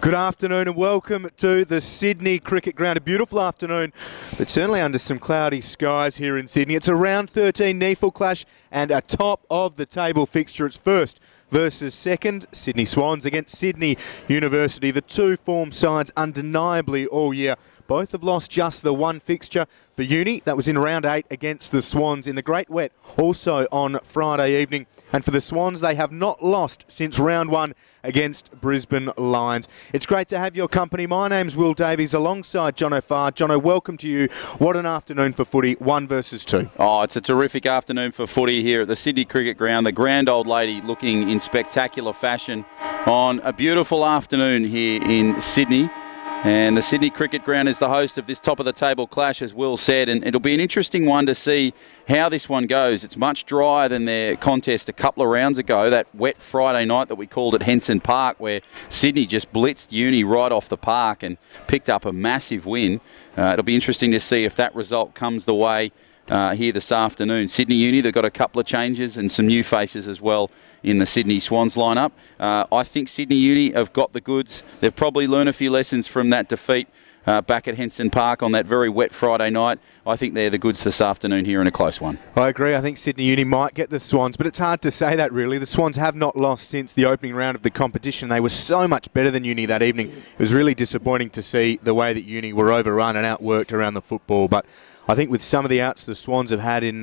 Good afternoon and welcome to the Sydney Cricket Ground. A beautiful afternoon, but certainly under some cloudy skies here in Sydney. It's a round 13 NEAFL clash and a top of the table fixture. It's first versus second, Sydney Swans against Sydney University. The two form sides undeniably all year. Both have lost just the one fixture. For Uni, that was in round 8 against the Swans in the Great Wet, also on Friday evening. And for the Swans, they have not lost since round 1 against Brisbane Lions. It's great to have your company. My name's Will Davies alongside Jono Farr. Jono, welcome to you. What an afternoon for footy, 1 versus 2. Oh, it's a terrific afternoon for footy here at the Sydney Cricket Ground. The grand old lady looking in spectacular fashion on a beautiful afternoon here in Sydney. And the Sydney Cricket Ground is the host of this top-of-the-table clash, as Will said, and it'll be an interesting one to see how this one goes. It's much drier than their contest a couple of rounds ago, that wet Friday night that we called at Henson Park, where Sydney just blitzed Uni right off the park and picked up a massive win. It'll be interesting to see if that result comes the way here this afternoon. Sydney Uni, they've got a couple of changes and some new faces as well in the Sydney Swans lineup. I think Sydney Uni have got the goods. They've probably learned a few lessons from that defeat back at Henson Park on that very wet Friday night. I think they're the goods this afternoon here in a close one. I agree. I think Sydney Uni might get the Swans, but it's hard to say that really. The Swans have not lost since the opening round of the competition. They were so much better than Uni that evening. It was really disappointing to see the way that Uni were overrun and outworked around the football, but I think with some of the outs the Swans have had in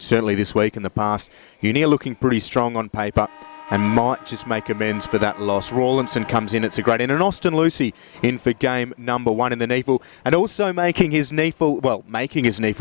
certainly this week and the past, Uni are looking pretty strong on paper and might just make amends for that loss. Rawlinson comes in, it's a great in. And Austin Lucy in for game number 1 in the NEAFL. And also making his NEAFL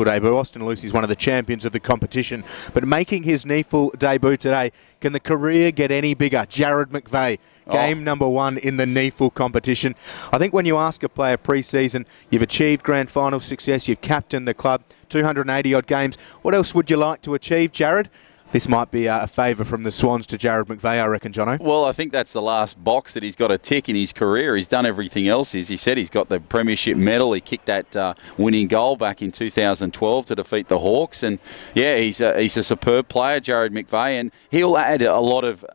debut. Austin Lucy is one of the champions of the competition. But making his NEAFL debut today, can the career get any bigger? Jared McVeigh. Game number 1 in the NEAFL competition. I think when you ask a player pre-season, you've achieved grand final success, you've captained the club, 280-odd games. What else would you like to achieve, Jared? This might be a favour from the Swans to Jared McVeigh, I reckon, Jono. Well, I think that's the last box that he's got to tick in his career. He's done everything else. As he said, he's got the premiership medal. He kicked that winning goal back in 2012 to defeat the Hawks. And, yeah, he's a superb player, Jared McVeigh, and he'll add a lot of,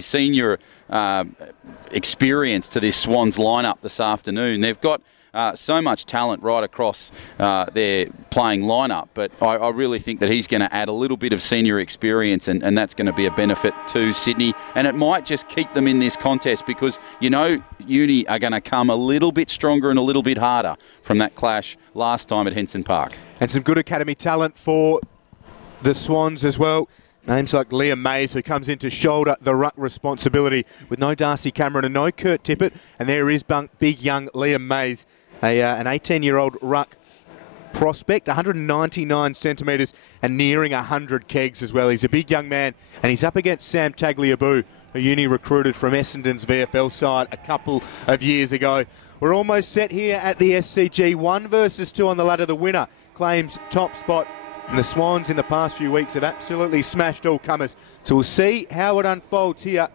senior experience to this Swans lineup this afternoon. They've got so much talent right across their playing lineup, but I really think that he's going to add a little bit of senior experience, and that's going to be a benefit to Sydney, and it might just keep them in this contest because, you know, Uni are going to come a little bit stronger and a little bit harder from that clash last time at Henson Park. And some good academy talent for the Swans as well. Names like Liam Mays, who comes in to shoulder the ruck responsibility with no Darcy Cameron and no Kurt Tippett. And there is big young Liam Mays, an 18-year-old ruck prospect, 199 centimetres and nearing 100 kegs as well. He's a big young man, and he's up against Sam Tagliabue, who Uni recruited from Essendon's VFL side a couple of years ago. We're almost set here at the SCG, 1 versus 2 on the ladder. The winner claims top spot. And the Swans in the past few weeks have absolutely smashed all comers. So we'll see how it unfolds here.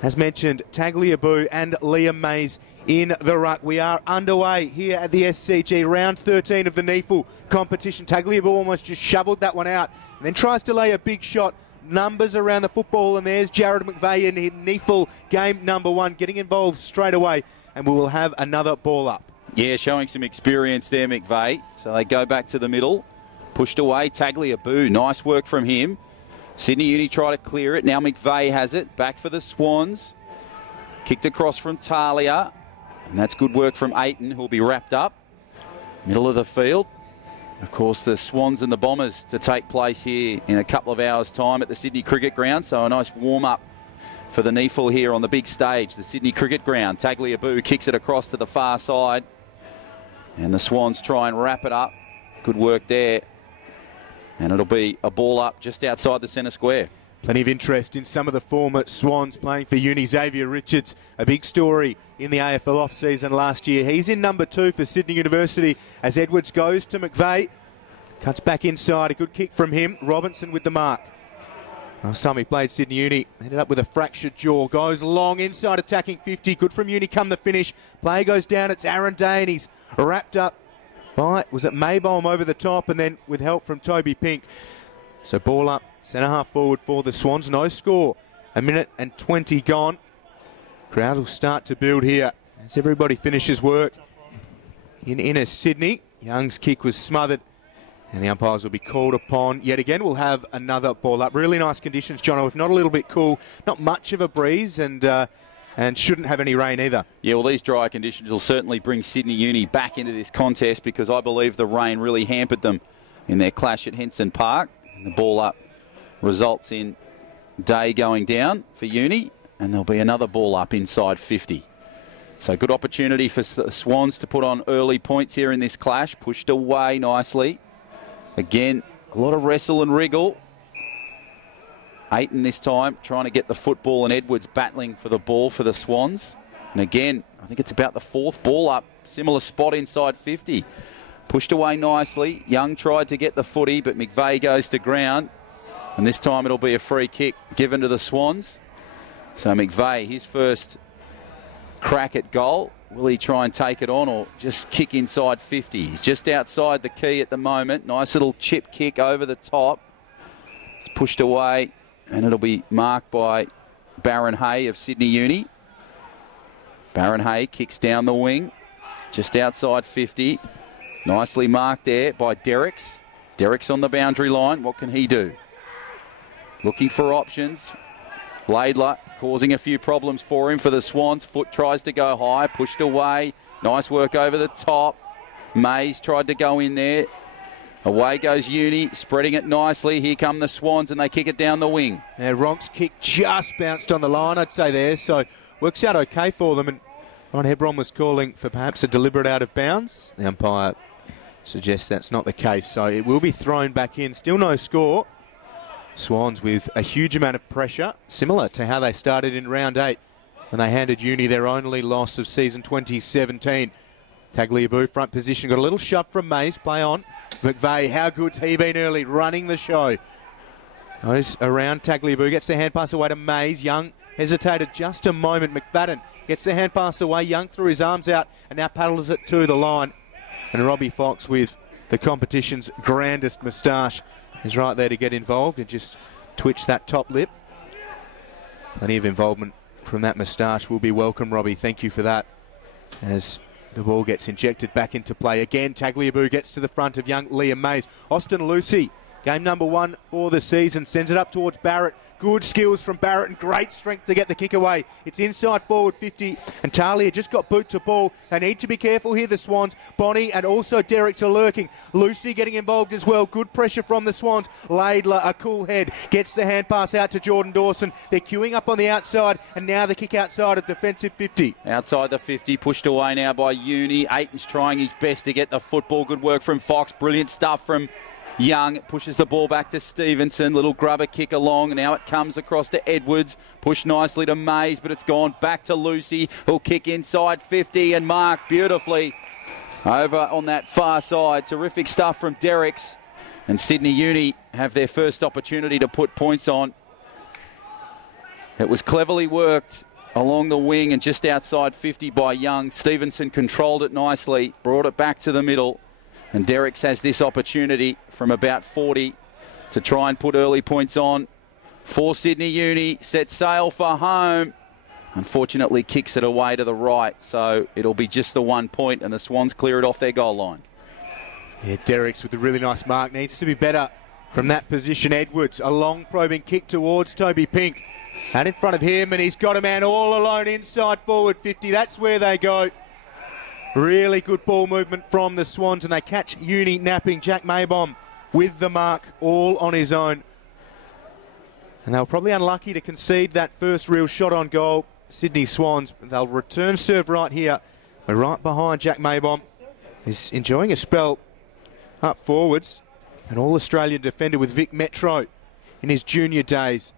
As mentioned, Tagliabue and Liam Mays in the ruck. We are underway here at the SCG, round 13 of the NEAFL competition. Tagliabue almost just shoveled that one out and then tries to lay a big shot. Numbers around the football, and there's Jared McVeigh in NEAFL game number 1, getting involved straight away, and we will have another ball up. Yeah, showing some experience there, McVeigh. So they go back to the middle. Pushed away, Tagliabue. Nice work from him. Sydney Uni try to clear it. Now McVeigh has it. Back for the Swans. Kicked across from Talia. And that's good work from Aiton, who'll be wrapped up. Middle of the field. Of course, the Swans and the Bombers to take place here in a couple of hours' time at the Sydney Cricket Ground. So a nice warm-up for the NEAFL here on the big stage, the Sydney Cricket Ground. Tagliabue kicks it across to the far side. And the Swans try and wrap it up. Good work there. And it'll be a ball up just outside the centre square. Plenty of interest in some of the former Swans playing for Uni. Xavier Richards, a big story in the AFL off-season last year. He's in number 2 for Sydney University as Edwards goes to McVeigh. Cuts back inside, a good kick from him. Robinson with the mark. Last time he played Sydney Uni, ended up with a fractured jaw. Goes long inside, attacking 50. Good from Uni come the finish. Play goes down, it's Aaron Day, and he's wrapped up by, was it Maybaum over the top, and then with help from Toby Pink. So ball up, centre half forward for the Swans. No score. 1 minute and 20 gone. Crowd will start to build here as everybody finishes work in inner Sydney. Young's kick was smothered, and the umpires will be called upon. Yet again, we'll have another ball up. Really nice conditions, Jono, if not a little bit cool. Not much of a breeze, and shouldn't have any rain either. Yeah, well, these dry conditions will certainly bring Sydney Uni back into this contest, because I believe the rain really hampered them in their clash at Henson Park. And the ball up results in day going down for Uni, and there'll be another ball up inside 50. So good opportunity for the Swans to put on early points here in this clash. Pushed away nicely. Again, a lot of wrestle and wriggle. Aiton this time trying to get the football, and Edwards battling for the ball for the Swans. And again, I think it's about the fourth ball up. Similar spot inside 50. Pushed away nicely. Young tried to get the footy, but McVeigh goes to ground. And this time it'll be a free kick given to the Swans. So McVeigh, his first crack at goal. Will he try and take it on, or just kick inside 50? He's just outside the key at the moment. Nice little chip kick over the top. It's pushed away, and it'll be marked by Baron Hay of Sydney Uni. Baron Hay kicks down the wing, just outside 50. Nicely marked there by Derricks. Derricks on the boundary line. What can he do? Looking for options. Laidler causing a few problems for him for the Swans. Foot tries to go high, pushed away. Nice work over the top. Mays tried to go in there. Away goes Uni, spreading it nicely. Here come the Swans, and they kick it down the wing. Yeah, Ronk's kick just bounced on the line, I'd say there, so works out okay for them. And Ron Hebron was calling for perhaps a deliberate out of bounds. The umpire suggests that's not the case, so it will be thrown back in. Still no score. Swans with a huge amount of pressure, similar to how they started in round 8 when they handed Uni their only loss of season 2017. Tagliabue front position, got a little shove from Mays, play on. McVeigh, how good's he been early, running the show. Goes around Tagliabue, gets the hand pass away to Mays. Young hesitated just a moment. McFadden gets the hand pass away. Young threw his arms out and now paddles it to the line. And Robbie Fox, with the competition's grandest moustache, is right there to get involved and just twitch that top lip. Plenty of involvement from that moustache will be welcome, Robbie. Thank you for that. As the ball gets injected back into play again, Tagliabue gets to the front of young Liam Mays. Austin Lucy, game number 1 for the season, sends it up towards Barrett. Good skills from Barrett and great strength to get the kick away. It's inside forward 50, and Talia just got boot to ball. They need to be careful here, the Swans. Bonnie and also Derricks are lurking. Lucy getting involved as well. Good pressure from the Swans. Laidler, a cool head, gets the hand pass out to Jordan Dawson. They're queuing up on the outside, and now the kick outside of defensive 50. Outside the 50, pushed away now by Uni. Aiton's trying his best to get the football. Good work from Fox. Brilliant stuff from Young. Pushes the ball back to Stevenson. Little grubber kick along. Now it comes across to Edwards. Pushed nicely to Mays, but it's gone back to Lucy, who'll kick inside 50 and mark beautifully over on that far side. Terrific stuff from Derricks. And Sydney Uni have their first opportunity to put points on. It was cleverly worked along the wing and just outside 50 by Young. Stevenson controlled it nicely, brought it back to the middle. And Derricks has this opportunity from about 40 to try and put early points on for Sydney Uni. Set sail for home. Unfortunately, kicks it away to the right. So it'll be just the 1 point, and the Swans clear it off their goal line. Yeah, Derricks with a really nice mark. Needs to be better from that position. Edwards, a long probing kick towards Toby Pink. And in front of him, and he's got a man all alone inside forward 50. That's where they go. Really good ball movement from the Swans, and they catch Uni napping. Jack Maybom with the mark all on his own. And they were probably unlucky to concede that first real shot on goal. Sydney Swans, they'll return serve right here. We're right behind Jack Maybom. He's enjoying a spell up forwards. An All-Australian defender with Vic Metro in his junior days.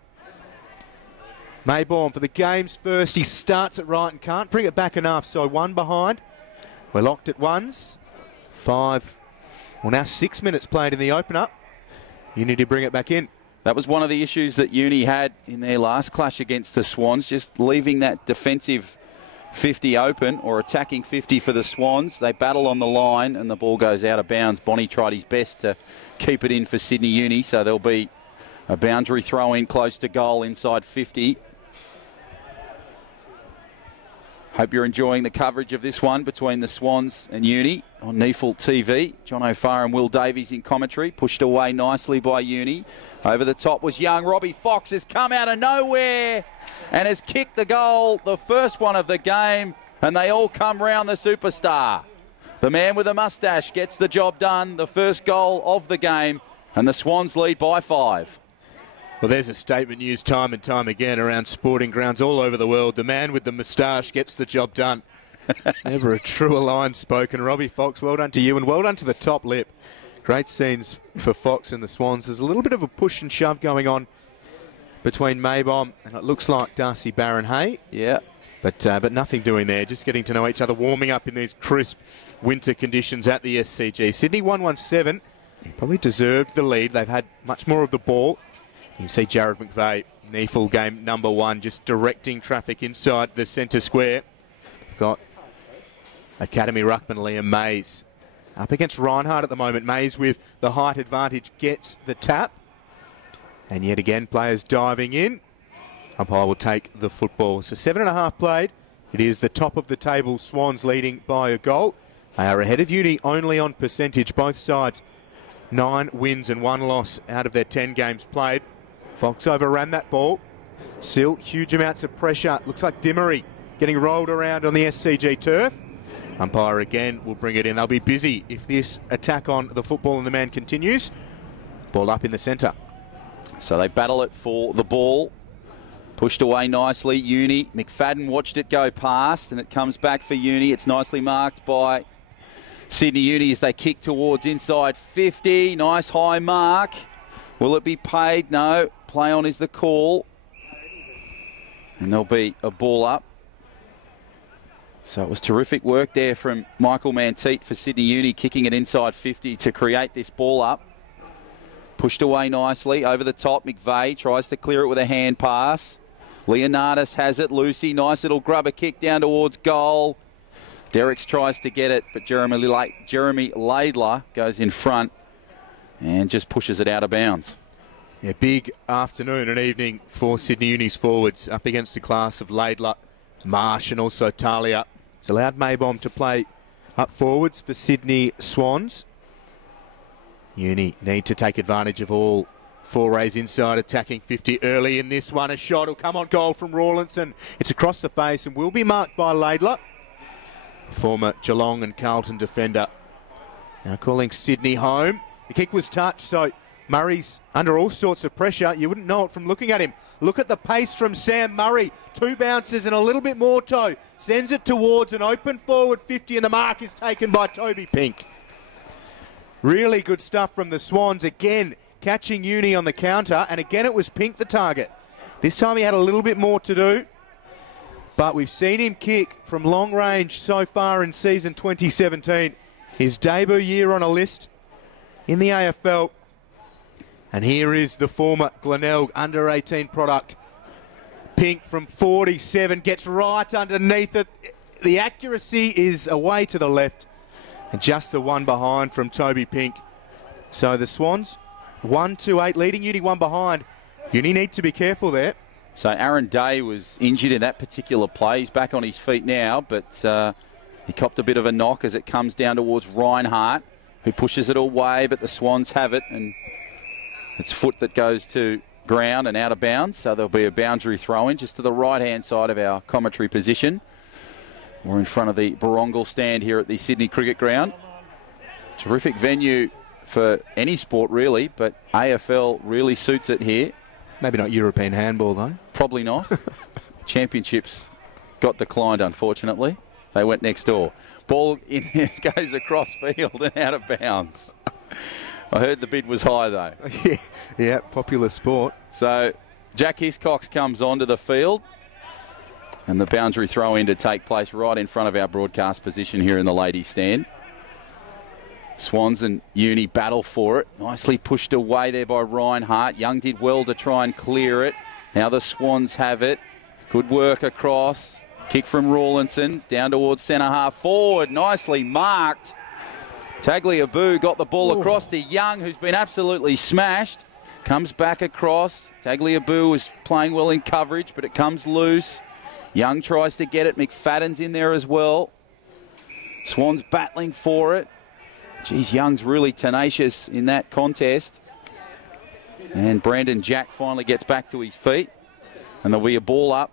Maybom for the game's first. He starts it right and can't bring it back enough, so 1 behind. We're locked at ones. 5, well now 6 minutes played in the opener. You need to bring it back in. That was one of the issues that Uni had in their last clash against the Swans, just leaving that defensive 50 open, or attacking 50 for the Swans. They battle on the line and the ball goes out of bounds. Bonnie tried his best to keep it in for Sydney Uni, so there'll be a boundary throw in close to goal inside 50. Hope you're enjoying the coverage of this one between the Swans and Uni on NEAFL TV. John O'Farr and Will Davies in commentary. Pushed away nicely by Uni. Over the top was young Robbie Fox, has come out of nowhere and has kicked the goal, the first one of the game, and they all come round the superstar. The man with a moustache gets the job done, the first goal of the game, and the Swans lead by 5. Well, there's a statement used time and time again around sporting grounds all over the world. The man with the moustache gets the job done. Never a truer line spoken. Robbie Fox, well done to you, and well done to the top lip. Great scenes for Fox and the Swans. There's a little bit of a push and shove going on between Maybom and it looks like Darcy Barron-Hay. Yeah. But nothing doing there, just getting to know each other, warming up in these crisp winter conditions at the SCG. Sydney 1-1-7, probably deserved the lead. They've had much more of the ball. You can see Jared McVeigh, NEAFL game number 1, just directing traffic inside the centre square. Got Academy Ruckman Liam Mays up against Reinhardt at the moment. Mays with the height advantage gets the tap. And yet again, players diving in. Umpire will take the football. So 7.5 played. It is the top of the table, Swans leading by a goal. They are ahead of Uni only on percentage, both sides. 9 wins and 1 loss out of their 10 games played. Fox overran that ball. Still huge amounts of pressure. Looks like Dimmery getting rolled around on the SCG turf. Umpire again will bring it in. They'll be busy if this attack on the football and the man continues. Ball up in the centre. So they battle it for the ball. Pushed away nicely, Uni. McFadden watched it go past, and it comes back for Uni. It's nicely marked by Sydney Uni as they kick towards inside 50. Nice high mark. Will it be paid? No. Play on is the call. And there'll be a ball up. So it was terrific work there from Michael Manteet for Sydney Uni, kicking it inside 50 to create this ball up. Pushed away nicely. Over the top, McVeigh tries to clear it with a hand pass. Leonardis has it. Lucy, nice little grubber kick down towards goal. Derricks tries to get it, but Jeremy Laidler goes in front and just pushes it out of bounds. Yeah, big afternoon and evening for Sydney Uni's forwards up against the class of Laidler, Marsh and also Talia. It's allowed Maybom to play up forwards for Sydney Swans. Uni need to take advantage of all forays inside, attacking 50 early in this one. A shot will come on goal from Rawlinson. It's across the face and will be marked by Laidler. Former Geelong and Carlton defender. Now calling Sydney home. The kick was touched, so Murray's under all sorts of pressure. You wouldn't know it from looking at him. Look at the pace from Sam Murray. 2 bounces and a little bit more toe. Sends it towards an open forward 50 and the mark is taken by Toby Pink. Really good stuff from the Swans. Again, catching Uni on the counter, and again it was Pink the target. This time he had a little bit more to do, but we've seen him kick from long range so far in season 2017. His debut year on a list in the AFL. And here is the former Glenelg under-18 product. Pink from 47 gets right underneath it. The accuracy is away to the left. And just the one behind from Toby Pink. So the Swans, 1-8, leading Uni 1 behind. Uni need to be careful there. So Aaron Day was injured in that particular play. He's back on his feet now, but he copped a bit of a knock as it comes down towards Reinhardt, who pushes it away, but the Swans have it, and it's foot that goes to ground and out of bounds. So there'll be a boundary throw-in just to the right-hand side of our commentary position. We're in front of the Barongal stand here at the Sydney Cricket Ground. Terrific venue for any sport, really, but AFL really suits it here. Maybe not European handball, though. Probably not. Championships got declined, unfortunately. They went next door. Ball in goes across field and out of bounds. I heard the bid was high, though. Yeah, popular sport. So Jack Hiscox comes onto the field. And the boundary throw-in to take place right in front of our broadcast position here in the ladies' stand. Swans and Uni battle for it. Nicely pushed away there by Reinhardt. Young did well to try and clear it. Now the Swans have it. Good work across. Kick from Rawlinson. Down towards centre-half forward. Nicely marked. Tagliabue got the ball across to Young, who's been absolutely smashed. Comes back across. Tagliabue was playing well in coverage, but it comes loose. Young tries to get it. McFadden's in there as well. Swans battling for it. Geez, Young's really tenacious in that contest. And Brandon Jack finally gets back to his feet. And there'll be a ball up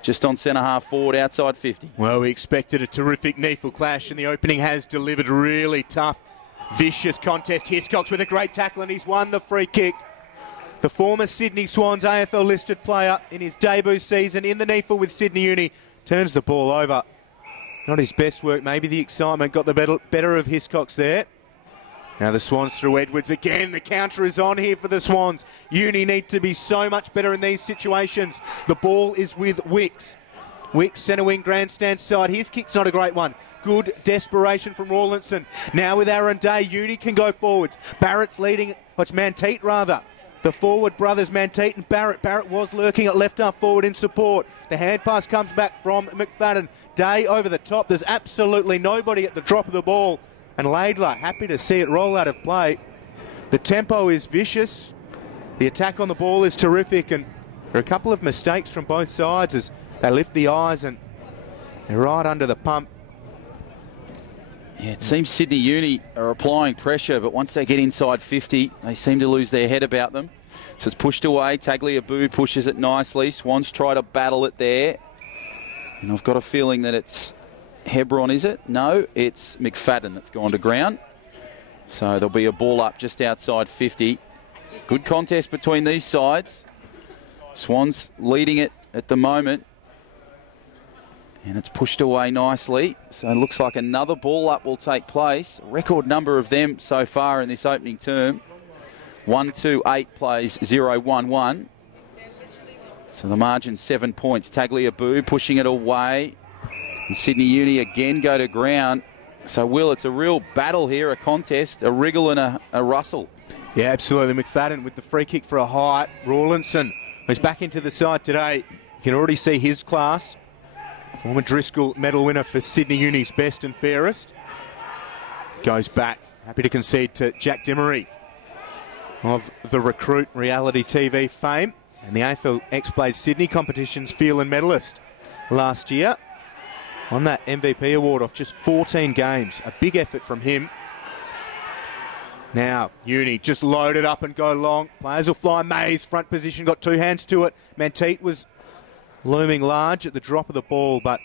just on centre half forward outside 50. Well, we expected a terrific NEAFL clash, and the opening has delivered. Really tough, vicious contest. Hiscox with a great tackle, and he's won the free kick. The former Sydney Swans AFL listed player in his debut season in the NEAFL with Sydney Uni turns the ball over. Not his best work, maybe the excitement got the better of Hiscox there. Now the Swans through Edwards again. The counter is on here for the Swans. Uni need to be so much better in these situations. The ball is with Wicks. Wicks, centre wing, grandstand side. His kick's not a great one. Good desperation from Rawlinson. Now with Aaron Day, Uni can go forwards. Barrett's leading, it's Manteet rather. The forward brothers, Manteet and Barrett. Barrett was lurking at left half forward in support. The hand pass comes back from McFadden. Day over the top. There's absolutely nobody at the drop of the ball. And Laidler, happy to see it roll out of play. The tempo is vicious. The attack on the ball is terrific. And there are a couple of mistakes from both sides as they lift the eyes and they're right under the pump. Yeah, it seems Sydney Uni are applying pressure, but once they get inside 50, they seem to lose their head about them. So it's pushed away. Tagliabue pushes it nicely. Swans try to battle it there. And I've got a feeling that it's Hebron, is it? No, it's McFadden that's gone to ground. So there'll be a ball up just outside 50. Good contest between these sides. Swans leading it at the moment. And it's pushed away nicely. So it looks like another ball up will take place. A record number of them so far in this opening term. 1-2-8 plays 0-1-1. So the margin 7 points. Tagliabue pushing it away. And Sydney Uni again go to ground. So, Will, it's a real battle here, a contest, a wriggle and a rustle. Yeah, absolutely. McFadden with the free kick for a height. Rawlinson, who's back into the side today. You can already see his class. Former Driscoll medal winner for Sydney Uni's best and fairest. Goes back. Happy to concede to Jack Demery of the Recruit reality TV fame. And the AFL X-Blade Sydney competition's field medalist last year. On that MVP award off just 14 games. A big effort from him. Now, Uni just load it up and go long. Players will fly. Mays, front position, got two hands to it. Manteet was looming large at the drop of the ball, but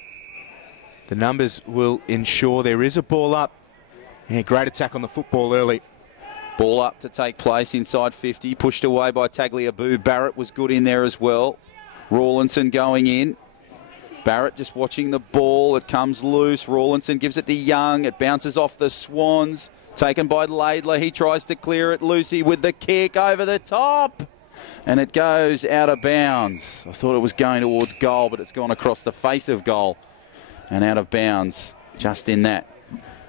the numbers will ensure there is a ball up. Yeah, great attack on the football early. Ball up to take place inside 50. Pushed away by Tagliabue. Barrett was good in there as well. Rawlinson going in. Barrett just watching the ball. It comes loose. Rawlinson gives it to Young. It bounces off the Swans. Taken by Laidler. He tries to clear it. Lucy with the kick over the top. And it goes out of bounds. I thought it was going towards goal, but it's gone across the face of goal. And out of bounds just in that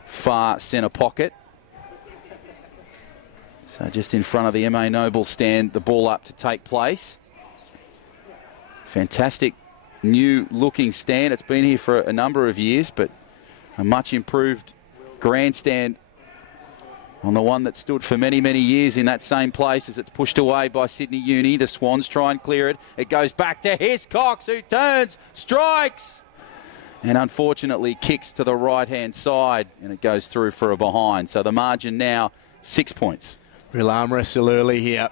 far centre pocket. So just in front of the MA Noble stand, the ball up to take place. Fantastic new looking stand. It's been here for a number of years, but a much improved grandstand on the one that stood for many, many years in that same place as it's pushed away by Sydney Uni. The Swans try and clear it. It goes back to Hiscox, who turns, strikes, and unfortunately kicks to the right-hand side, and it goes through for a behind. So the margin now 6 points. Real arm wrestle early here.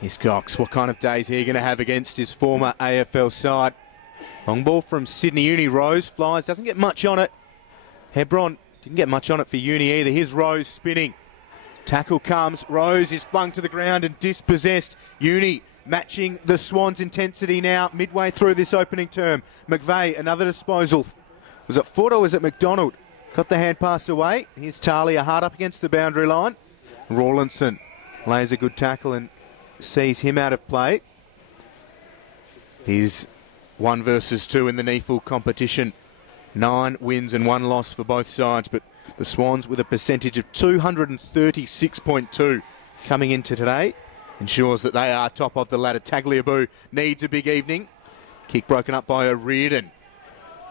Hiscox, what kind of day is he going to have against his former AFL side? Long ball from Sydney Uni. Rose flies, doesn't get much on it. Hebron didn't get much on it for Uni either. Here's Rose spinning. Tackle comes. Rose is flung to the ground and dispossessed. Uni matching the Swans' intensity now midway through this opening term. McVeigh, another disposal. Was it Foot or was it McDonald? Got the hand pass away. Here's Talia hard up against the boundary line. Rawlinson lays a good tackle and sees him out of play. He's 1 versus 2 in the NEAFL competition. 9 wins and 1 loss for both sides, but the Swans with a percentage of 236.2 coming into today ensures that they are top of the ladder. Tagliabue needs a big evening. Kick broken up by O'Riordan.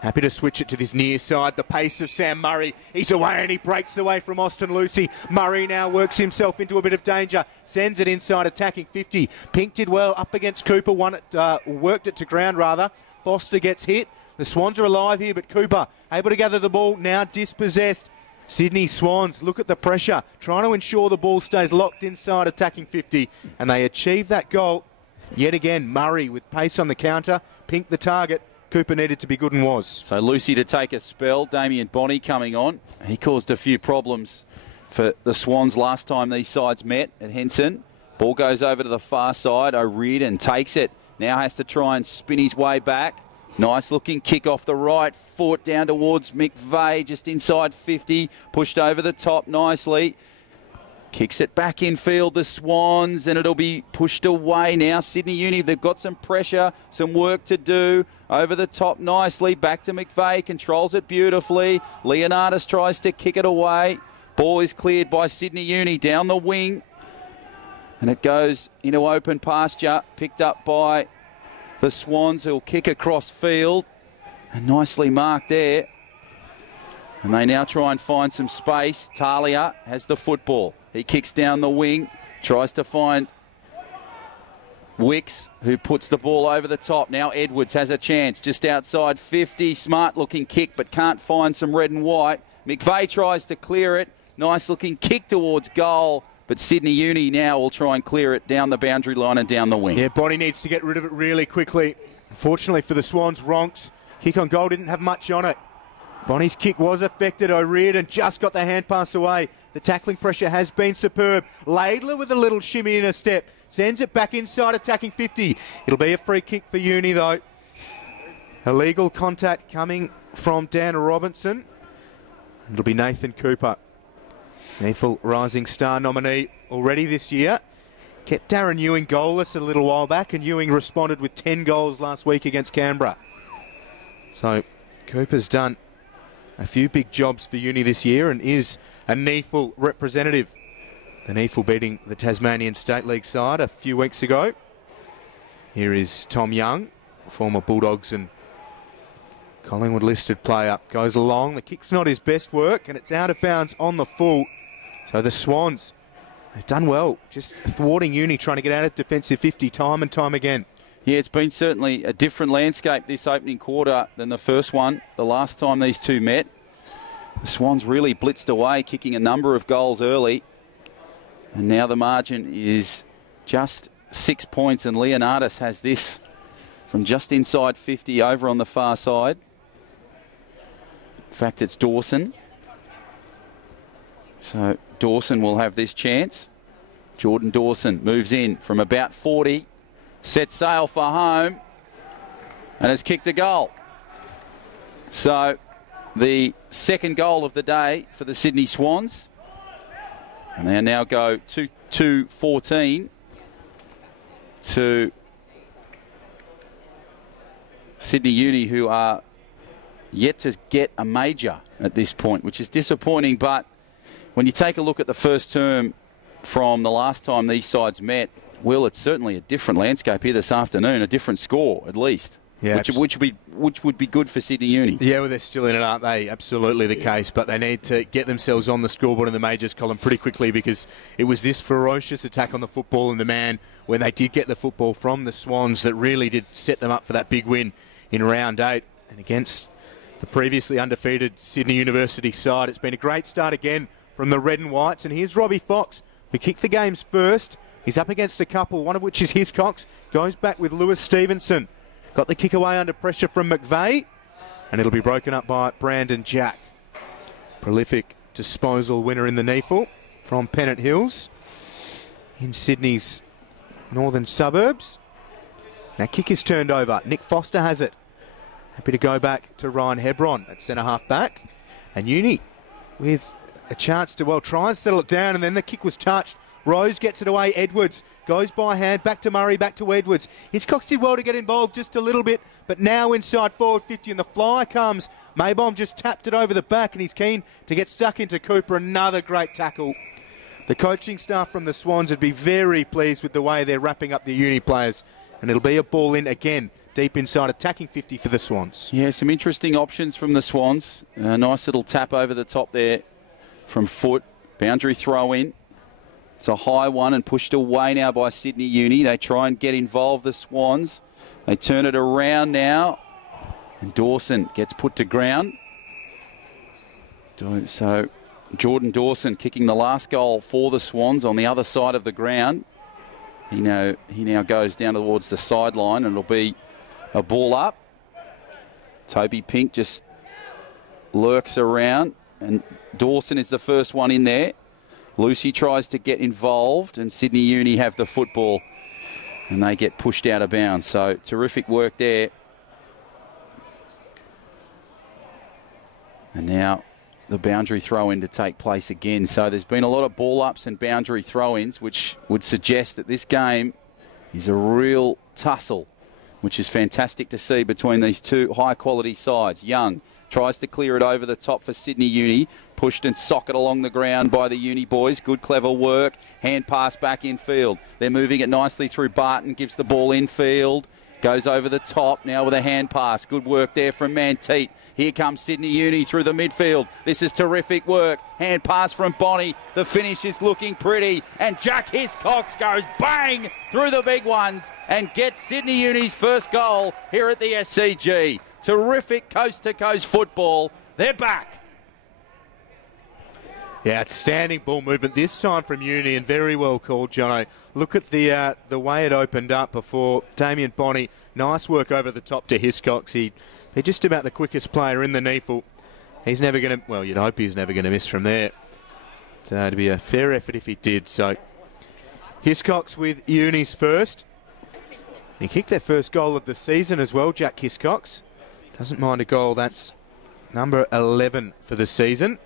Happy to switch it to this near side. The pace of Sam Murray. He's away and he breaks away from Austin Lucy. Murray now works himself into a bit of danger. Sends it inside, attacking 50. Pink did well up against Cooper. Worked it to ground rather. Foster gets hit. The Swans are alive here, but Cooper able to gather the ball, now dispossessed. Sydney Swans look at the pressure, trying to ensure the ball stays locked inside attacking 50, and they achieve that goal. Yet again, Murray with pace on the counter, Pink the target. Cooper needed to be good and was. So Lucy to take a spell. Damien Bonney coming on. He caused a few problems for the Swans last time these sides met at Henson. Ball goes over to the far side. O'Riordan takes it. Now has to try and spin his way back. Nice looking kick off the right foot down towards McVeigh, just inside 50. Pushed over the top nicely. Kicks it back in field, the Swans, and it'll be pushed away now. Sydney Uni, they've got some pressure, some work to do. Over the top nicely, back to McVeigh, controls it beautifully. Leonardis tries to kick it away. Ball is cleared by Sydney Uni down the wing. And it goes into open pasture, picked up by the Swans, who'll kick across field. And nicely marked there. And they now try and find some space. Talia has the football. He kicks down the wing, tries to find Wicks, who puts the ball over the top. Now Edwards has a chance just outside 50. Smart looking kick, but can't find some red and white. McVeigh tries to clear it. Nice looking kick towards goal. But Sydney Uni now will try and clear it down the boundary line and down the wing. Yeah, Bonnie needs to get rid of it really quickly. Unfortunately for the Swans, Ronks, kick on goal didn't have much on it. Bonnie's kick was affected. O'Riordan just got the hand pass away. The tackling pressure has been superb. Laidler with a little shimmy in a step. Sends it back inside attacking 50. It'll be a free kick for Uni though. Illegal contact coming from Dan Robinson. It'll be Nathan Cooper. NEAFL Rising Star nominee already this year. Kept Darren Ewing goalless a little while back, and Ewing responded with 10 goals last week against Canberra. So Cooper's done a few big jobs for Uni this year and is a NEAFL representative. The NEAFL beating the Tasmanian State League side a few weeks ago. Here is Tom Young, former Bulldogs and Collingwood listed player. Goes along, the kick's not his best work, and it's out of bounds on the full. So the Swans have done well, just thwarting Uni, trying to get out of defensive 50 time and time again. Yeah, it's been certainly a different landscape this opening quarter than the first one, the last time these two met. The Swans really blitzed away, kicking a number of goals early. And now the margin is just 6 points, and Leonardis has this from just inside 50 over on the far side. In fact, it's Dawson. So Dawson will have this chance. Jordan Dawson moves in from about 40. Sets sail for home and has kicked a goal. So the second goal of the day for the Sydney Swans. And they now go 2-14 to Sydney Uni, who are yet to get a major at this point, which is disappointing. But when you take a look at the first term from the last time these sides met, Will, it's certainly a different landscape here this afternoon, a different score at least. Yeah, which would be good for Sydney Uni. Yeah, well, they're still in it, aren't they? Absolutely the case. But they need to get themselves on the scoreboard in the majors column pretty quickly, because it was this ferocious attack on the football and the man when they did get the football from the Swans that really did set them up for that big win in round 8. And against the previously undefeated Sydney University side, it's been a great start again from the Red and Whites. And here's Robbie Fox, who kicked the games first. He's up against a couple, one of which is Hiscox. Goes back with Lewis Stevenson. Got the kick away under pressure from McVeigh, and it'll be broken up by Brandon Jack. Prolific disposal winner in the NEAFL from Pennant Hills in Sydney's northern suburbs. Now kick is turned over. Nick Foster has it. Happy to go back to Ryan Hebron at centre-half back. And Uni with a chance to, well, try and settle it down, and then the kick was touched. Rose gets it away. Edwards goes by hand. Back to Murray, back to Edwards. Hiscox did well to get involved just a little bit, but now inside forward 50, and the fly comes. Maybom just tapped it over the back, and he's keen to get stuck into Cooper. Another great tackle. The coaching staff from the Swans would be very pleased with the way they're wrapping up the Uni players, and it'll be a ball in again, deep inside attacking 50 for the Swans. Yeah, some interesting options from the Swans. A nice little tap over the top there from foot. Boundary throw in. It's a high one and pushed away now by Sydney Uni. They try and get involved, the Swans. They turn it around now. And Dawson gets put to ground. So Jordan Dawson kicking the last goal for the Swans on the other side of the ground. He now goes down towards the sideline, and it'll be a ball up. Toby Pink just lurks around, and Dawson is the first one in there. Lucy tries to get involved, and Sydney Uni have the football, and they get pushed out of bounds. So terrific work there. And now the boundary throw-in to take place again. So there's been a lot of ball-ups and boundary throw-ins, which would suggest that this game is a real tussle, which is fantastic to see between these two high-quality sides. Young tries to clear it over the top for Sydney Uni. Pushed and socket along the ground by the Uni boys. Good, clever work. Hand pass back infield. They're moving it nicely through Barton. Gives the ball infield. Goes over the top now with a hand pass. Good work there from Manteet. Here comes Sydney Uni through the midfield. This is terrific work. Hand pass from Bonnie. The finish is looking pretty. And Jack Hiscox goes bang through the big ones and gets Sydney Uni's first goal here at the SCG. Terrific coast-to-coast football. They're back. Yeah, outstanding ball movement this time from Uni, and very well called, Jono. Look at the way it opened up before Damien Bonnie. Nice work over the top to Hiscox. He's just about the quickest player in the NEAFL. He's never going to, well, you'd hope he's never going to miss from there. It'd be a fair effort if he did. So Hiscox with Uni's first. He kicked their first goal of the season as well, Jack Hiscox. Doesn't mind a goal. That's number 11 for the season.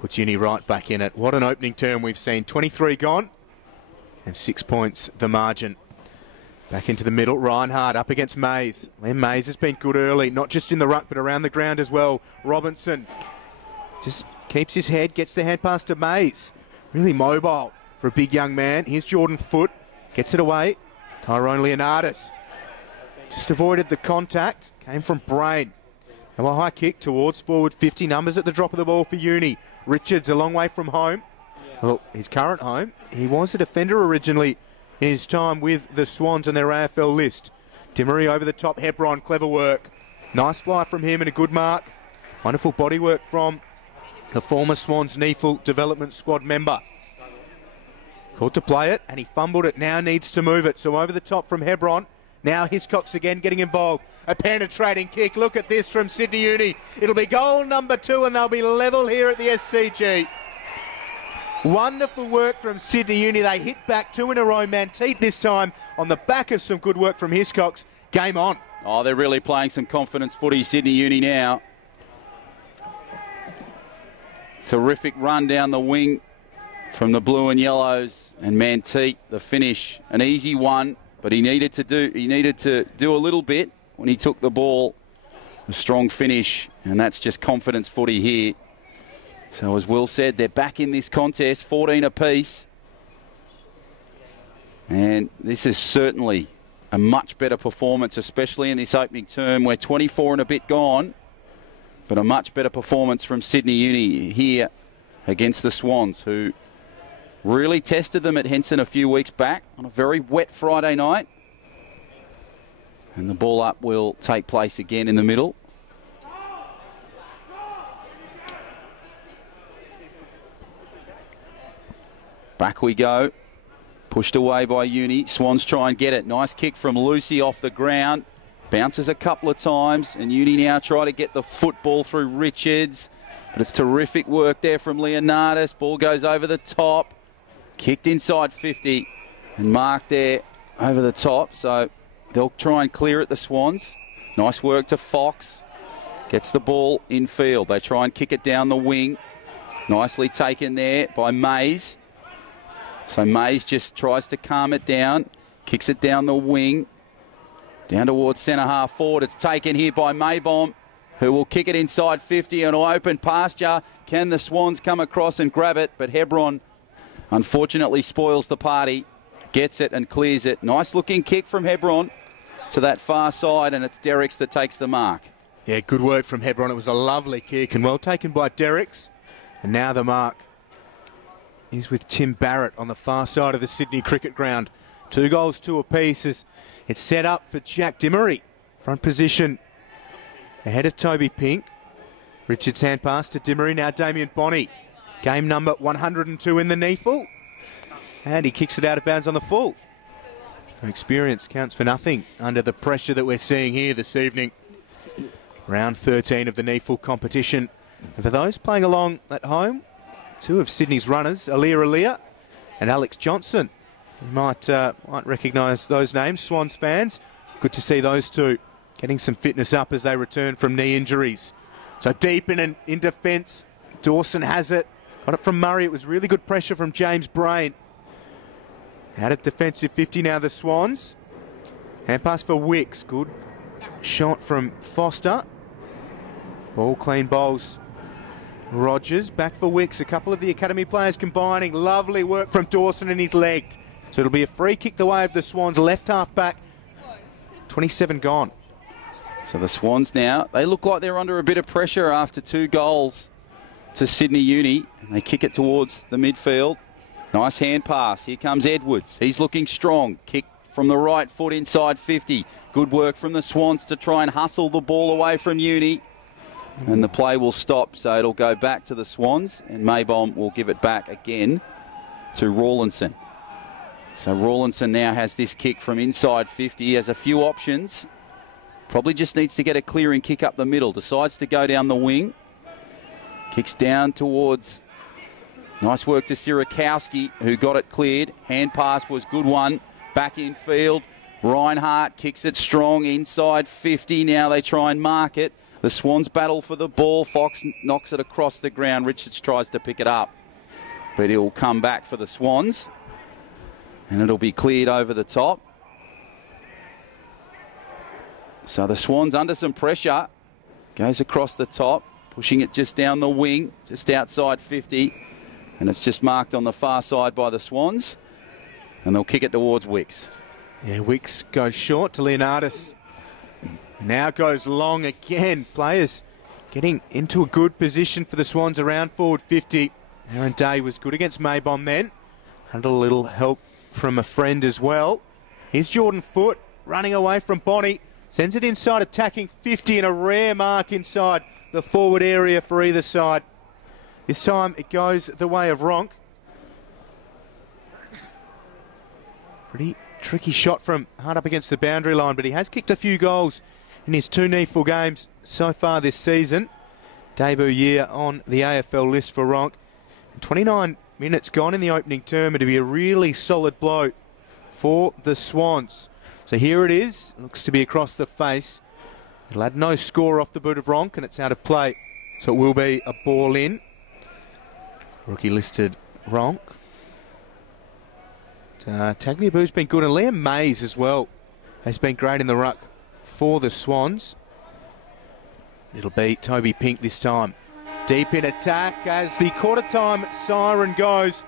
Puts Uni right back in it. What an opening term we've seen. 23 gone and 6 points the margin. Back into the middle. Reinhardt up against Mays. Len Mays has been good early, not just in the ruck but around the ground as well. Robinson just keeps his head, gets the hand pass to Mays. Really mobile for a big young man. Here's Jordan Foote. Gets it away. Tyrone Leonardis just avoided the contact. Came from Brain. Now a high kick towards forward 50. Numbers at the drop of the ball for Uni. Richards a long way from home. Well, his current home. He was a defender originally in his time with the Swans on their AFL list. Timmery over the top. Hebron, clever work. Nice fly from him and a good mark. Wonderful body work from the former Swans NEAFL development squad member. Called to play it, and he fumbled it. Now needs to move it. So over the top from Hebron. Now Hiscox again getting involved. A penetrating kick. Look at this from Sydney Uni. It'll be goal number 2 and they'll be level here at the SCG. Wonderful work from Sydney Uni. They hit back 2 in a row. Manteet this time on the back of some good work from Hiscox. Game on. Oh, they're really playing some confidence footy, Sydney Uni now. Terrific run down the wing from the blue and yellows. And Manteet, the finish, an easy one. But he needed to do a little bit when he took the ball. A strong finish, and that's just confidence footy here. So as Will said, they're back in this contest, 14 apiece. And this is certainly a much better performance, especially in this opening term. We're 24 and a bit gone, but a much better performance from Sydney Uni here against the Swans, who really tested them at Henson a few weeks back on a very wet Friday night. And the ball up will take place again in the middle. Back we go. Pushed away by Uni. Swans try and get it. Nice kick from Lucy off the ground. Bounces a couple of times. And Uni now try to get the football through Richards. But it's terrific work there from Leonardis. Ball goes over the top. Kicked inside 50 and marked there over the top. So they'll try and clear it, the Swans. Nice work to Fox. Gets the ball in field. They try and kick it down the wing. Nicely taken there by Mays. So Mays just tries to calm it down. Kicks it down the wing. Down towards centre half forward. It's taken here by Maybom, who will kick it inside 50 and will open pasture. Can the Swans come across and grab it? But Hebron unfortunately spoils the party, gets it and clears it. Nice looking kick from Hebron to that far side, and it's Derricks that takes the mark. Yeah, good work from Hebron. It was a lovely kick and well taken by Derricks. And now the mark is with Tim Barrett on the far side of the Sydney cricket ground. 2 goals, 2 apiece as it's set up for Jack Dimmery. Front position Ahead of Toby Pink. Richard's hand pass to Dimmery. Now Damien Bonney. Game number 102 in the NEAFL. And he kicks it out of bounds on the full. Experience counts for nothing under the pressure that we're seeing here this evening. Round 13 of the NEAFL competition. And for those playing along at home, two of Sydney's runners, Aaliyah and Alex Johnson. You might recognise those names, Swans fans. Good to see those two getting some fitness up as they return from knee injuries. So deep in defence, Dawson has it. Got it from Murray. It was really good pressure from James Brain. Out of defensive 50 now, the Swans. Hand pass for Wicks. Good shot from Foster. Ball clean bowls. Rogers back for Wicks. A couple of the academy players combining. Lovely work from Dawson, and he's legged. So it'll be a free kick the way of the Swans. Left half back. 27 gone. So the Swans now, they look like they're under a bit of pressure after 2 goals to Sydney Uni. And they kick it towards the midfield. Nice hand pass. Here comes Edwards. He's looking strong. Kick from the right foot inside 50. Good work from the Swans to try and hustle the ball away from Uni. And the play will stop, so it'll go back to the Swans, and Maybom will give it back again to Rawlinson. So Rawlinson now has this kick from inside 50. He has a few options. Probably just needs to get a clearing kick up the middle. Decides to go down the wing. Kicks down towards... Nice work to Sirakowski, who got it cleared. Hand pass was good one. Back in field. Reinhardt kicks it strong inside 50. Now they try and mark it. The Swans battle for the ball. Fox knocks it across the ground. Richards tries to pick it up, but he'll come back for the Swans. And it'll be cleared over the top. So the Swans under some pressure. Goes across the top, pushing it just down the wing, just outside 50. And it's just marked on the far side by the Swans. And they'll kick it towards Wicks. Yeah, Wicks goes short to Leonardis. Now goes long again. Players getting into a good position for the Swans around forward 50. Aaron Day was good against Maybom then. Had a little help from a friend as well. Here's Jordan Foote running away from Bonney. Sends it inside, attacking 50, and a rare mark inside the forward area for either side. This time it goes the way of Ronk. Pretty tricky shot from hard up against the boundary line, but he has kicked a few goals in his 2 NEAFL games so far this season. Debut year on the AFL list for Ronk. 29 minutes gone in the opening term. It'll be a really solid blow for the Swans. So here it is. Looks to be across the face. It'll add no score off the boot of Ronk, and it's out of play. So it will be a ball in. Rookie listed Ronk. Tagliabue's been good, and Liam Mays as well has been great in the ruck for the Swans. It'll be Toby Pink this time. Deep in attack as the quarter-time siren goes.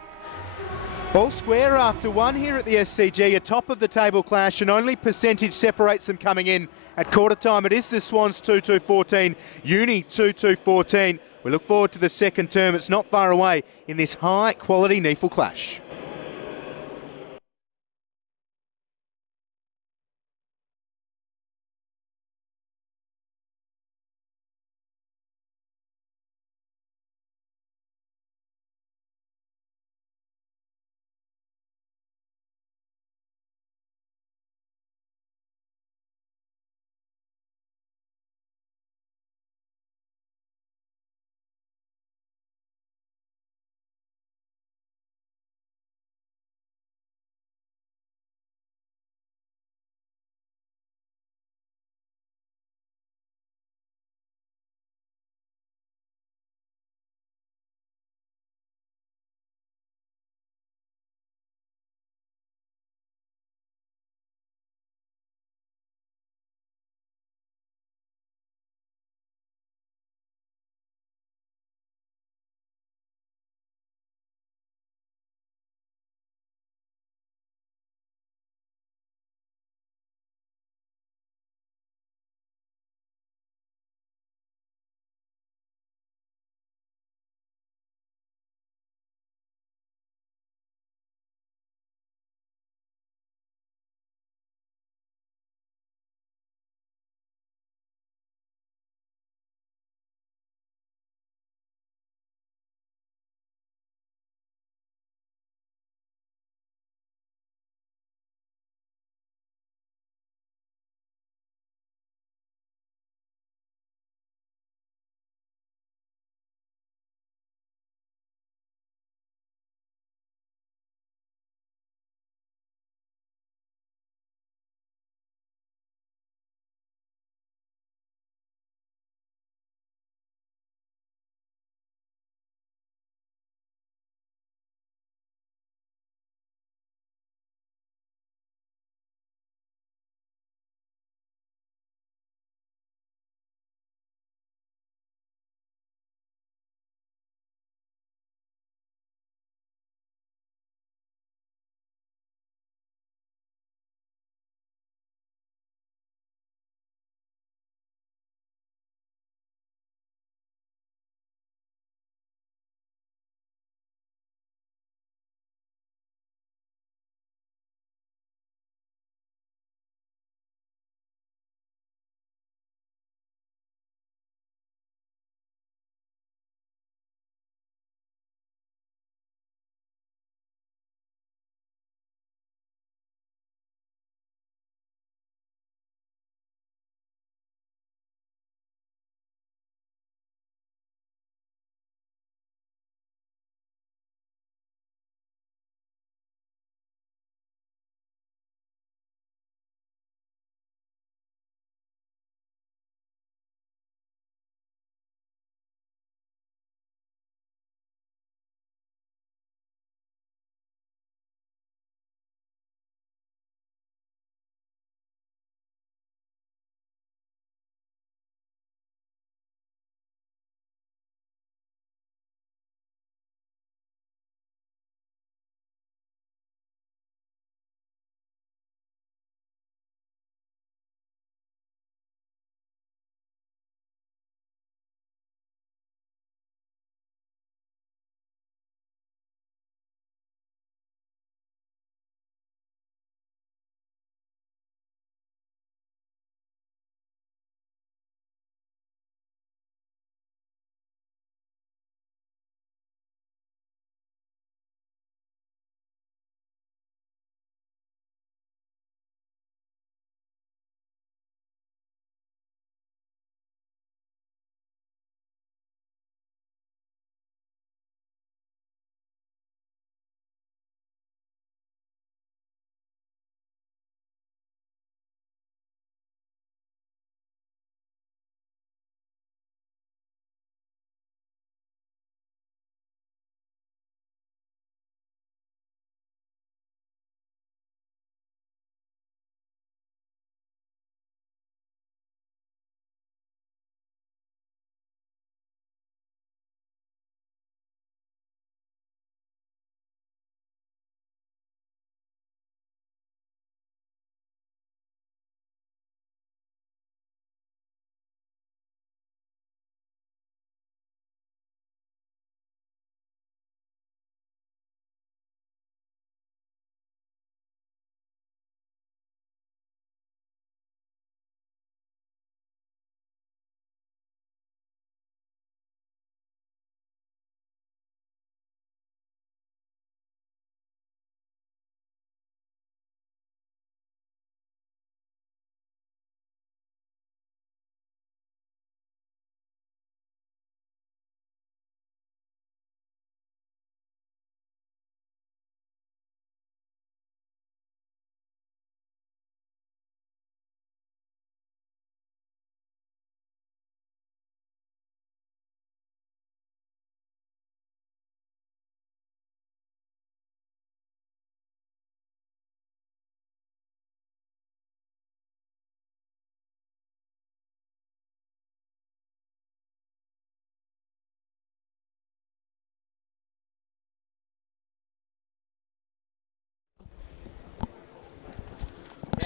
Ball square after 1 here at the SCG, a top-of-the-table clash, and only percentage separates them coming in. At quarter-time, it is the Swans 2-2-14, Uni 2-2-14. We look forward to the second term. It's not far away in this high-quality NEAFL clash.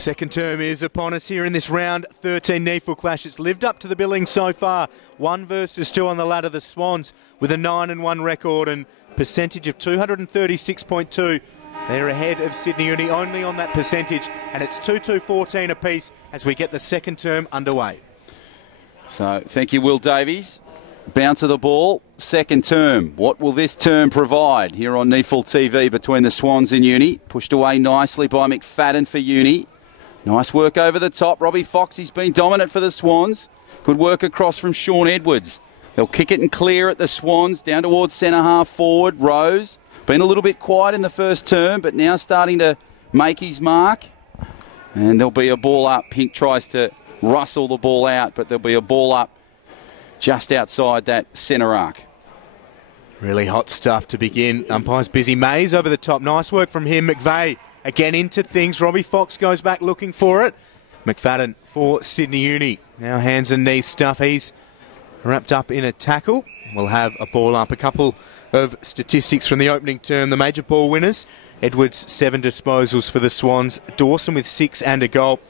Second term is upon us here in this round 13 NEAFL clash. It's lived up to the billing so far. 1 versus 2 on the ladder. The Swans with a 9-1 record and percentage of 236.2. They're ahead of Sydney Uni only on that percentage, and it's 2-2-14 apiece as we get the second term underway. So thank you, Will Davies. Bounce of the ball, second term. What will this term provide here on NEAFL TV between the Swans and Uni? Pushed away nicely by McFadden for Uni. Nice work over the top. Robbie Fox, he's been dominant for the Swans. Good work across from Sean Edwards. They'll kick it and clear at the Swans, down towards centre half forward. Rose, been a little bit quiet in the first term, but now starting to make his mark. And there'll be a ball up. Pink tries to rustle the ball out, but there'll be a ball up just outside that centre arc. Really hot stuff to begin. Umpire's busy. Mays over the top. Nice work from him. McVeigh again into things. Robbie Fox goes back looking for it. McFadden for Sydney Uni. Now hands and knees stuff. He's wrapped up in a tackle. We'll have a ball up. A couple of statistics from the opening term. The major ball winners. Edwards 7 disposals for the Swans. Dawson with 6 and a goal.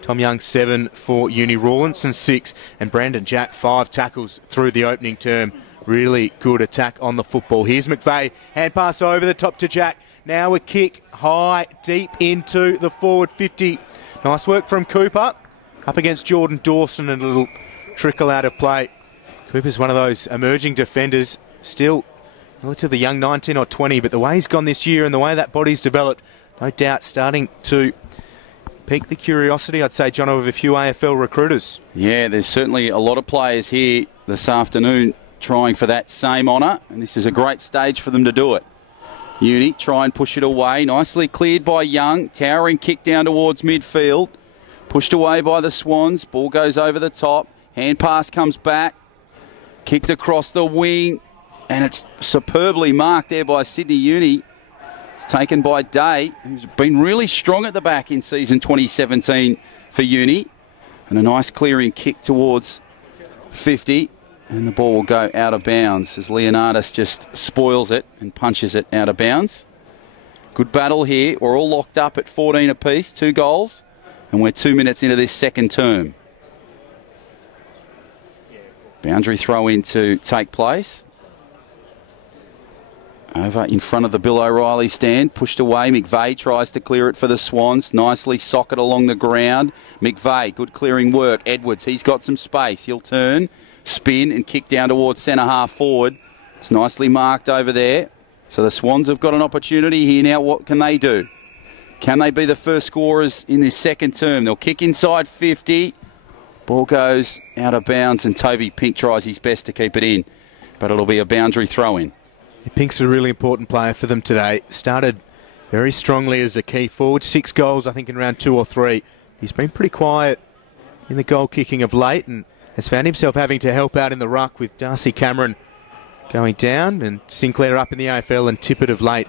Tom Young 7 for Uni. Rawlinson 6 and Brandon Jack 5 tackles through the opening term. Really good attack on the football. Here's McVeigh. Hand pass over the top to Jack. Now a kick high, deep into the forward 50. Nice work from Cooper. Up against Jordan Dawson and a little trickle out of play. Cooper's one of those emerging defenders. Still relatively young, 19 or 20, but the way he's gone this year and the way that body's developed, no doubt starting to pique the curiosity, I'd say, John, of a few AFL recruiters. Yeah, there's certainly a lot of players here this afternoon trying for that same honour, and this is a great stage for them to do it. Uni try and push it away. Nicely cleared by Young. Towering kick down towards midfield. Pushed away by the Swans. Ball goes over the top. Hand pass comes back. Kicked across the wing, and it's superbly marked there by Sydney Uni. It's taken by Day, who's been really strong at the back in season 2017 for Uni. And a nice clearing kick towards 50. And the ball will go out of bounds as Leonardis just spoils it and punches it out of bounds. Good battle here. We're all locked up at 14 apiece, 2 goals. And we're 2 minutes into this second term. Boundary throw in to take place. Over in front of the Bill O'Reilly stand, pushed away. McVeigh tries to clear it for the Swans. Nicely socket along the ground. McVeigh, good clearing work. Edwards, he's got some space. He'll turn, spin and kick down towards centre half forward. It's nicely marked over there. So the Swans have got an opportunity here now. What can they do? Can they be the first scorers in this second term? They'll kick inside 50. Ball goes out of bounds and Toby Pink tries his best to keep it in. But it'll be a boundary throw in. Pink's a really important player for them today. Started very strongly as a key forward. 6 goals, I think, in round 2 or 3. He's been pretty quiet in the goal kicking of late and has found himself having to help out in the ruck with Darcy Cameron going down and Sinclair up in the AFL and Tippett of late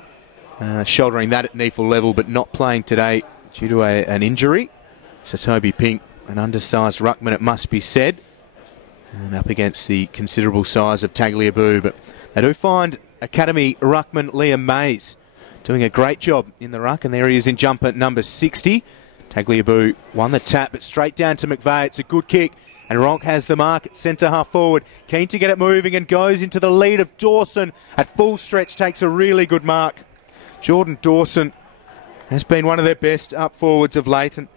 shouldering that at NEAFL level but not playing today due to an injury. So Toby Pink, an undersized ruckman, it must be said, and up against the considerable size of Tagliabue. But they do find Academy ruckman Liam Mays doing a great job in the ruck, and there he is in jumper number 60. Tagliabue won the tap, but straight down to McVeigh. It's a good kick, and Ronk has the mark at centre half forward. Keen to get it moving and goes into the lead of Dawson. At full stretch, takes a really good mark. Jordan Dawson has been one of their best up forwards of late, and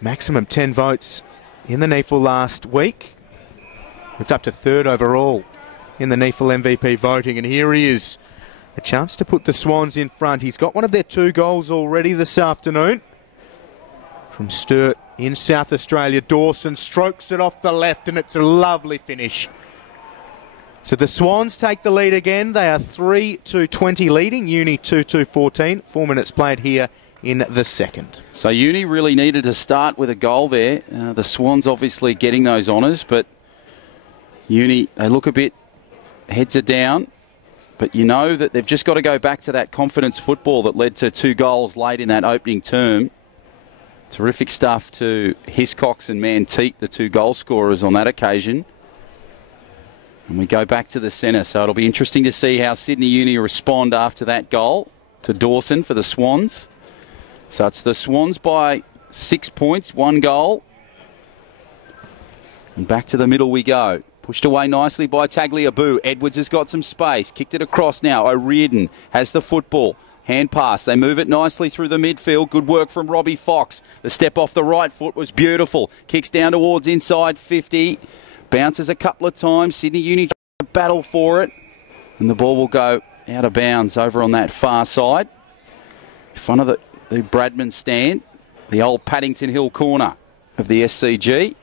maximum 10 votes in the NEAFL last week. Moved up to 3rd overall in the NEAFL MVP voting, and here he is. A chance to put the Swans in front. He's got one of their 2 goals already this afternoon. From Sturt in South Australia, Dawson strokes it off the left, and it's a lovely finish. So the Swans take the lead again. They are 3-20 leading. Uni 2-14. 4 minutes played here in the second. So Uni really needed to start with a goal there. The Swans obviously getting those honours, but Uni, they look a bit heads are down. But you know that they've just got to go back to that confidence football that led to 2 goals late in that opening term. Terrific stuff to Hiscox and Manteek, the 2 goal scorers on that occasion. And we go back to the centre, so it'll be interesting to see how Sydney Uni respond after that goal to Dawson for the Swans. So it's the Swans by 6 points, 1 goal. And back to the middle we go. Pushed away nicely by Tagliabue. Edwards has got some space. Kicked it across now. O'Riordan has the football. Hand pass. They move it nicely through the midfield. Good work from Robbie Fox. The step off the right foot was beautiful. Kicks down towards inside 50. Bounces a couple of times. Sydney Uni trying to battle for it. And the ball will go out of bounds over on that far side. In front of the Bradman stand. The old Paddington Hill corner of the SCG.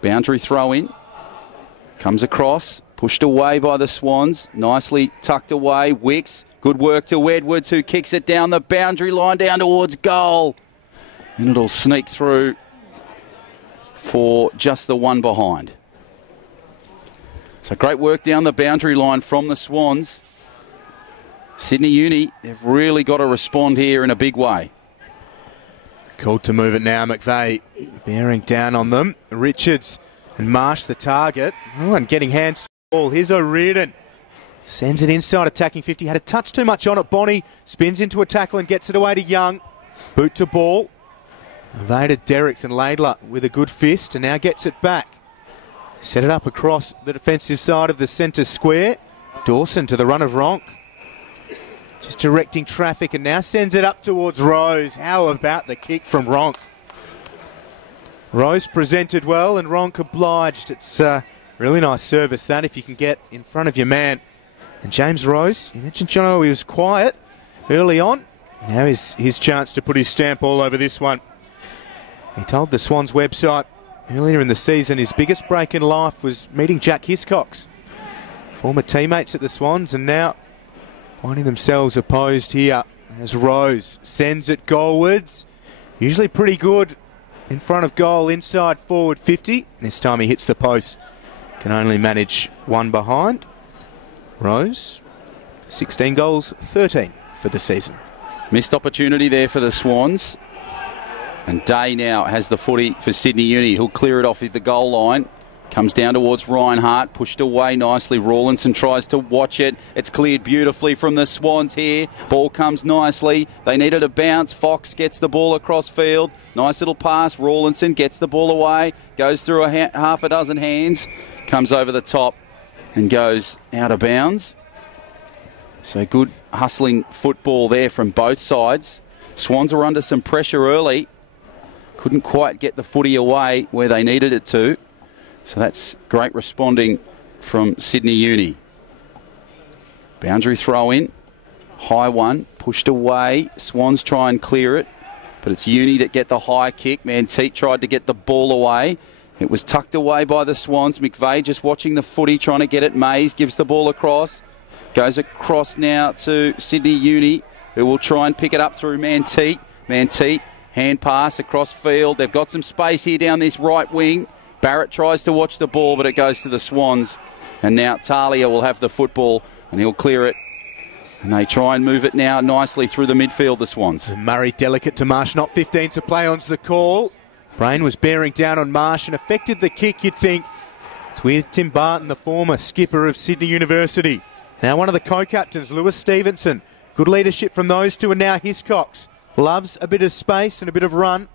Boundary throw in. Comes across. Pushed away by the Swans. Nicely tucked away. Wicks. Good work to Edwards, who kicks it down the boundary line down towards goal. And it'll sneak through for just the one behind. So great work down the boundary line from the Swans. Sydney Uni, they've really got to respond here in a big way. Called to move it now. McVeigh bearing down on them. Richards and Marsh the target. Oh, and getting hands to the ball. Here's O'Riordan. Sends it inside, attacking 50. Had a touch too much on it. Bonnie spins into a tackle and gets it away to Young. Boot to ball. Evaded Derricks and Laidler with a good fist and now gets it back. Set it up across the defensive side of the centre square. Dawson to the run of Ronk. Just directing traffic and now sends it up towards Rose. How about the kick from Ronk? Rose presented well and Ronk obliged. It's a really nice service that if you can get in front of your man. And James Rose, you mentioned Jono, he was quiet early on. Now is his chance to put his stamp all over this one. He told the Swans website earlier in the season his biggest break in life was meeting Jack Hiscox. Former teammates at the Swans and now finding themselves opposed here as Rose sends it goalwards. Usually pretty good in front of goal inside forward 50. This time he hits the post. Can only manage one behind. Rose, 16 goals, 13 for the season. Missed opportunity there for the Swans. And Day now has the footy for Sydney Uni. He'll clear it off at the goal line. Comes down towards Reinhardt, pushed away nicely. Rawlinson tries to watch it. It's cleared beautifully from the Swans here. Ball comes nicely. They needed a bounce. Fox gets the ball across field. Nice little pass. Rawlinson gets the ball away. Goes through half a dozen hands. Comes over the top and goes out of bounds. So good hustling football there from both sides. Swans were under some pressure early. Couldn't quite get the footy away where they needed it to. So that's great responding from Sydney Uni. Boundary throw in. High one. Pushed away. Swans try and clear it. But it's Uni that get the high kick. Manteet tried to get the ball away. It was tucked away by the Swans. McVeigh just watching the footy, trying to get it. Mays gives the ball across. Goes across now to Sydney Uni, who will try and pick it up through Manteet. Manteet, hand pass across field. They've got some space here down this right wing. Barrett tries to watch the ball, but it goes to the Swans. And now Talia will have the football, and he'll clear it. And they try and move it now nicely through the midfield, the Swans. And Murray delicate to Marsh, not 15 to play on's the call. Brain was bearing down on Marsh and affected the kick, you'd think. It's with Tim Barton, the former skipper of Sydney University. Now one of the co-captains, Lewis Stevenson. Good leadership from those two, and now Hiscox. Loves a bit of space and a bit of run.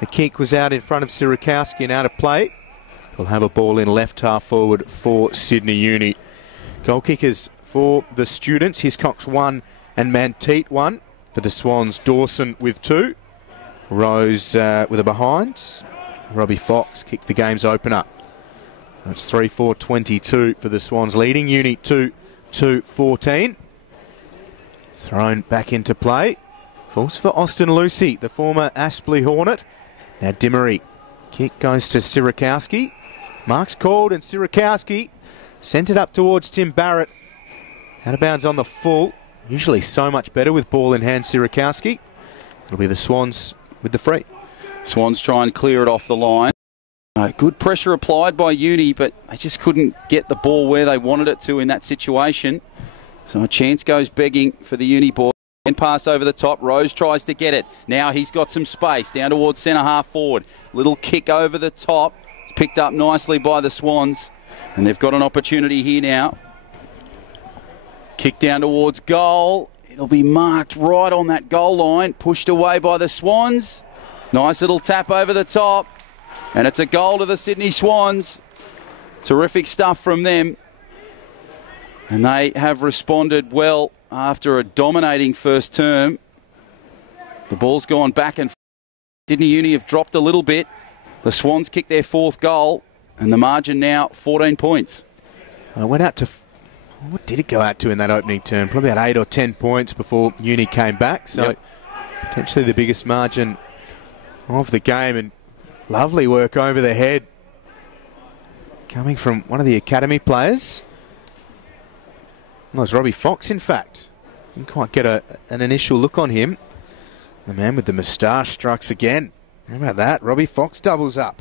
The kick was out in front of Sirakowski and out of play. We'll have a ball in left half forward for Sydney Uni. Goal kickers for the students. Hiscox 1 and Manteet 1. For the Swans, Dawson with 2. Rose with a behind. Robbie Fox kicked the game's opener. It's 3-4-22 for the Swans, leading Uni 2-14. Thrown back into play. Falls for Austin Lucy, the former Aspley Hornet. Now Dimmery. Kick goes to Sirakowski. Mark's called and Sirakowski sent it up towards Tim Barrett. Out of bounds on the full. Usually so much better with ball in hand, Sirakowski. It'll be the Swans with the free. Swans try and clear it off the line. Good pressure applied by Uni, but they just couldn't get the ball where they wanted it to in that situation. So a chance goes begging for the Uni ball. And pass over the top. Rose tries to get it. Now he's got some space down towards centre half forward. Little kick over the top. It's picked up nicely by the Swans. And they've got an opportunity here now. Kick down towards goal. It'll be marked right on that goal line, pushed away by the Swans. Nice little tap over the top, and it's a goal to the Sydney Swans. Terrific stuff from them. And they have responded well after a dominating first term. The ball's gone back and Sydney Uni have dropped a little bit. The Swans kicked their 4th goal, and the margin now 14 points. I went out to, what did it go out to in that opening term? Probably about 8 or 10 points before Uni came back. So potentially the biggest margin of the game, and lovely work over the head coming from one of the academy players. Well, it was Robbie Fox, in fact. Didn't quite get an initial look on him. The man with the moustache strikes again. How about that? Robbie Fox doubles up.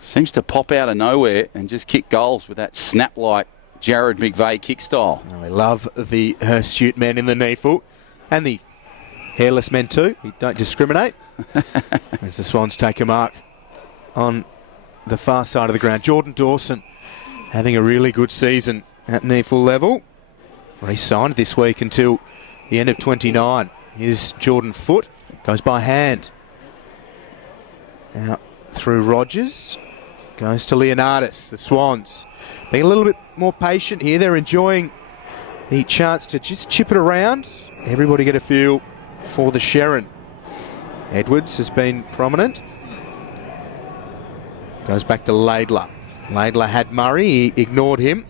Seems to pop out of nowhere and just kick goals with that snap-like Jared McVeigh kick style. I love the hirsute men in the NEAFL, and the hairless men too. We don't discriminate. As the Swans take a mark on the far side of the ground. Jordan Dawson having a really good season at NEAFL level. Re-signed this week until the end of 29. Here's Jordan Foote. Goes by hand. Now through Rogers. Goes to Leonardis. The Swans being a little bit more patient here. They're enjoying the chance to just chip it around. Everybody get a feel for the Sharon. Edwards has been prominent. Goes back to Laidler. Laidler had Murray. He ignored him.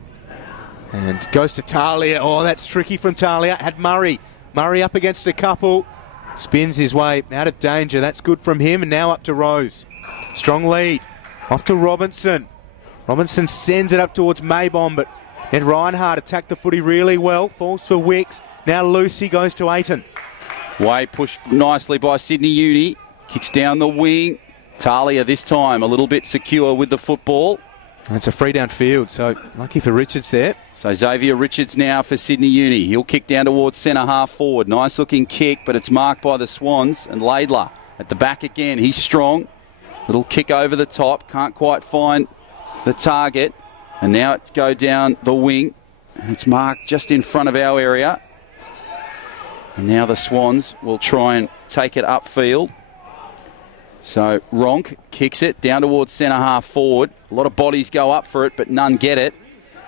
And goes to Talia. Oh, that's tricky from Talia. Had Murray. Murray up against a couple. Spins his way out of danger. That's good from him. And now up to Rose. Strong lead. Off to Robinson. Robinson sends it up towards Maybom, but then Reinhardt attacked the footy really well. Falls for Wicks. Now Lucy goes to Aiton. Way pushed nicely by Sydney Uni. Kicks down the wing. Talia this time a little bit secure with the football. And it's a free downfield, so lucky for Richards there. So Xavier Richards now for Sydney Uni. He'll kick down towards centre half forward. Nice looking kick, but it's marked by the Swans. And Laidler at the back again. He's strong. Little kick over the top. Can't quite find the target. And now it's go down the wing. And it's marked just in front of our area. And now the Swans will try and take it upfield. So Ronk kicks it down towards centre half forward. A lot of bodies go up for it, but none get it.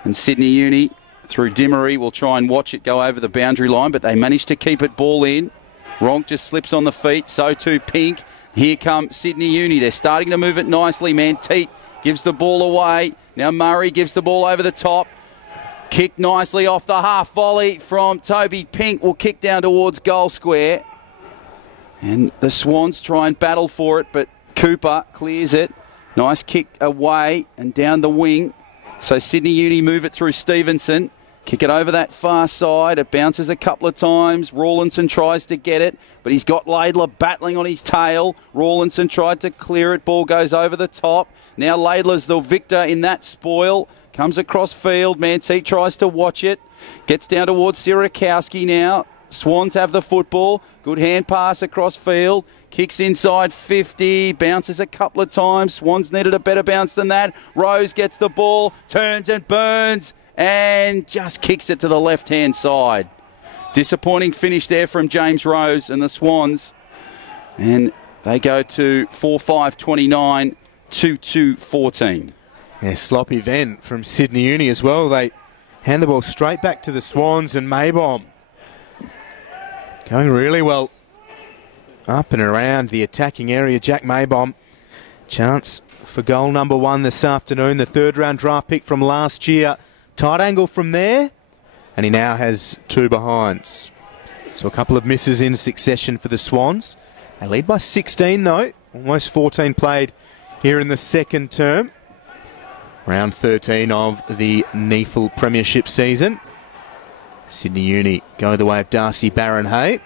And Sydney Uni, through Dimmery, will try and watch it go over the boundary line, but they manage to keep it ball in. Ronk just slips on the feet, so too Pink. Here come Sydney Uni. They're starting to move it nicely. Manteet gives the ball away. Now Murray gives the ball over the top. Kicked nicely off the half volley from Toby Pink. Will kick down towards goal square. And the Swans try and battle for it, but Cooper clears it. Nice kick away and down the wing. So Sydney Uni move it through Stevenson. Kick it over that far side. It bounces a couple of times. Rawlinson tries to get it, but he's got Laidler battling on his tail. Rawlinson tried to clear it. Ball goes over the top. Now Laidler's the victor in that spoil. Comes across field. Manteet tries to watch it. Gets down towards Sirakowski now. Swans have the football. Good hand pass across field. Kicks inside 50. Bounces a couple of times. Swans needed a better bounce than that. Rose gets the ball. Turns and burns. And just kicks it to the left-hand side. Disappointing finish there from James Rose and the Swans. And they go to 4-5-29, 2-2-14. Yeah, sloppy then from Sydney Uni as well. They hand the ball straight back to the Swans, and Maybom going really well up and around the attacking area. Jack Maybom, chance for goal number 1 this afternoon. The 3rd round draft pick from last year. Tight angle from there, and he now has 2 behinds. So a couple of misses in succession for the Swans. They lead by 16 though, almost 14 played here in the second term. Round 13 of the NEAFL Premiership season. Sydney Uni go the way of Darcy Barron-Hay.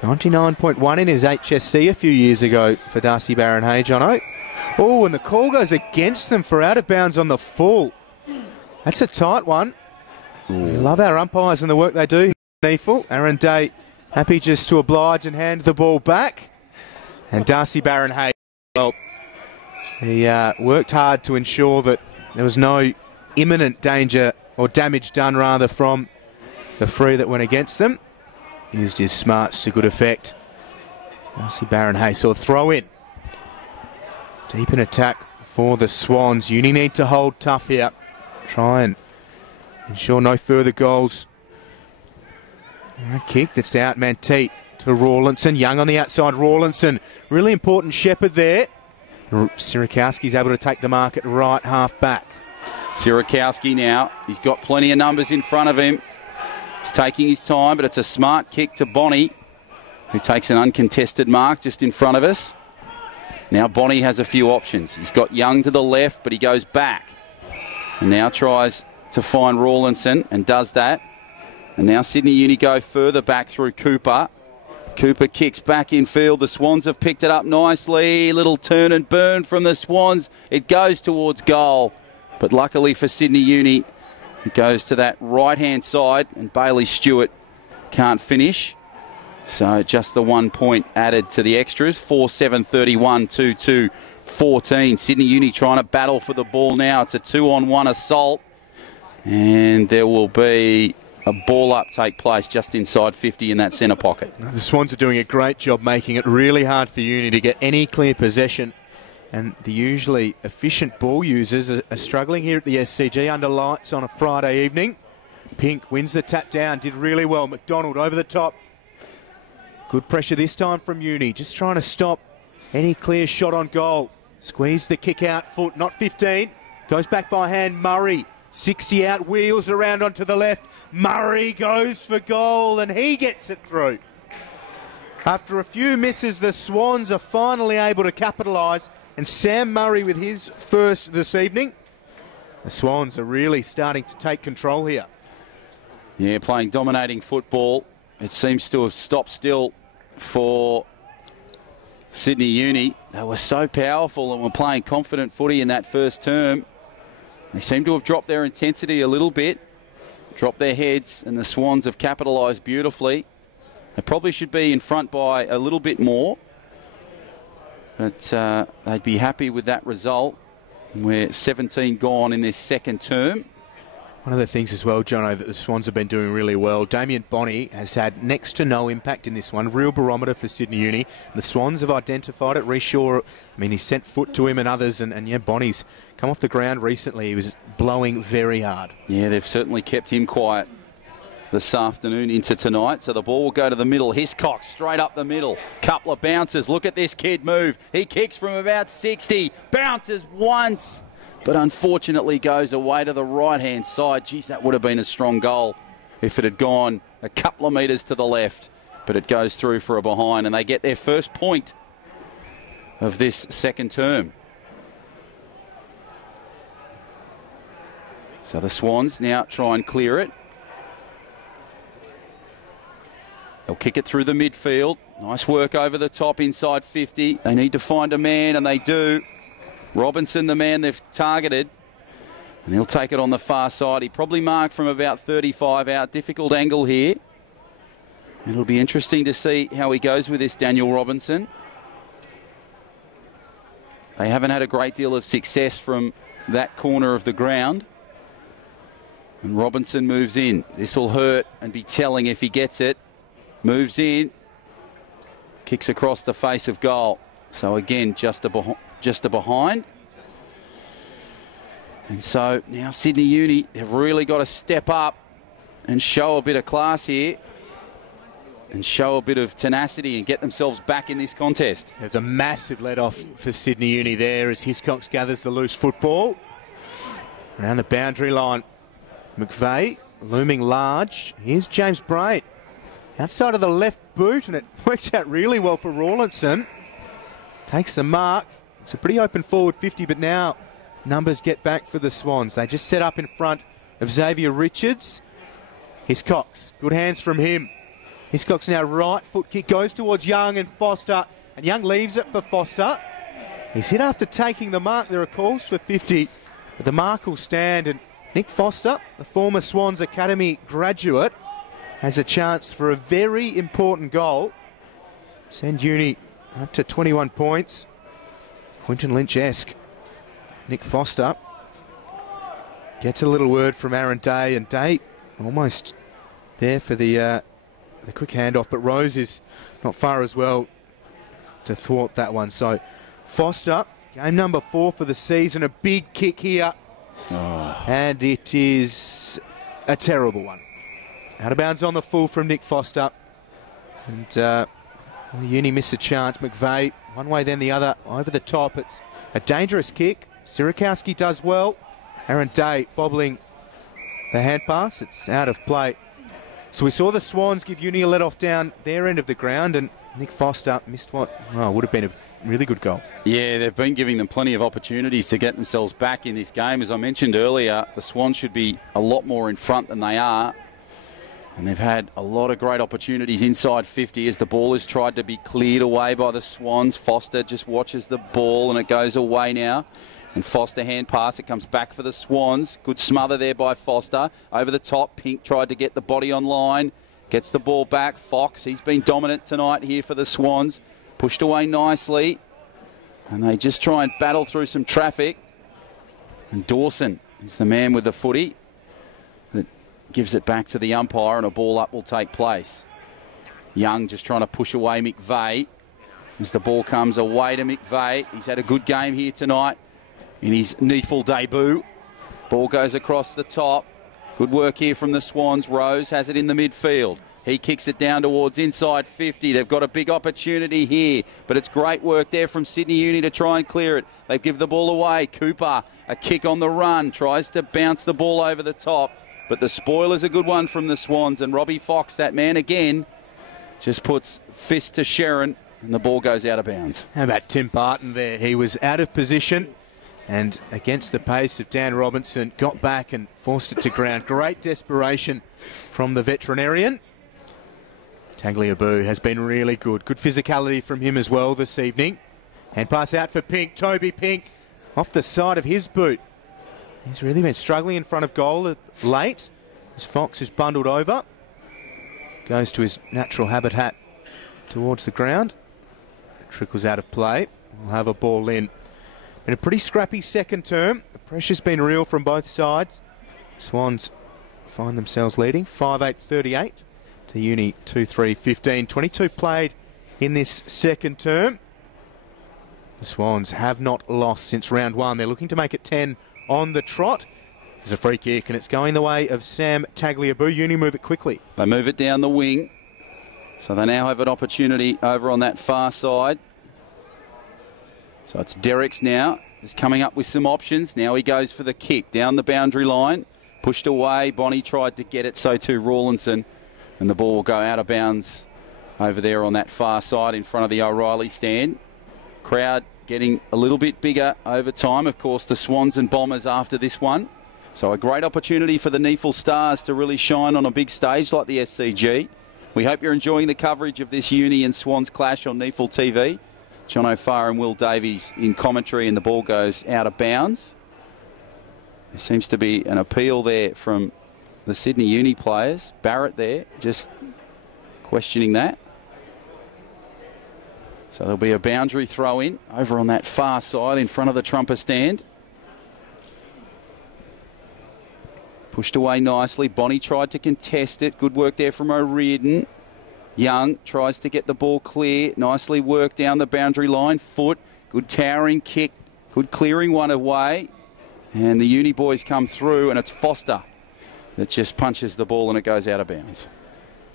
99.1 in his HSC a few years ago for Darcy Barron-Hay, Jono. Oh, and the call goes against them for out of bounds on the full. That's a tight one. We love our umpires and the work they do. NEAFL. Aaron Day happy just to oblige and hand the ball back. And Darcy Barron-Hay, well, he worked hard to ensure that there was no imminent danger or damage done rather from the free that went against them. Used his smarts to good effect. Darcy Barron-Hayes saw throw in. Deep in attack for the Swans. Uni need to hold tough here. Try and ensure no further goals. A kick that's out, Manteet to Rawlinson. Young on the outside, Rawlinson. Really important shepherd there. Sierakowski's able to take the mark at right half back. Sierakowski now, he's got plenty of numbers in front of him. He's taking his time, but it's a smart kick to Bonnie, who takes an uncontested mark just in front of us. Now Bonnie has a few options. He's got Young to the left, but he goes back. And now tries to find Rawlinson and does that. And now Sydney Uni go further back through Cooper. Cooper kicks back in field. The Swans have picked it up nicely. Little turn and burn from the Swans. It goes towards goal. But luckily for Sydney Uni, it goes to that right-hand side, and Bailey Stewart can't finish. So just the 1 point added to the extras. 4-7-31, 2-2-14. Sydney Uni trying to battle for the ball now. It's a 2-on-1 assault. And there will be a ball up take place just inside 50 in that centre pocket. The Swans are doing a great job making it really hard for Uni to get any clear possession. And the usually efficient ball users are struggling here at the SCG under lights on a Friday evening. Pink wins the tap down, did really well. McDonald over the top. Good pressure this time from Uni, just trying to stop any clear shot on goal. Squeeze the kick out foot, not 15. Goes back by hand, Murray. 60 out, wheels around onto the left. Murray goes for goal and he gets it through. After a few misses, the Swans are finally able to capitalise. And Sam Murray with his first this evening. The Swans are really starting to take control here. Yeah, playing dominating football. It seems to have stopped still for Sydney Uni. They were so powerful and were playing confident footy in that first term. They seem to have dropped their intensity a little bit, dropped their heads, and the Swans have capitalised beautifully. They probably should be in front by a little bit more. But they'd be happy with that result. We're 17 gone in this second term. One of the things as well, Jono, that the Swans have been doing really well, Damien Bonnie has had next to no impact in this one. Real barometer for Sydney Uni. The Swans have identified it. Reshaw, I mean, he sent foot to him and others. And yeah, Bonnie's come off the ground recently. He was blowing very hard. Yeah, they've certainly kept him quiet this afternoon into tonight. So the ball will go to the middle. Hiscock straight up the middle. Couple of bounces. Look at this kid move. He kicks from about 60. Bounces once, but unfortunately goes away to the right-hand side. Geez, that would have been a strong goal if it had gone a couple of metres to the left. But it goes through for a behind, and they get their first point of this second term. So the Swans now try and clear it. They'll kick it through the midfield. Nice work over the top inside 50. They need to find a man, and they do. Robinson, the man they've targeted. And he'll take it on the far side. He probably marked from about 35 out. Difficult angle here. It'll be interesting to see how he goes with this, Daniel Robinson. They haven't had a great deal of success from that corner of the ground. And Robinson moves in. This will hurt and be telling if he gets it. Moves in, kicks across the face of goal. So again, just a behind. And so now Sydney Uni have really got to step up and show a bit of class here and show a bit of tenacity and get themselves back in this contest. There's a massive let-off for Sydney Uni there as Hiscox gathers the loose football. Around the boundary line, McVeigh looming large. Here's James Brain. Outside of the left boot, and it works out really well for Rawlinson. Takes the mark. It's a pretty open forward 50, but now numbers get back for the Swans. They just set up in front of Xavier Richards. Hiscox, good hands from him. Hiscox now right foot kick, goes towards Young and Foster, and Young leaves it for Foster. He's hit after taking the mark. There are calls for 50, but the mark will stand, and Nick Foster, the former Swans Academy graduate, has a chance for a very important goal. Send Uni up to 21 points. Quinton Lynch-esque. Nick Foster. Gets a little word from Aaron Day, and Day almost there for the quick handoff, but Rose is not far as well to thwart that one. So Foster, game number 4 for the season, a big kick here. Oh. And it is a terrible one. Out of bounds on the full from Nick Foster. And the Uni missed a chance. McVeigh, one way then the other, over the top. It's a dangerous kick. Sirikowski does well. Aaron Day bobbling the hand pass. It's out of play. So we saw the Swans give Uni a let-off down their end of the ground, and Nick Foster missed what would have been a really good goal. Yeah, they've been giving them plenty of opportunities to get themselves back in this game. As I mentioned earlier, the Swans should be a lot more in front than they are. And they've had a lot of great opportunities inside 50 as the ball has tried to be cleared away by the Swans. Foster just watches the ball and it goes away now. And Foster hand pass, it comes back for the Swans. Good smother there by Foster. Over the top, Pink tried to get the body on line. Gets the ball back. Fox, he's been dominant tonight here for the Swans. Pushed away nicely. And they just try and battle through some traffic. And Dawson is the man with the footy that gives it back to the umpire, and a ball up will take place. Young just trying to push away McVeigh. As the ball comes away to McVeigh. He's had a good game here tonight in his NEAFL debut. Ball goes across the top. Good work here from the Swans. Rose has it in the midfield. He kicks it down towards inside 50. They've got a big opportunity here, but it's great work there from Sydney Uni to try and clear it. They give the ball away. Cooper, a kick on the run, tries to bounce the ball over the top, but the spoiler's a good one from the Swans, and Robbie Fox, that man again, just puts fist to Sharon, and the ball goes out of bounds. How about Tim Barton there? He was out of position and against the pace of Dan Robinson, got back and forced it to ground. Great desperation from the veterinarian. Tagliabue has been really good. Good physicality from him as well this evening. Hand pass out for Pink. Toby Pink off the side of his boot. He's really been struggling in front of goal late as Fox is bundled over. Goes to his natural habitat towards the ground. Trickles out of play. We'll have a ball in. Been a pretty scrappy second term. The pressure's been real from both sides. Swans find themselves leading 5-8-38 to Uni 2-3-15. 22 played in this second term. The Swans have not lost since round 1. They're looking to make it 10 on the trot. There's a free kick and it's going the way of Sam Tagliabue. Uni move it quickly. They move it down the wing. So they now have an opportunity over on that far side. So it's Derricks now. He's coming up with some options. Now he goes for the kick down the boundary line. Pushed away. Bonnie tried to get it, so too Rawlinson. And the ball will go out of bounds over there on that far side in front of the O'Reilly stand. Crowd getting a little bit bigger over time. Of course, the Swans and Bombers after this one. So a great opportunity for the NEAFL Stars to really shine on a big stage like the SCG. We hope you're enjoying the coverage of this Uni and Swans clash on NEAFL TV. John O'Farr and Will Davies in commentary, and the ball goes out of bounds. There seems to be an appeal there from the Sydney Uni players. Barrett there just questioning that. So there'll be a boundary throw in over on that far side in front of the Trumper stand. Pushed away nicely. Bonnie tried to contest it. Good work there from O'Riordan. Young tries to get the ball clear. Nicely worked down the boundary line. Foot. Good towering kick. Good clearing one away. And the Uni boys come through, and it's Foster that just punches the ball and it goes out of bounds.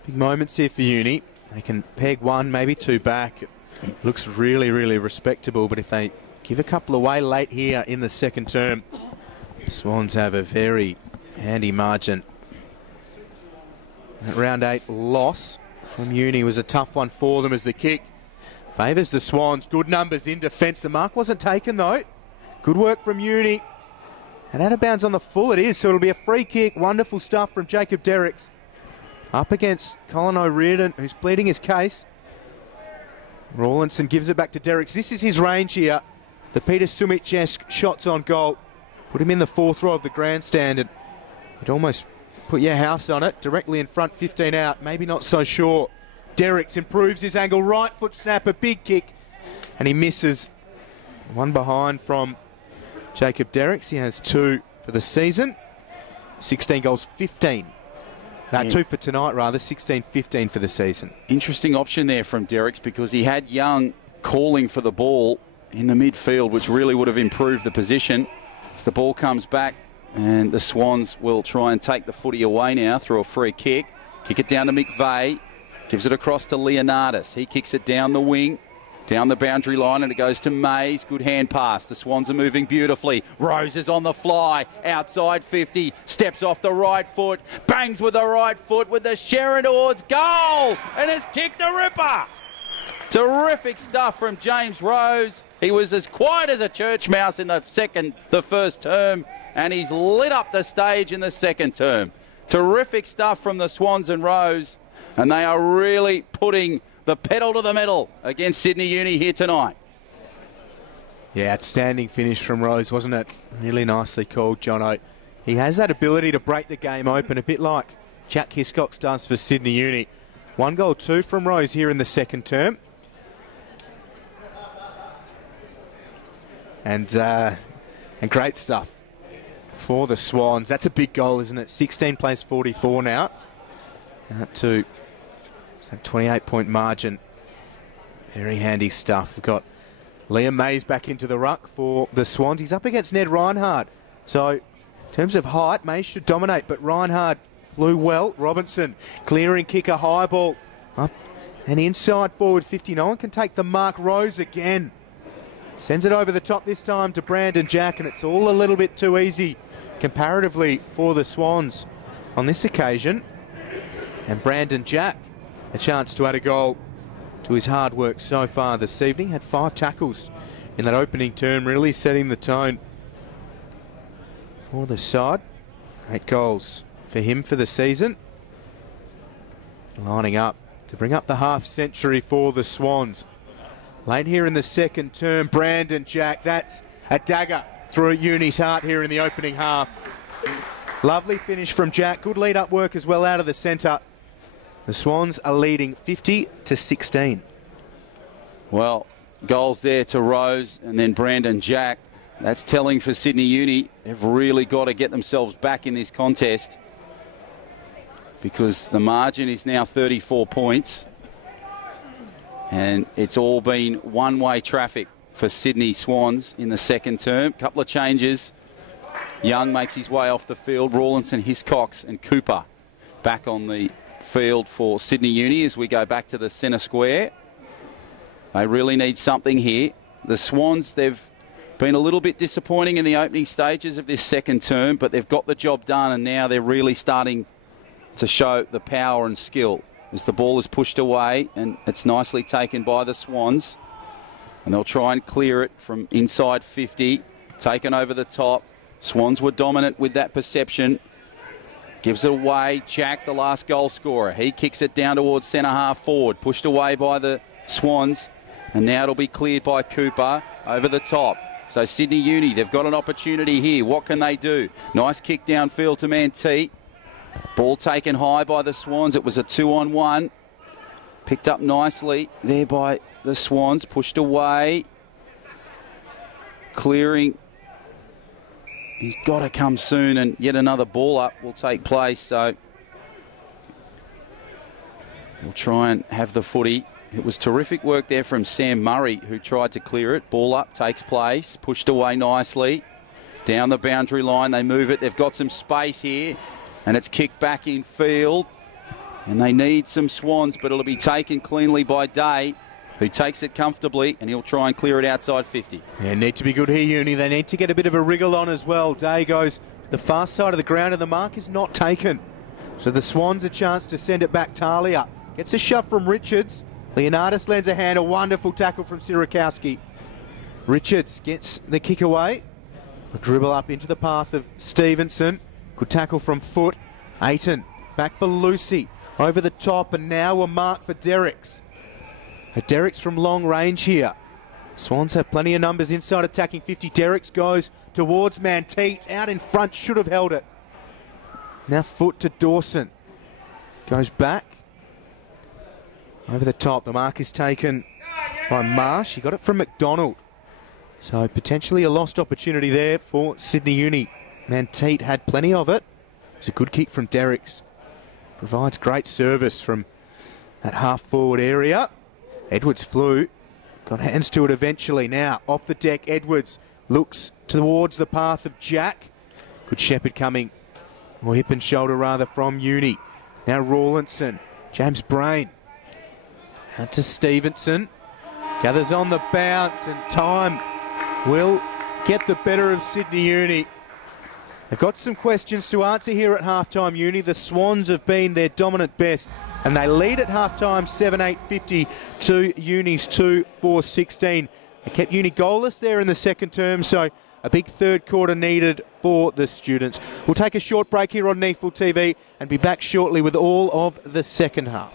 Big moments here for Uni. They can peg one, maybe two back. It looks really, really respectable, but if they give a couple away late here in the second term, the Swans have a very handy margin. That round 8 loss from Uni was a tough one for them as the kick favours the Swans. Good numbers in defence. The mark wasn't taken though. Good work from Uni. And out of bounds on the full it is, so it'll be a free kick. Wonderful stuff from Jacob Derricks. Up against Colin O'Riordan, who's pleading his case. Rawlinson gives it back to Derricks. This is his range here. The Peter Sumich-esque shots on goal. Put him in the 4th row of the grandstand, and it almost put your house on it. Directly in front, 15 out. Maybe not so sure. Derricks improves his angle. Right foot snap, a big kick. And he misses. One behind from Jacob Derricks. He has 2 for the season. 16 goals, 15 2 for tonight, rather. 16-15 for the season. Interesting option there from Derricks, because he had Young calling for the ball in the midfield, which really would have improved the position. As the ball comes back, and the Swans will try and take the footy away now through a free kick. Kick it down to McVeigh. Gives it across to Leonardis. He kicks it down the wing, down the boundary line, and it goes to Mays. Good hand pass. The Swans are moving beautifully. Rose is on the fly. Outside 50. Steps off the right foot. Bangs with the right foot with the Sharon towards goal. And has kicked a ripper. Terrific stuff from James Rose. He was as quiet as a church mouse in the first term, and he's lit up the stage in the second term. Terrific stuff from the Swans and Rose, and they are really putting the pedal to the metal against Sydney Uni here tonight. Yeah, outstanding finish from Rose, wasn't it? Really nicely called, Jono. He has that ability to break the game open, a bit like Jack Hiscox does for Sydney Uni. 1 goal, 2 from Rose here in the second term. And great stuff for the Swans. That's a big goal, isn't it? 16 plays 44 now. Out to 28-point margin. Very handy stuff. We've got Liam Mays back into the ruck for the Swans. He's up against Ned Reinhardt. So in terms of height, Mays should dominate, but Reinhardt flew well. Robinson clearing kicker, high ball up and inside forward 50. No one can take the mark. Rose again. Sends it over the top this time to Brandon Jack, and it's all a little bit too easy comparatively for the Swans on this occasion. And Brandon Jack, a chance to add a goal to his hard work so far this evening. Had 5 tackles in that opening term, really setting the tone for the side. 8 goals for him for the season. Lining up to bring up the half century for the Swans. Late here in the second term, Brandon Jack, that's a dagger through Uni's heart here in the opening half. Lovely finish from Jack. Good lead-up work as well out of the centre. The Swans are leading 50-16. Well, goals there to Rose and then Brandon Jack. That's telling for Sydney Uni. They've really got to get themselves back in this contest, because the margin is now 34 points. And it's all been one-way traffic for Sydney Swans in the second term. Couple of changes. Young makes his way off the field. Rawlinson, Hiscox and Cooper back on the field for Sydney Uni as we go back to the centre square. They really need something here. The Swans, they've been a little bit disappointing in the opening stages of this second term, but they've got the job done, and now they're really starting to show the power and skill as the ball is pushed away, and it's nicely taken by the Swans. And they'll try and clear it from inside 50, taken over the top. Swans were dominant with that perception. Gives it away. Jack, the last goal scorer. He kicks it down towards centre half forward. Pushed away by the Swans. And now it'll be cleared by Cooper over the top. So Sydney Uni, they've got an opportunity here. What can they do? Nice kick downfield to Mantete. Ball taken high by the Swans. It was a 2-on-1. Picked up nicely there by the Swans. Pushed away. Clearing. He's got to come soon, and yet another ball up will take place. So we'll try and have the footy. It was terrific work there from Sam Murray, who tried to clear it. Ball up takes place. Pushed away nicely. Down the boundary line. They move it. They've got some space here. And it's kicked back in field. And they need some Swans, but it'll be taken cleanly by Day, who takes it comfortably, and he'll try and clear it outside 50. Yeah, need to be good here, Uni. They need to get a bit of a wriggle on as well. Day goes the far side of the ground, and the mark is not taken. So the Swans a chance to send it back. Talia gets a shove from Richards. Leonardis lends a hand. A wonderful tackle from Sirakowski. Richards gets the kick away. A dribble up into the path of Stevenson. Good tackle from foot. Aiton back for Lucy. Over the top, and now a mark for Derricks. Derricks from long range here. Swans have plenty of numbers inside attacking 50. Derricks goes towards Mantete. Out in front, should have held it. Now foot to Dawson. Goes back. Over the top, the mark is taken by Marsh. He got it from McDonald. So potentially a lost opportunity there for Sydney Uni. Mantete had plenty of it. It was a good kick from Derricks. provides great service from that half-forward area. Edwards flew, got hands to it eventually. Now, off the deck, Edwards looks towards the path of Jack. Good shepherd coming, or hip and shoulder rather, from Uni. Now Rawlinson, James Brain, out to Stevenson. Gathers on the bounce, and time will get the better of Sydney Uni. They've got some questions to answer here at halftime, Uni. The Swans have been their dominant best, and they lead at halftime 7-8-50 to Uni's 2-4-16. They kept Uni goalless there in the second term, so a big third quarter needed for the students. We'll take a short break here on NEAFL TV and be back shortly with all of the second half.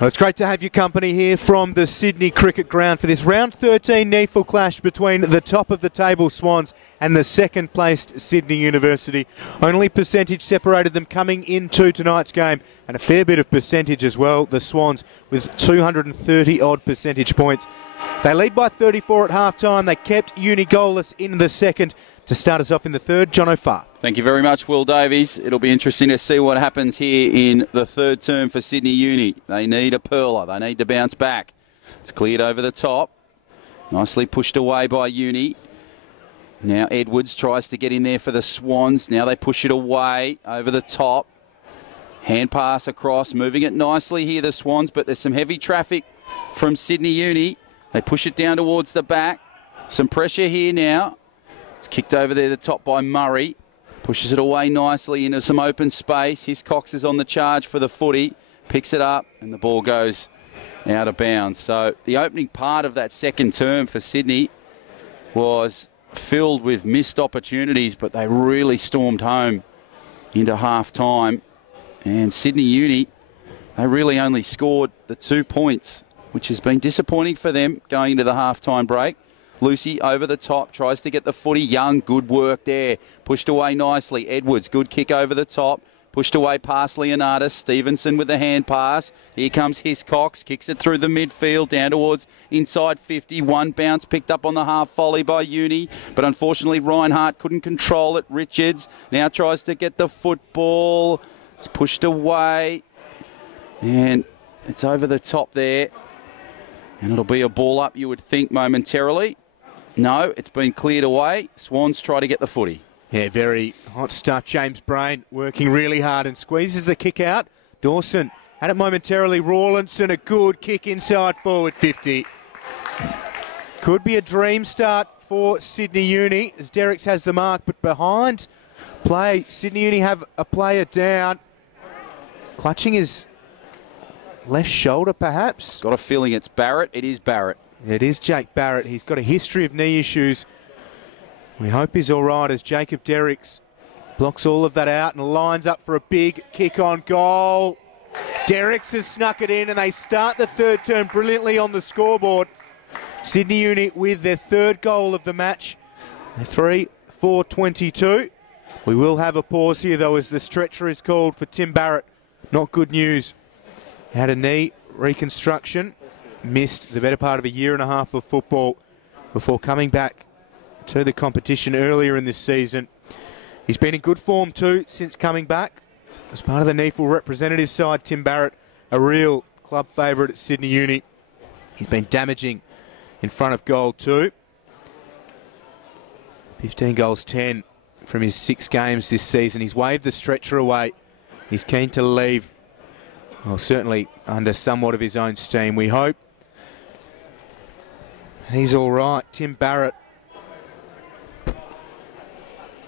Well, it's great to have your company here from the Sydney Cricket Ground for this round 13 NEAFL clash between the top of the table Swans and the second placed Sydney University. Only percentage separated them coming into tonight's game, and a fair bit of percentage as well. The Swans with 230 odd percentage points. They lead by 34 at half time. They kept Uni goalless in the second. To start us off in the third, John O'Farr. Thank you very much, Will Davies. It'll be interesting to see what happens here in the third term for Sydney Uni. They need a pearler. They need to bounce back. It's cleared over the top. Nicely pushed away by Uni. Now Edwards tries to get in there for the Swans. Now they push it away over the top. Hand pass across, moving it nicely here, the Swans, but there's some heavy traffic from Sydney Uni. They push it down towards the back. Some pressure here now. It's kicked over there the top by Murray. Pushes it away nicely into some open space. Hiscox is on the charge for the footy. Picks it up and the ball goes out of bounds. So the opening part of that second term for Sydney was filled with missed opportunities, but they really stormed home into half time. And Sydney Uni, they really only scored the 2 points, which has been disappointing for them going into the half-time break. Lucy over the top, tries to get the footy. Young, good work there. Pushed away nicely. Edwards, good kick over the top. Pushed away past Leonardis. Stevenson with the hand pass. Here comes Hiscox. Kicks it through the midfield down towards inside 50. One bounce picked up on the half volley by Uni. But unfortunately, Reinhardt couldn't control it. Richards now tries to get the football. It's pushed away. And it's over the top there. And it'll be a ball up, you would think, momentarily. No, it's been cleared away. Swans try to get the footy. Yeah, very hot stuff. James Brain working really hard and squeezes the kick out. Dawson had it momentarily. Rawlinson, a good kick inside forward 50. Could be a dream start for Sydney Uni as Derricks has the mark, but behind play, Sydney Uni have a player down. Clutching his left shoulder, perhaps. Got a feeling it's Barrett. It is Barrett. It is Jake Barrett. He's got a history of knee issues. We hope he's all right as Jacob Derricks blocks all of that out and lines up for a big kick on goal. Derricks has snuck it in and they start the third term brilliantly on the scoreboard. Sydney Uni with their third goal of the match. They're 3-4-22. We will have a pause here though as the stretcher is called for Tim Barrett. Not good news. Had a knee reconstruction, missed the better part of a year and a half of football before coming back to the competition earlier in this season. He's been in good form too since coming back. As part of the NEAFL representative side, Tim Barrett, a real club favourite at Sydney Uni. He's been damaging in front of goal too. 15 goals, 10 from his 6 games this season. He's waved the stretcher away. He's keen to leave. Well, certainly under somewhat of his own steam, we hope. He's all right. Tim Barrett.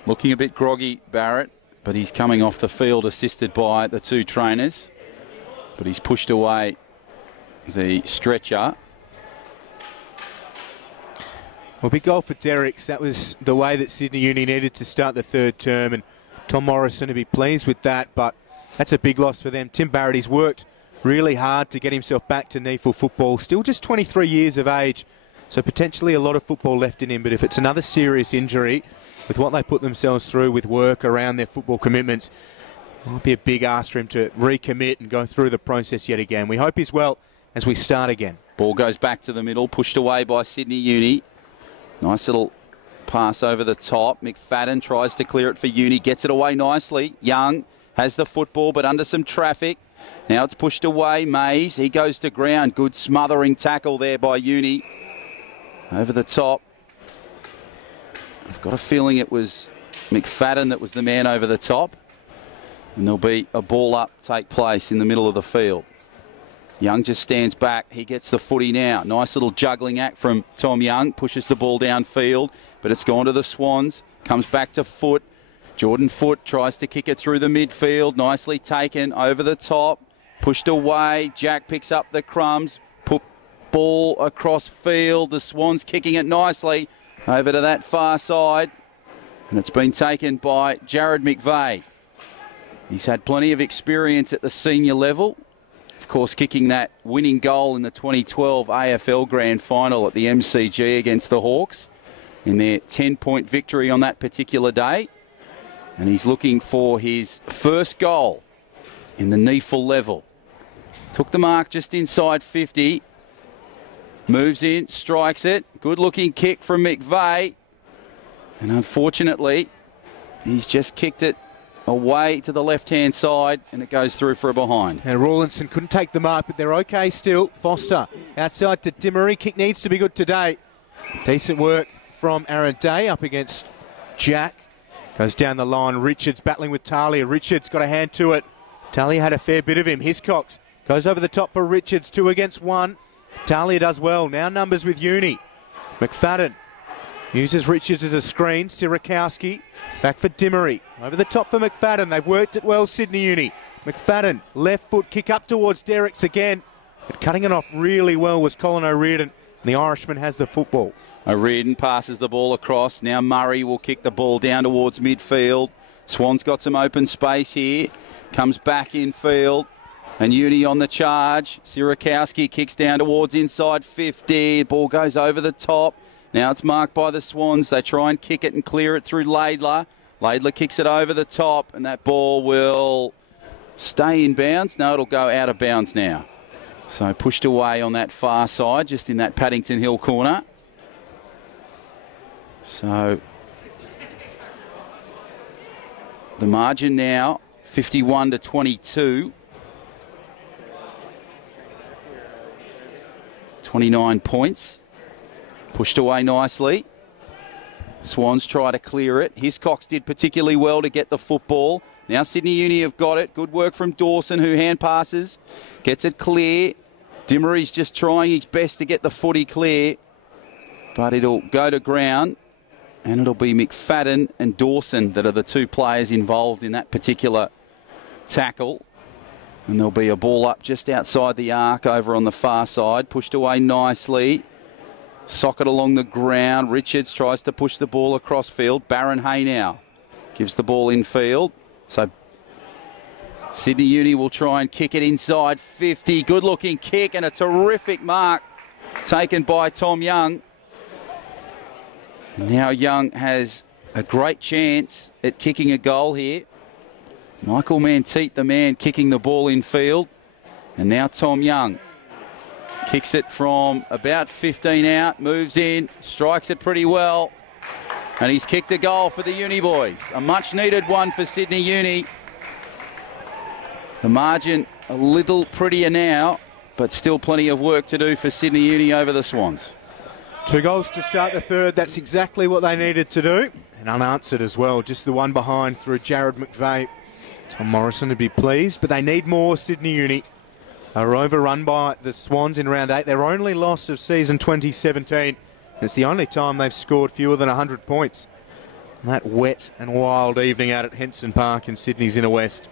Looking a bit groggy, Barrett, but he's coming off the field assisted by the 2 trainers. But he's pushed away the stretcher. Well, big goal for Derricks. That was the way that Sydney Uni needed to start the third term, and Tom Morrison to be pleased with that, but that's a big loss for them. Tim Barrett, he's worked really hard to get himself back to NEAFL football. Still just 23 years of age, so potentially a lot of football left in him. But if it's another serious injury, with what they put themselves through with work around their football commitments, it might be a big ask for him to recommit and go through the process yet again. We hope he's well as we start again. Ball goes back to the middle, pushed away by Sydney Uni. Nice little pass over the top. McFadden tries to clear it for Uni, gets it away nicely. Young has the football, but under some traffic. Now it's pushed away. Mays, he goes to ground. Good smothering tackle there by Uni. Over the top. I've got a feeling it was McFadden that was the man over the top. And there'll be a ball up take place in the middle of the field. Young just stands back. He gets the footy now. Nice little juggling act from Tom Young. Pushes the ball downfield, but it's gone to the Swans. Comes back to Foot. Jordan Foot tries to kick it through the midfield. Nicely taken over the top. Pushed away. Jack picks up the crumbs. Put ball across field. The Swans kicking it nicely over to that far side. And it's been taken by Jared McVeigh. He's had plenty of experience at the senior level. Of course, kicking that winning goal in the 2012 AFL Grand Final at the MCG against the Hawks in their 10-point victory on that particular day. And he's looking for his first goal in the NEAFL level. Took the mark just inside 50. Moves in, strikes it. Good-looking kick from McVeigh. And unfortunately, he's just kicked it away to the left-hand side, and it goes through for a behind. And Rawlinson couldn't take the mark, but they're okay still. Foster outside to Dimmery. Kick needs to be good today. Decent work from Aaron Day up against Jack. Goes down the line. Richards battling with Talia. Richards got a hand to it. Talia had a fair bit of him. Hiscox goes over the top for Richards. 2 against 1. Talia does well. Now numbers with Uni. McFadden uses Richards as a screen. Sirakowski back for Dimmery. Over the top for McFadden. They've worked it well, Sydney Uni. McFadden, left foot kick up towards Derricks again. But cutting it off really well was Colin O'Riordan. The Irishman has the football. O'Riordan passes the ball across. Now Murray will kick the ball down towards midfield. Swans got some open space here. Comes back in field. And Uni on the charge. Sirakowski kicks down towards inside 50. Ball goes over the top. Now it's marked by the Swans. They try and kick it and clear it through Laidler. Laidler kicks it over the top, and that ball will stay in bounds. No, it'll go out of bounds now. So pushed away on that far side, just in that Paddington Hill corner. So the margin now, 51-22. 29 points. Pushed away nicely. Swans try to clear it. Hiscox did particularly well to get the football. Now Sydney Uni have got it. Good work from Dawson, who hand passes. Gets it clear. Dimmery's just trying his best to get the footy clear. But it'll go to ground. And it'll be McFadden and Dawson that are the 2 players involved in that particular tackle. And there'll be a ball up just outside the arc over on the far side. Pushed away nicely. Socket along the ground. Richards tries to push the ball across field. Barron Hay now gives the ball in field. So Sydney Uni will try and kick it inside 50. Good looking kick and a terrific mark taken by Tom Young. And now Young has a great chance at kicking a goal here. Michael Manteet, the man kicking the ball in field. And now Tom Young kicks it from about 15 out, moves in, strikes it pretty well. And he's kicked a goal for the Uni boys. A much needed one for Sydney Uni. The margin a little prettier now, but still plenty of work to do for Sydney Uni over the Swans. 2 goals to start the third. That's exactly what they needed to do. And unanswered as well. Just the one behind through Jared McVeigh. Tom Morrison would be pleased, but they need more, Sydney Uni. They were overrun by the Swans in round 8. Their only loss of season 2017. It's the only time they've scored fewer than 100 points. And that wet and wild evening out at Henson Park in Sydney's inner west.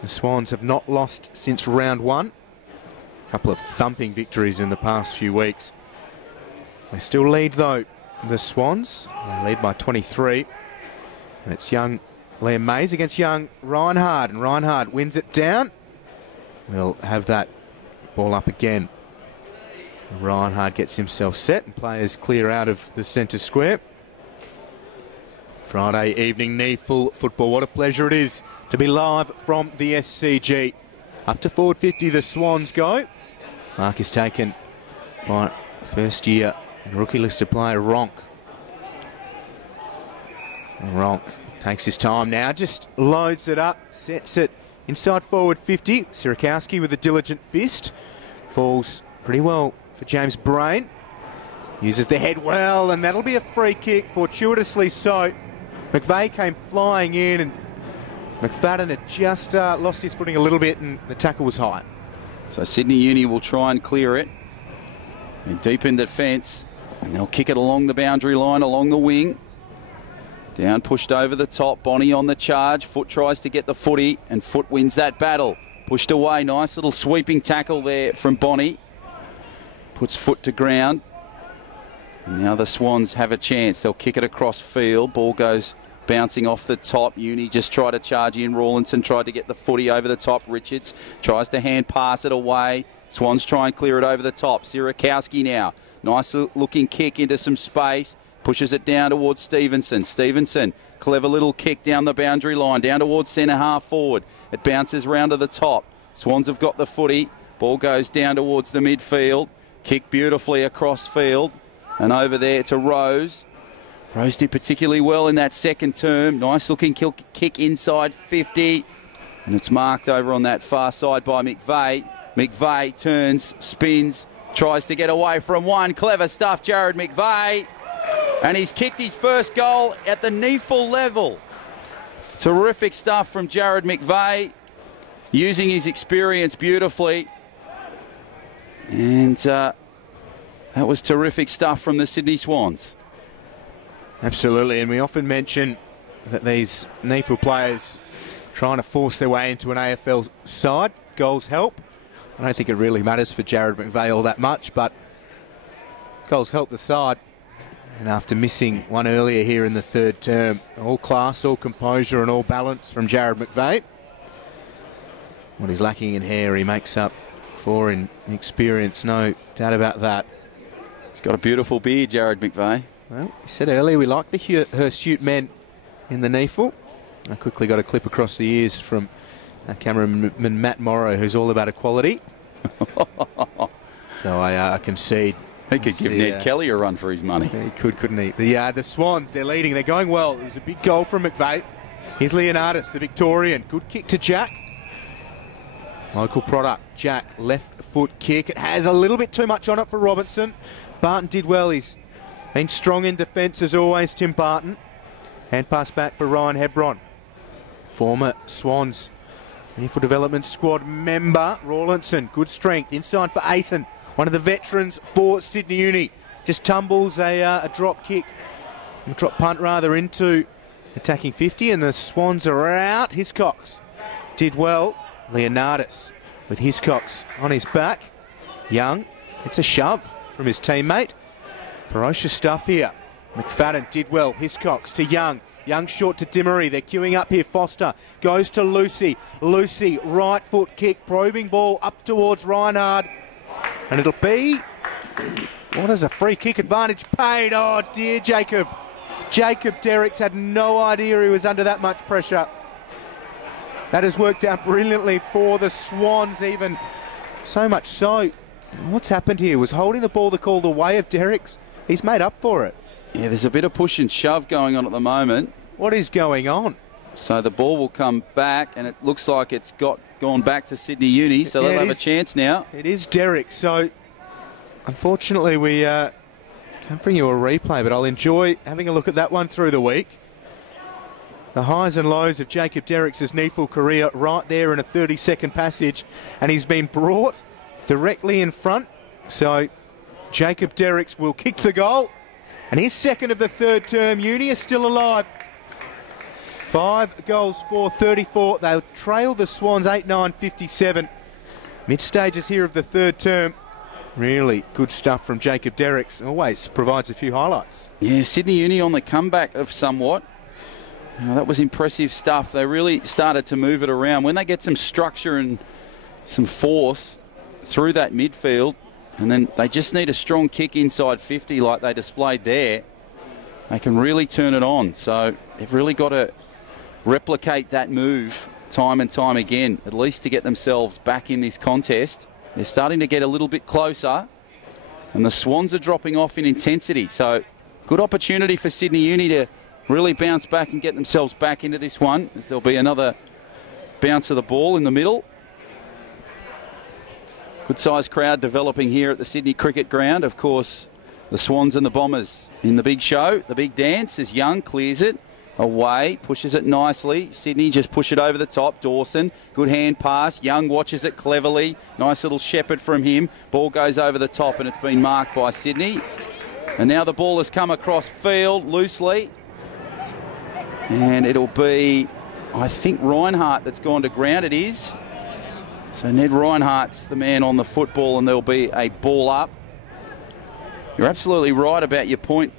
The Swans have not lost since round 1. A couple of thumping victories in the past few weeks. They still lead though, the Swans. They lead by 23. And it's young Liam Mays against young Reinhard. And Reinhard wins it down. We'll have that ball up again. Reinhard gets himself set and players clear out of the centre square. Friday evening NEAFL football. What a pleasure it is to be live from the SCG. Up to forward 50 the Swans go. Mark is taken by first year and rookie listed player Ronk. And Ronk takes his time now, just loads it up, sets it inside forward 50. Sirakowski with a diligent fist. Falls pretty well for James Brain. Uses the head well, and that'll be a free kick, fortuitously so. McVeigh came flying in, and McFadden had just lost his footing a little bit, and the tackle was high. So Sydney Uni will try and clear it. And deep in defence, and they'll kick it along the boundary line, along the wing. Down, pushed over the top. Bonnie on the charge. Foot tries to get the footy, and Foot wins that battle. Pushed away. Nice little sweeping tackle there from Bonnie. Puts Foot to ground. And now the Swans have a chance. They'll kick it across field. Ball goes bouncing off the top. Uni just tried to charge in. Rawlinson tried to get the footy over the top. Richards tries to hand pass it away. Swans try and clear it over the top. Sierakowski now. Nice looking kick into some space. Pushes it down towards Stevenson. Stevenson, clever little kick down the boundary line, down towards centre half forward. It bounces round to the top. Swans have got the footy. Ball goes down towards the midfield. Kick beautifully across field. And over there to Rose. Rose did particularly well in that second term. Nice looking kick inside 50. And it's marked over on that far side by McVeigh. McVeigh turns, spins, tries to get away from one. Clever stuff, Jared McVeigh. And he's kicked his first goal at the NEAFL level. Terrific stuff from Jared McVeigh, using his experience beautifully. And that was terrific stuff from the Sydney Swans. Absolutely, and we often mention that these NEAFL players trying to force their way into an AFL side. Goals help. I don't think it really matters for Jared McVeigh all that much, but goals help the side. And after missing one earlier here in the third term, all class, all composure and all balance from Jared McVeigh. What he's lacking in hair, he makes up for in experience, no doubt about that. He's got a beautiful beard, Jared McVeigh. Well, he said earlier we like the hirsute men in the NEAFL. I quickly got a clip across the ears from our cameraman Matt Morrow, who's all about equality. So I concede. He could give Ned Kelly a run for his money. He could, couldn't he? The Swans, they're leading. They're going well. It was a big goal from McVeigh. Here's Leonardis, the Victorian. Good kick to Jack. Local product. Jack, left foot kick. It has a little bit too much on it for Robinson. Barton did well. He's been strong in defence as always, Tim Barton. Hand pass back for Ryan Hebron. Former Swans NEAFL Development Squad member, Rawlinson. Good strength. Inside for Aiton. One of the veterans for Sydney Uni. Just tumbles a drop kick. A drop punt rather into attacking 50, and the Swans are out. Hiscox did well. Leonardis with Hiscox on his back. Young. It's a shove from his teammate. Ferocious stuff here. McFadden did well. Hiscox to Young. Young short to Dimmery. They're queuing up here. Foster goes to Lucy. Lucy, right foot kick. Probing ball up towards Reinhard. And it'll be, what is a free kick advantage paid? Oh dear, Jacob. Jacob Derricks had no idea he was under that much pressure. That has worked out brilliantly for the Swans even. So much so, what's happened here? Was holding the ball the call the way of Derricks? He's made up for it. Yeah, there's a bit of push and shove going on at the moment. What is going on? So the ball will come back, and it looks like it's gone back to Sydney Uni, so they'll have a chance now. It is Derrick, so unfortunately we can't bring you a replay, but I'll enjoy having a look at that one through the week. The highs and lows of Jacob Derricks' NEAFL career right there in a 30-second passage, and he's been brought directly in front. So Jacob Derricks will kick the goal, and his second of the third term. Uni is still alive. 5 goals for 34. They'll trail the Swans 8-9-57. Mid-stages here of the third term. Really good stuff from Jacob Derricks. Always provides a few highlights. Yeah, Sydney Uni on the comeback of somewhat. That was impressive stuff. They really started to move it around. When they get some structure and some force through that midfield, and then they just need a strong kick inside 50 like they displayed there, they can really turn it on. So they've really got to replicate that move time and time again, at least to get themselves back in this contest. They're starting to get a little bit closer, and the Swans are dropping off in intensity. So good opportunity for Sydney Uni to really bounce back and get themselves back into this one, as there'll be another bounce of the ball in the middle. Good sized crowd developing here at the Sydney Cricket Ground. Of course, the Swans and the Bombers in the big show, the big dance, as Young clears it away, pushes it nicely. Sydney just push it over the top. Dawson, good hand pass. Young watches it cleverly. Nice little shepherd from him. Ball goes over the top, and it's been marked by Sydney. And now the ball has come across field loosely. And it'll be, I think, Reinhardt that's gone to ground. It is. So Ned Reinhardt's the man on the football, and there'll be a ball up. You're absolutely right about your point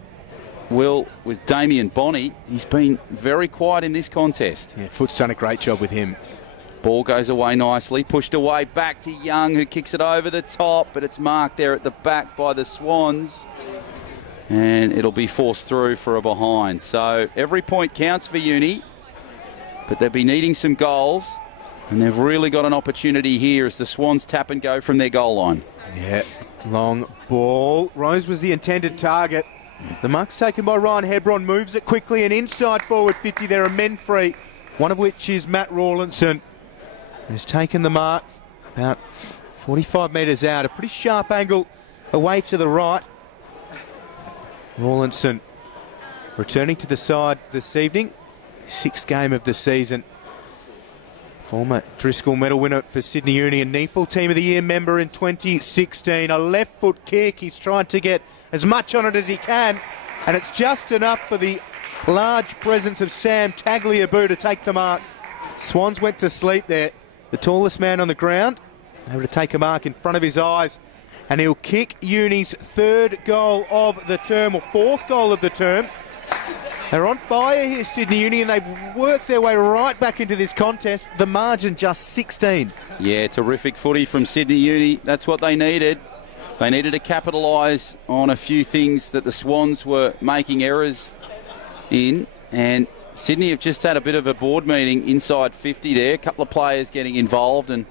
Will, with Damien Bonney. He's been very quiet in this contest. Yeah, Foot's done a great job with him. Ball goes away nicely, pushed away back to Young, who kicks it over the top, but it's marked there at the back by the Swans. And it'll be forced through for a behind. So every point counts for Uni, but they'll be needing some goals, and they've really got an opportunity here as the Swans tap and go from their goal line. Yeah, long ball. Rose was the intended target. The mark's taken by Ryan Hebron, moves it quickly, and inside forward 50 there are men free, one of which is Matt Rawlinson, who's taken the mark about 45 metres out. A pretty sharp angle away to the right. Rawlinson returning to the side this evening. 6th game of the season. Former Driscoll medal winner for Sydney Uni and NEAFL Team of the Year member in 2016. A left foot kick. He's trying to get as much on it as he can, and it's just enough for the large presence of Sam Tagliabue to take the mark. Swans went to sleep there. The tallest man on the ground, able to take a mark in front of his eyes, and he'll kick Uni's 3rd goal of the term, or 4th goal of the term. They're on fire here, Sydney Uni, and they've worked their way right back into this contest. The margin just 16. Yeah, terrific footy from Sydney Uni. That's what they needed. They needed to capitalise on a few things that the Swans were making errors in, and Sydney have just had a bit of a board meeting inside 50 there. A couple of players getting involved and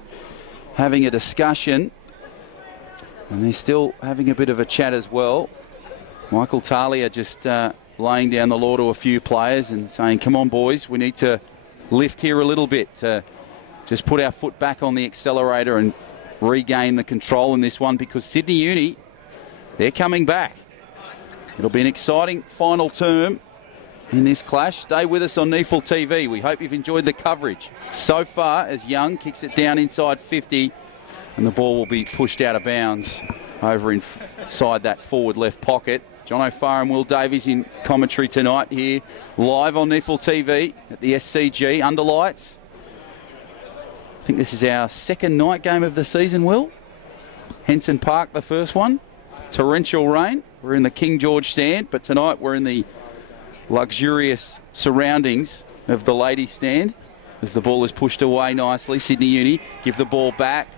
having a discussion, and they're still having a bit of a chat as well. Michael Talia just laying down the law to a few players and saying, come on boys, we need to lift here a little bit to just put our foot back on the accelerator and regain the control in this one, because Sydney Uni, they're coming back. It'll be an exciting final term in this clash. Stay with us on NEAFL TV. We hope you've enjoyed the coverage so far as Young kicks it down inside 50, and the ball will be pushed out of bounds over inside that forward left pocket. John O'Farr and Will Davies in commentary tonight here live on NEAFL TV at the SCG under lights. I think this is our 2nd night game of the season, Will. Henson Park, the first one. Torrential rain. We're in the King George stand, but tonight we're in the luxurious surroundings of the ladies stand as the ball is pushed away nicely. Sydney Uni give the ball back.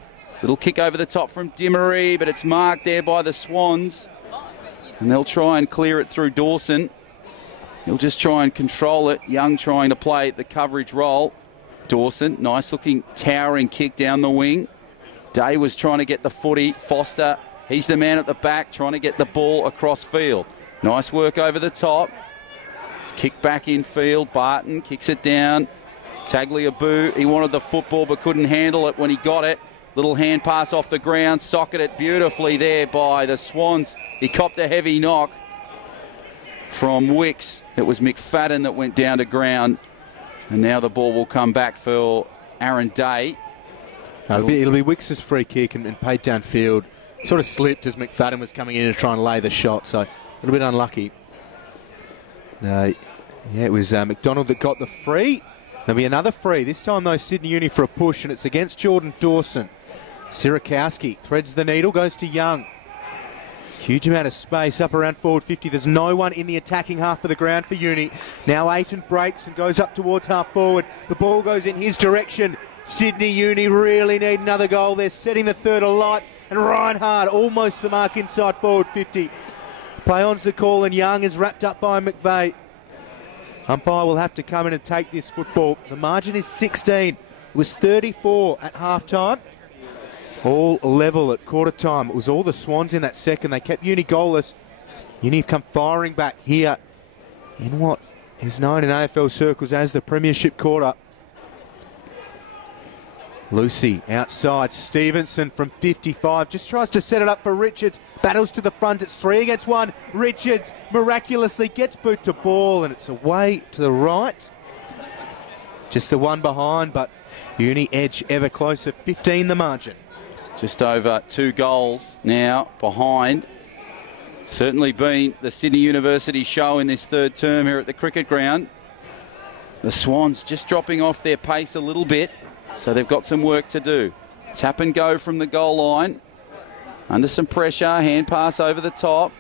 Little kick over the top from Dimery, but it's marked there by the Swans. And they'll try and clear it through Dawson. He'll just try and control it. Young trying to play the coverage role. Dawson, nice looking towering kick down the wing. Day was trying to get the footy. Foster, he's the man at the back trying to get the ball across field. Nice work over the top. It's kicked back in field. Barton kicks it down. Tagliabue, he wanted the football but couldn't handle it when he got it. Little hand pass off the ground, socketed beautifully there by the Swans. He copped a heavy knock from Wicks. It was McFadden that went down to ground. And now the ball will come back for Aaron Day. It'll be Wicks' free kick and paid downfield. Sort of slipped as McFadden was coming in to try and lay the shot, so a little bit unlucky. Yeah, it was McDonald that got the free. There'll be another free. This time, though, Sydney Uni for a push, and it's against Jordan Dawson. Sirakowski threads the needle, goes to Young. Huge amount of space up around forward 50. There's no one in the attacking half of the ground for Uni. Now Aiton breaks and goes up towards half forward. The ball goes in his direction. Sydney Uni really need another goal. They're setting the 3rd alight, and Reinhard almost the mark inside forward 50. Play on's the call, and Young is wrapped up by McVeigh. Umpire will have to come in and take this football. The margin is 16. It was 34 at half-time. All level at quarter time. It was all the Swans in that second. They kept Uni goalless. Uni have come firing back here in what is known in AFL circles as the Premiership quarter. Lucy outside. Stevenson from 55 just tries to set it up for Richards. Battles to the front. It's 3 against 1. Richards miraculously gets boot to ball, and it's away to the right. Just the one behind, but Uni edge ever closer. 15 the margin. Just over 2 goals now behind. Certainly been the Sydney University show in this 3rd term here at the cricket ground. The Swans just dropping off their pace a little bit, so they've got some work to do. Tap and go from the goal line. Under some pressure, hand pass over the top.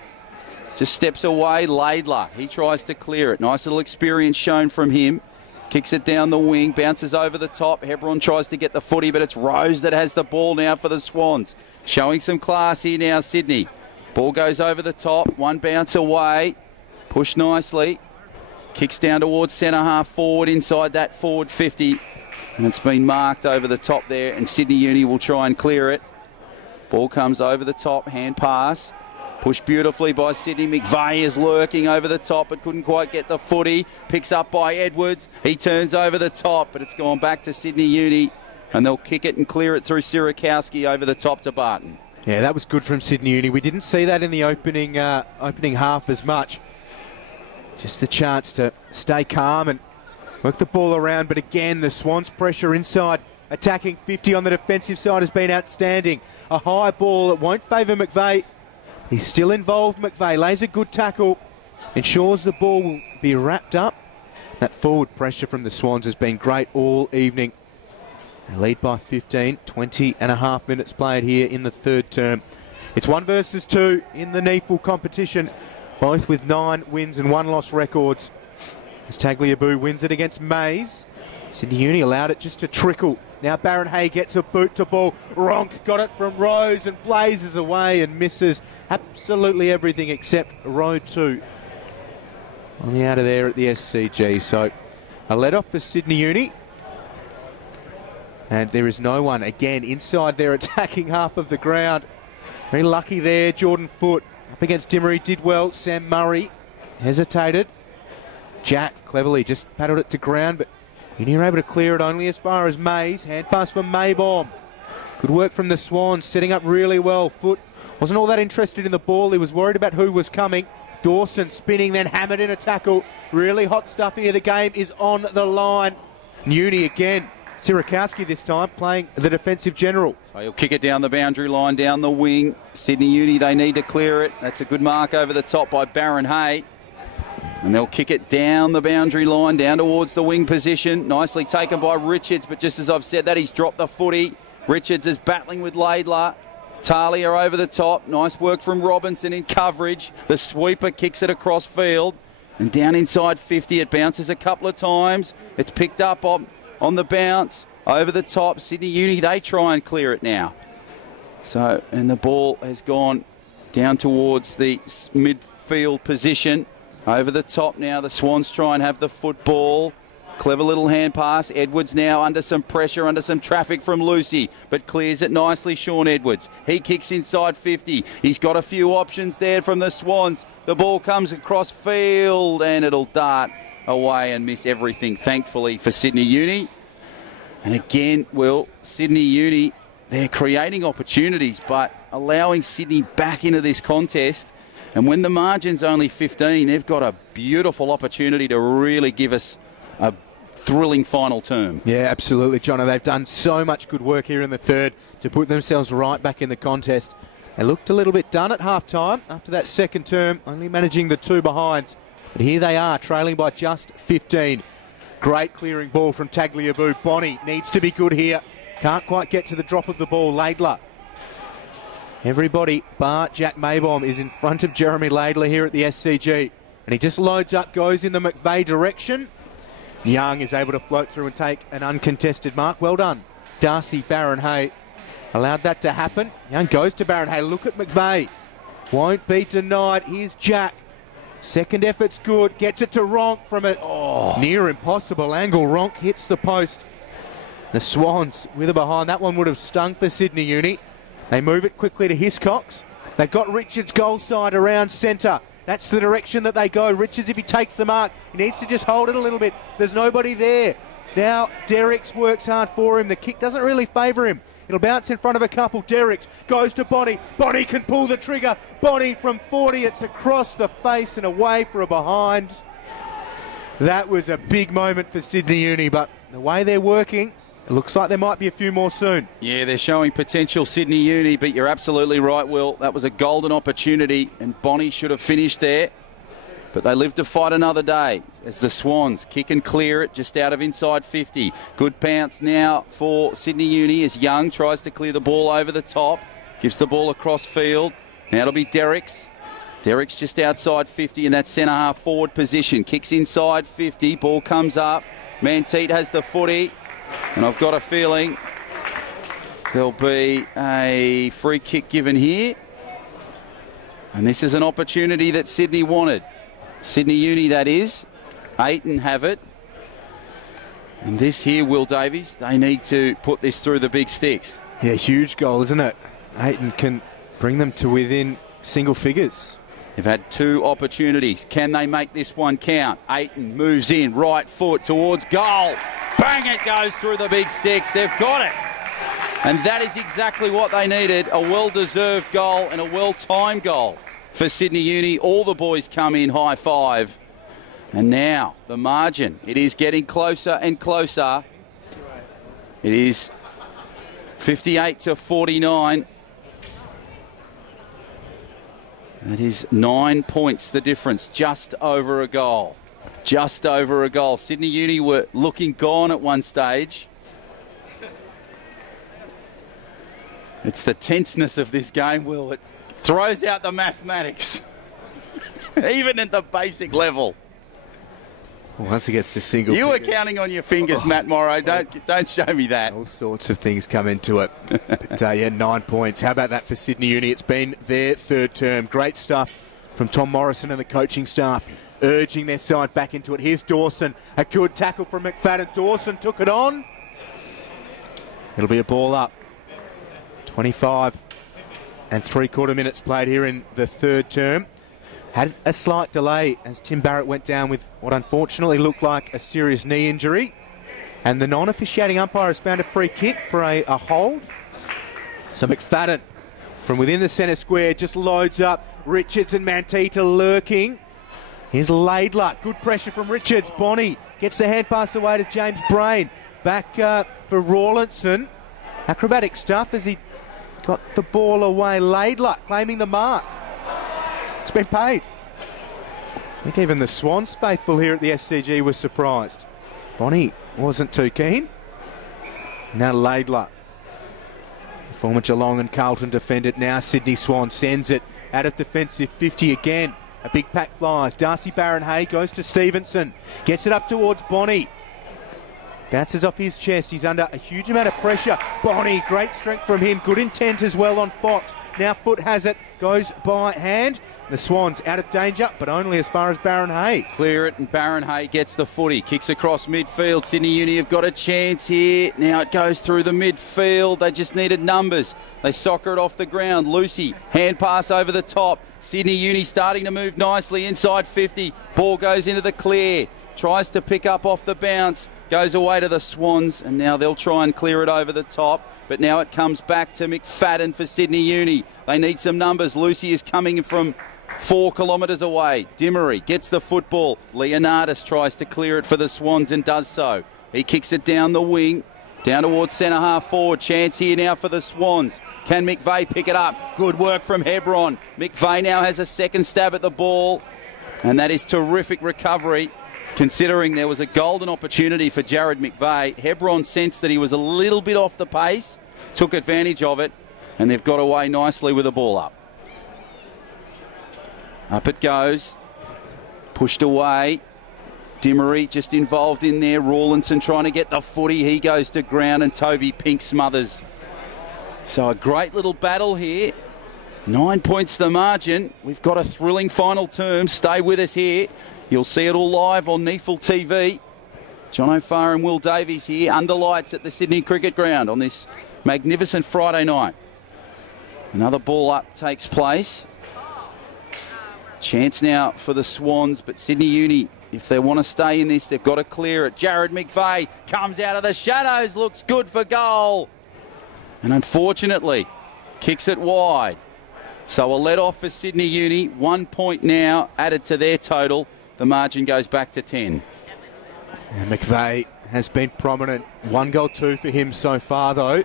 just steps away. Laidler, he tries to clear it. Nice little experience shown from him. Kicks it down the wing, bounces over the top. Hebron tries to get the footy, but it's Rose that has the ball now for the Swans. Showing some class here now, Sydney. Ball goes over the top, one bounce away. Push nicely. Kicks down towards centre half forward, inside that forward 50. And it's been marked over the top there, and Sydney Uni will try and clear it. Ball comes over the top, hand pass. Pushed beautifully by Sydney. McVeigh is lurking over the top but couldn't quite get the footy. Picks up by Edwards. He turns over the top, but it's gone back to Sydney Uni, and they'll kick it and clear it through Sirakowski over the top to Barton. Yeah, that was good from Sydney Uni. We didn't see that in the opening half as much. Just the chance to stay calm and work the ball around, but again, the Swans' pressure inside, attacking 50 on the defensive side has been outstanding. A high ball that won't favour McVeigh. He's still involved, McVeigh. Lays a good tackle, ensures the ball will be wrapped up. That forward pressure from the Swans has been great all evening. They lead by 15, 20 and a half minutes played here in the third term. It's 1 versus 2 in the NEAFL competition, both with 9 wins and 1 loss records. As Tagliabue wins it against Mays. Sydney Uni allowed it just to trickle. Now Baron Hay gets a boot to ball. Ronk got it from Rose and blazes away and misses absolutely everything except row 2. On the out of there at the SCG. So a let off for Sydney Uni. And there is no one again inside their attacking half of the ground. Very lucky there. Jordan Foote up against Dimmery did well. Sam Murray hesitated. Jack cleverly just paddled it to ground, but Uni are able to clear it only as far as Mays. Hand pass from Maybaum. Good work from the Swans, setting up really well. Foote wasn't all that interested in the ball. He was worried about who was coming. Dawson spinning, then hammered in a tackle. Really hot stuff here. The game is on the line. Uni again. Sirakowski this time playing the defensive general. So he'll kick it down the boundary line, down the wing. Sydney Uni, they need to clear it. That's a good mark over the top by Baron Hay. And they'll kick it down the boundary line, down towards the wing position. Nicely taken by Richards, but just as I've said that, he's dropped the footy. Richards is battling with Laidler. Talia over the top. Nice work from Robinson in coverage. The sweeper kicks it across field. And down inside 50, it bounces a couple of times. It's picked up on the bounce. Over the top, Sydney Uni, they try and clear it now. So, and the ball has gone down towards the midfield position. Over the top now, the Swans try and have the football. Clever little hand pass. Edwards now under some pressure, under some traffic from Lucy, but clears it nicely, Sean Edwards. He kicks inside 50. He's got a few options there from the Swans. The ball comes across field and it'll dart away and miss everything, thankfully, for Sydney Uni. And again, well, Sydney Uni, they're creating opportunities, but allowing Sydney back into this contest. And when the margin's only 15, they've got a beautiful opportunity to really give us a thrilling final term. Yeah, absolutely, Jono. They've done so much good work here in the third to put themselves right back in the contest. They looked a little bit done at half-time after that second term, only managing the 2 behinds. But here they are, trailing by just 15. Great clearing ball from Tagliabue. Bonnie needs to be good here. Can't quite get to the drop of the ball. Laidler. Everybody bar Jack Maybaum is in front of Jeremy Laidler here at the SCG. And he just loads up, goes in the McVeigh direction. Young is able to float through and take an uncontested mark. Well done. Darcy Baron Hay allowed that to happen. Young goes to Baron Hay. Look at McVeigh. Won't be denied. Here's Jack. Second effort's good. Gets it to Ronk from a near impossible angle. Ronk hits the post. The Swans with a behind. That one would have stung for Sydney Uni. They move it quickly to Hiscox. They've got Richards goal side around centre. That's the direction that they go. Richards, if he takes the mark, he needs to just hold it a little bit. There's nobody there. Now Derricks works hard for him. The kick doesn't really favour him. It'll bounce in front of a couple. Derricks goes to Bonnie. Bonnie can pull the trigger. Bonnie from 40. It's across the face and away for a behind. That was a big moment for Sydney Uni, but the way they're working, it looks like there might be a few more soon. Yeah, they're showing potential, Sydney Uni, but you're absolutely right, Will. That was a golden opportunity, and Bonnie should have finished there. But they live to fight another day as the Swans kick and clear it just out of inside 50. Good bounce now for Sydney Uni as Young tries to clear the ball over the top. Gives the ball across field. Now it'll be Derricks. Derek's just outside 50 in that centre-half forward position. Kicks inside 50. Ball comes up. Manteet has the footy. And I've got a feeling there'll be a free kick given here. And this is an opportunity that Sydney wanted. Sydney Uni, that is. Ayton have it. And this here, Will Davies, they need to put this through the big sticks. Yeah, huge goal, isn't it? Ayton can bring them to within single figures. They've had 2 opportunities. Can they make this one count? Ayton moves in, right foot towards goal. Bang, it goes through the big sticks. They've got it. And that is exactly what they needed. A well-deserved goal and a well-timed goal for Sydney Uni. All the boys come in, high five. And now the margin. It is getting closer and closer. It is 58 to 49. That is 9 points the difference, just over a goal. Just over a goal. Sydney Uni were looking gone at one stage. It's the tenseness of this game, Will. It throws out the mathematics, even at the basic level. Well, once it gets to single You were figures. counting on your fingers, Matt Morrow. Don't show me that. All sorts of things come into it. But, yeah, 9 points. How about that for Sydney Uni? It's been their third term. Great stuff from Tom Morrison and the coaching staff, urging their side back into it. Here's Dawson. A good tackle from McFadden. Dawson took it on. It'll be a ball up. 25 and 3/4 minutes played here in the third term. Had a slight delay as Tim Barrett went down with what unfortunately looked like a serious knee injury. And the non-officiating umpire has found a free kick for a hold. So McFadden from within the centre square just loads up. Richards and Mantita lurking. Here's Laidler. Good pressure from Richards. Bonnie gets the hand pass away to James Brain. Back for Rawlinson. Acrobatic stuff as he got the ball away. Laidler claiming the mark. It's been paid. I think even the Swans faithful here at the SCG were surprised. Bonnie wasn't too keen. Now Laidler. Former Geelong and Carlton defended. Now Sydney Swans sends it out of defensive 50 again. A big pack flies. Darcy Barron-Hay goes to Stevenson. Gets it up towards Bonnie. Bounces off his chest. He's under a huge amount of pressure. Bonnie, great strength from him. Good intent as well on Fox. Now Foot has it. Goes by hand. The Swans out of danger, but only as far as Barron-Hay. Clear it, and Barron-Hay gets the footy. Kicks across midfield. Sydney Uni have got a chance here. Now it goes through the midfield. They just needed numbers. They soccer it off the ground. Lucy, hand pass over the top. Sydney Uni starting to move nicely inside 50. Ball goes into the clear. Tries to pick up off the bounce. Goes away to the Swans, and now they'll try and clear it over the top. But now it comes back to McFadden for Sydney Uni. They need some numbers. Lucy is coming from 4 kilometres away. Dimmery gets the football. Leonardis tries to clear it for the Swans and does so. He kicks it down the wing, down towards centre half forward. Chance here now for the Swans. Can McVeigh pick it up? Good work from Hebron. McVeigh now has a second stab at the ball, and that is terrific recovery. Considering there was a golden opportunity for Jared McVeigh, Hebron sensed that he was a little bit off the pace, took advantage of it, and they've got away nicely with the ball up. Up it goes. Pushed away. Dimmery just involved in there. Rawlinson trying to get the footy. He goes to ground and Toby Pink smothers. So a great little battle here. 9 points the margin. We've got a thrilling final term. Stay with us here. You'll see it all live on NEAFL TV. John O'Farr and Will Davies here under lights at the Sydney Cricket Ground on this magnificent Friday night. Another ball up takes place. Chance now for the Swans, but Sydney Uni, if they want to stay in this, they've got to clear it. Jared McVeigh comes out of the shadows, looks good for goal. And unfortunately, kicks it wide. So a let off for Sydney Uni. 1 point now added to their total. The margin goes back to 10. And McVeigh has been prominent. 1 goal, 2 for him so far, though.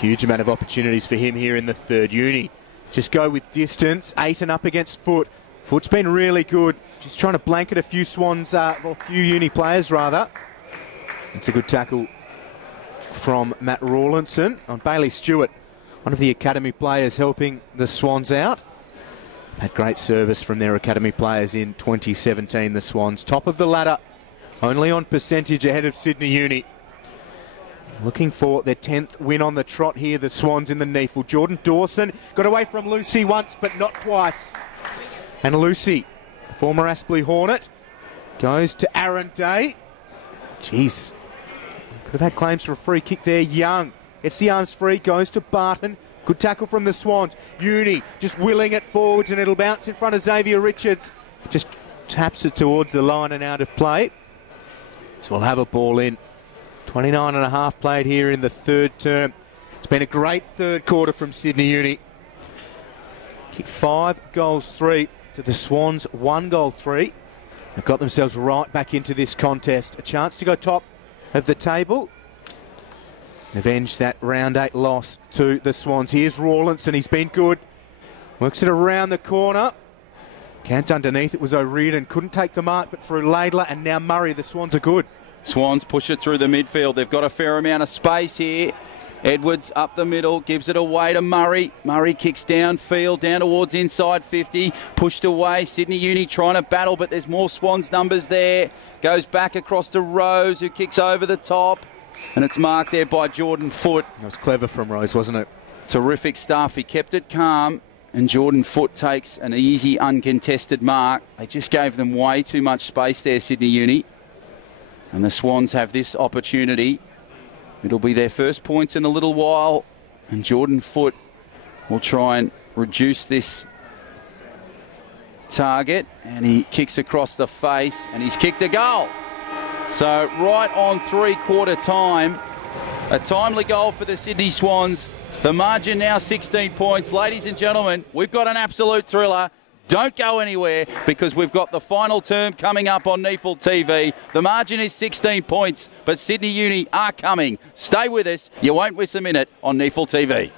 Huge amount of opportunities for him here in the third. Uni just go with distance. Ayton up against Foot. Foot's been really good. Just trying to blanket a few Swans, a few Uni players, rather. It's a good tackle from Matt Rawlinson on Bailey Stewart, one of the academy players helping the Swans out. Had great service from their academy players in 2017, the Swans. Top of the ladder, only on percentage ahead of Sydney Uni. Looking for their 10th win on the trot here, the Swans in the NEAFL. Jordan Dawson got away from Lucy once, but not twice. And Lucy, the former Aspley Hornet, goes to Aaron Day. Jeez, could have had claims for a free kick there. Young gets the arms free, goes to Barton. Good tackle from the Swans. Uni just willing it forwards, and it'll bounce in front of Xavier Richards. Just taps it towards the line and out of play. So we'll have a ball in. 29 and a half played here in the third term. It's been a great third quarter from Sydney Uni. Kicked 5 goals 3 to the Swans 1 goal 3. They've got themselves right back into this contest. A chance to go top of the table. Avenge that round 8 loss to the Swans. Here's Rawlinson, he's been good. Works it around the corner. Cant underneath, it was O'Riordan. Couldn't take the mark, but through Laidler and now Murray. The Swans are good. Swans push it through the midfield. They've got a fair amount of space here. Edwards up the middle, gives it away to Murray. Murray kicks downfield, down towards inside 50. Pushed away. Sydney Uni trying to battle, but there's more Swans numbers there. Goes back across to Rose, who kicks over the top. And it's marked there by Jordan Foote. That was clever from Rose, wasn't it? Terrific stuff. He kept it calm. And Jordan Foote takes an easy, uncontested mark. They just gave them way too much space there, Sydney Uni. And the Swans have this opportunity. It'll be their first points in a little while. And Jordan Foote will try and reduce this target. And he kicks across the face. And he's kicked a goal. So right on three-quarter time. A timely goal for the Sydney Swans. The margin now 16 points. Ladies and gentlemen, we've got an absolute thriller. Don't go anywhere because we've got the final term coming up on NEAFL TV. The margin is 16 points, but Sydney Uni are coming. Stay with us. You won't miss a minute on NEAFL TV.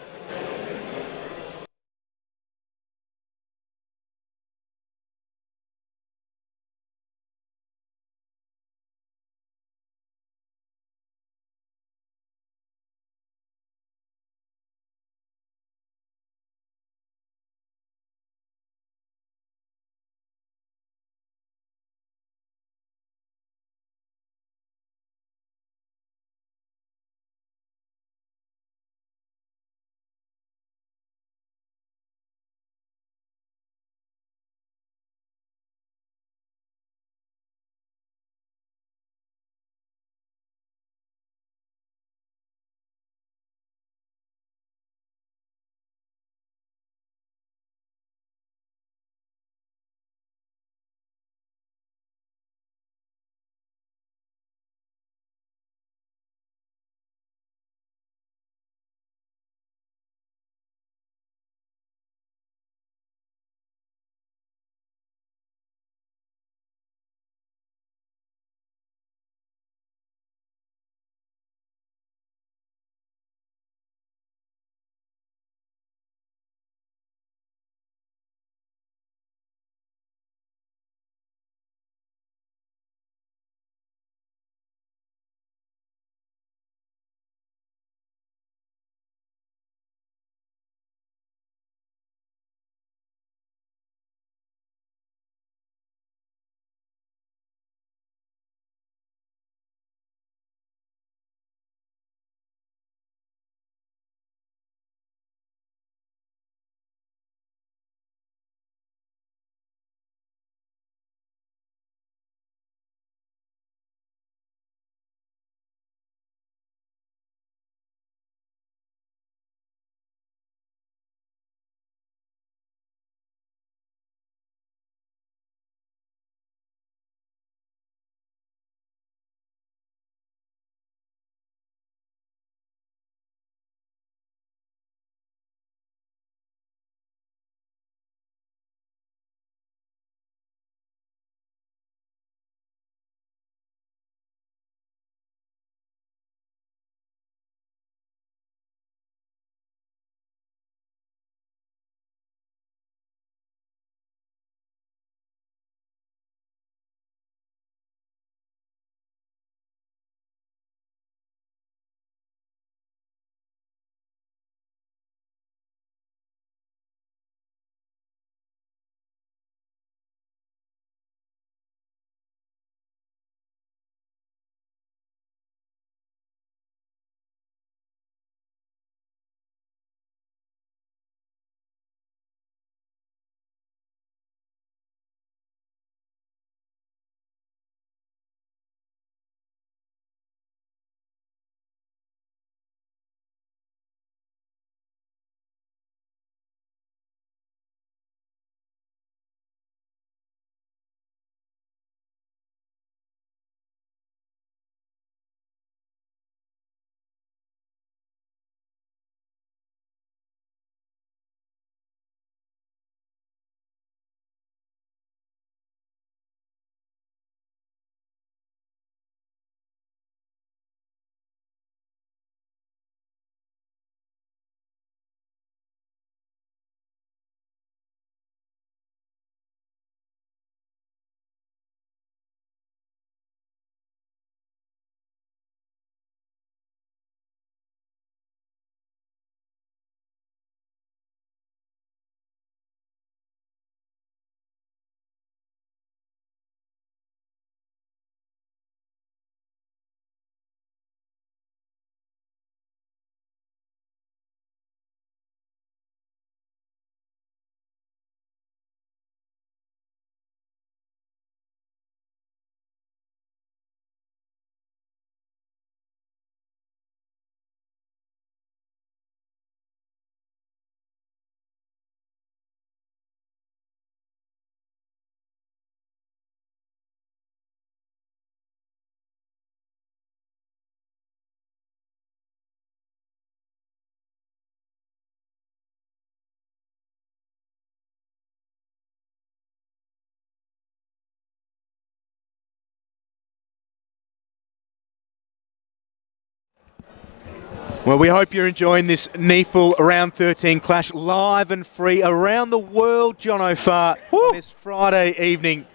Well, we hope you're enjoying this NEAFL Round 13 clash live and free around the world, John O'Farr, this Friday evening.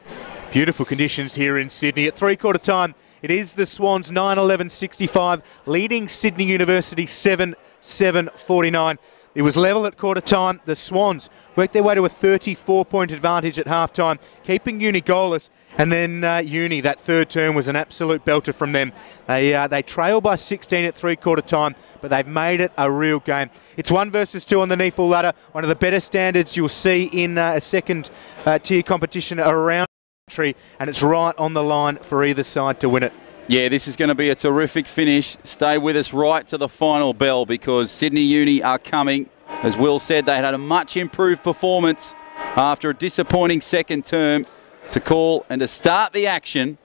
Beautiful conditions here in Sydney. At three-quarter time, it is the Swans 9-11-65, leading Sydney University 7-7-49. It was level at quarter time. The Swans worked their way to a 34-point advantage at half-time, keeping Uni goalless. And then Uni, that third term, was an absolute belter from them. They trail by 16 at three-quarter time, but they've made it a real game. It's 1 versus 2 on the NEAFL ladder, one of the better standards you'll see in a second-tier competition around the country, and it's right on the line for either side to win it. Yeah, this is going to be a terrific finish. Stay with us right to the final bell because Sydney Uni are coming. As Will said, they had a much improved performance after a disappointing second term to call and to start the action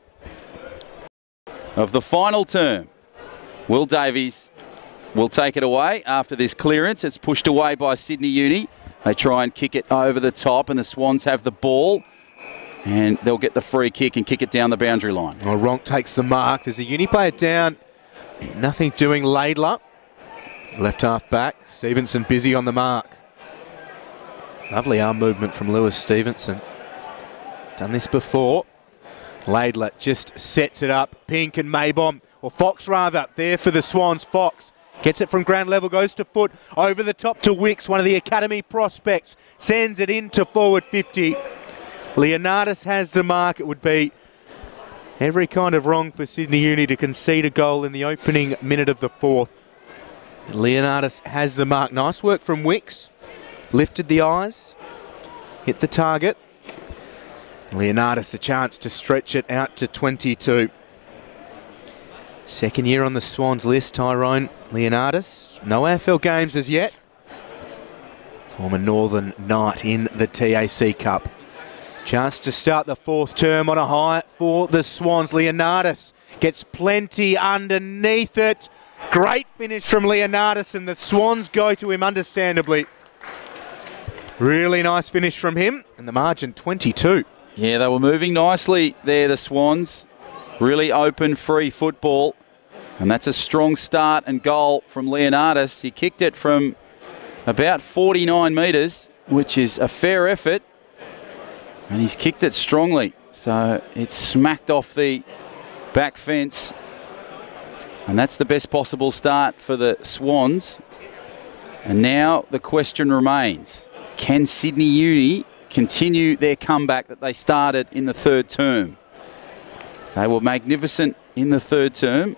of the final term. Will Davies will take it away after this clearance. It's pushed away by Sydney Uni. They try and kick it over the top and the Swans have the ball and they'll get the free kick and kick it down the boundary line. Well, Ronk takes the mark. There's a Uni player down. Nothing doing. Laidler, left half back. Stevenson busy on the mark. Lovely arm movement from Lewis Stevenson. Done this before. Laidler just sets it up. Pink and Maybom, or Fox rather, there for the Swans. Fox gets it from ground level, goes to foot, over the top to Wicks, one of the academy prospects. Sends it into forward 50. Leonardis has the mark. It would be every kind of wrong for Sydney Uni to concede a goal in the opening minute of the fourth. Leonardis has the mark. Nice work from Wicks. Lifted the eyes, hit the target. Leonardis a chance to stretch it out to 22. Second year on the Swans list, Tyrone Leonardis. No AFL games as yet. Former Northern Knight in the TAC Cup. Chance to start the fourth term on a high for the Swans. Leonardis gets plenty underneath it. Great finish from Leonardis and the Swans go to him understandably. Really nice finish from him and the margin 22. Yeah, they were moving nicely there, the Swans. Really open, free football. And that's a strong start and goal from Leonardis. He kicked it from about 49 metres, which is a fair effort. And he's kicked it strongly. So it's smacked off the back fence. And that's the best possible start for the Swans. And now the question remains, can Sydney Uni continue their comeback that they started in the third term? They were magnificent in the third term.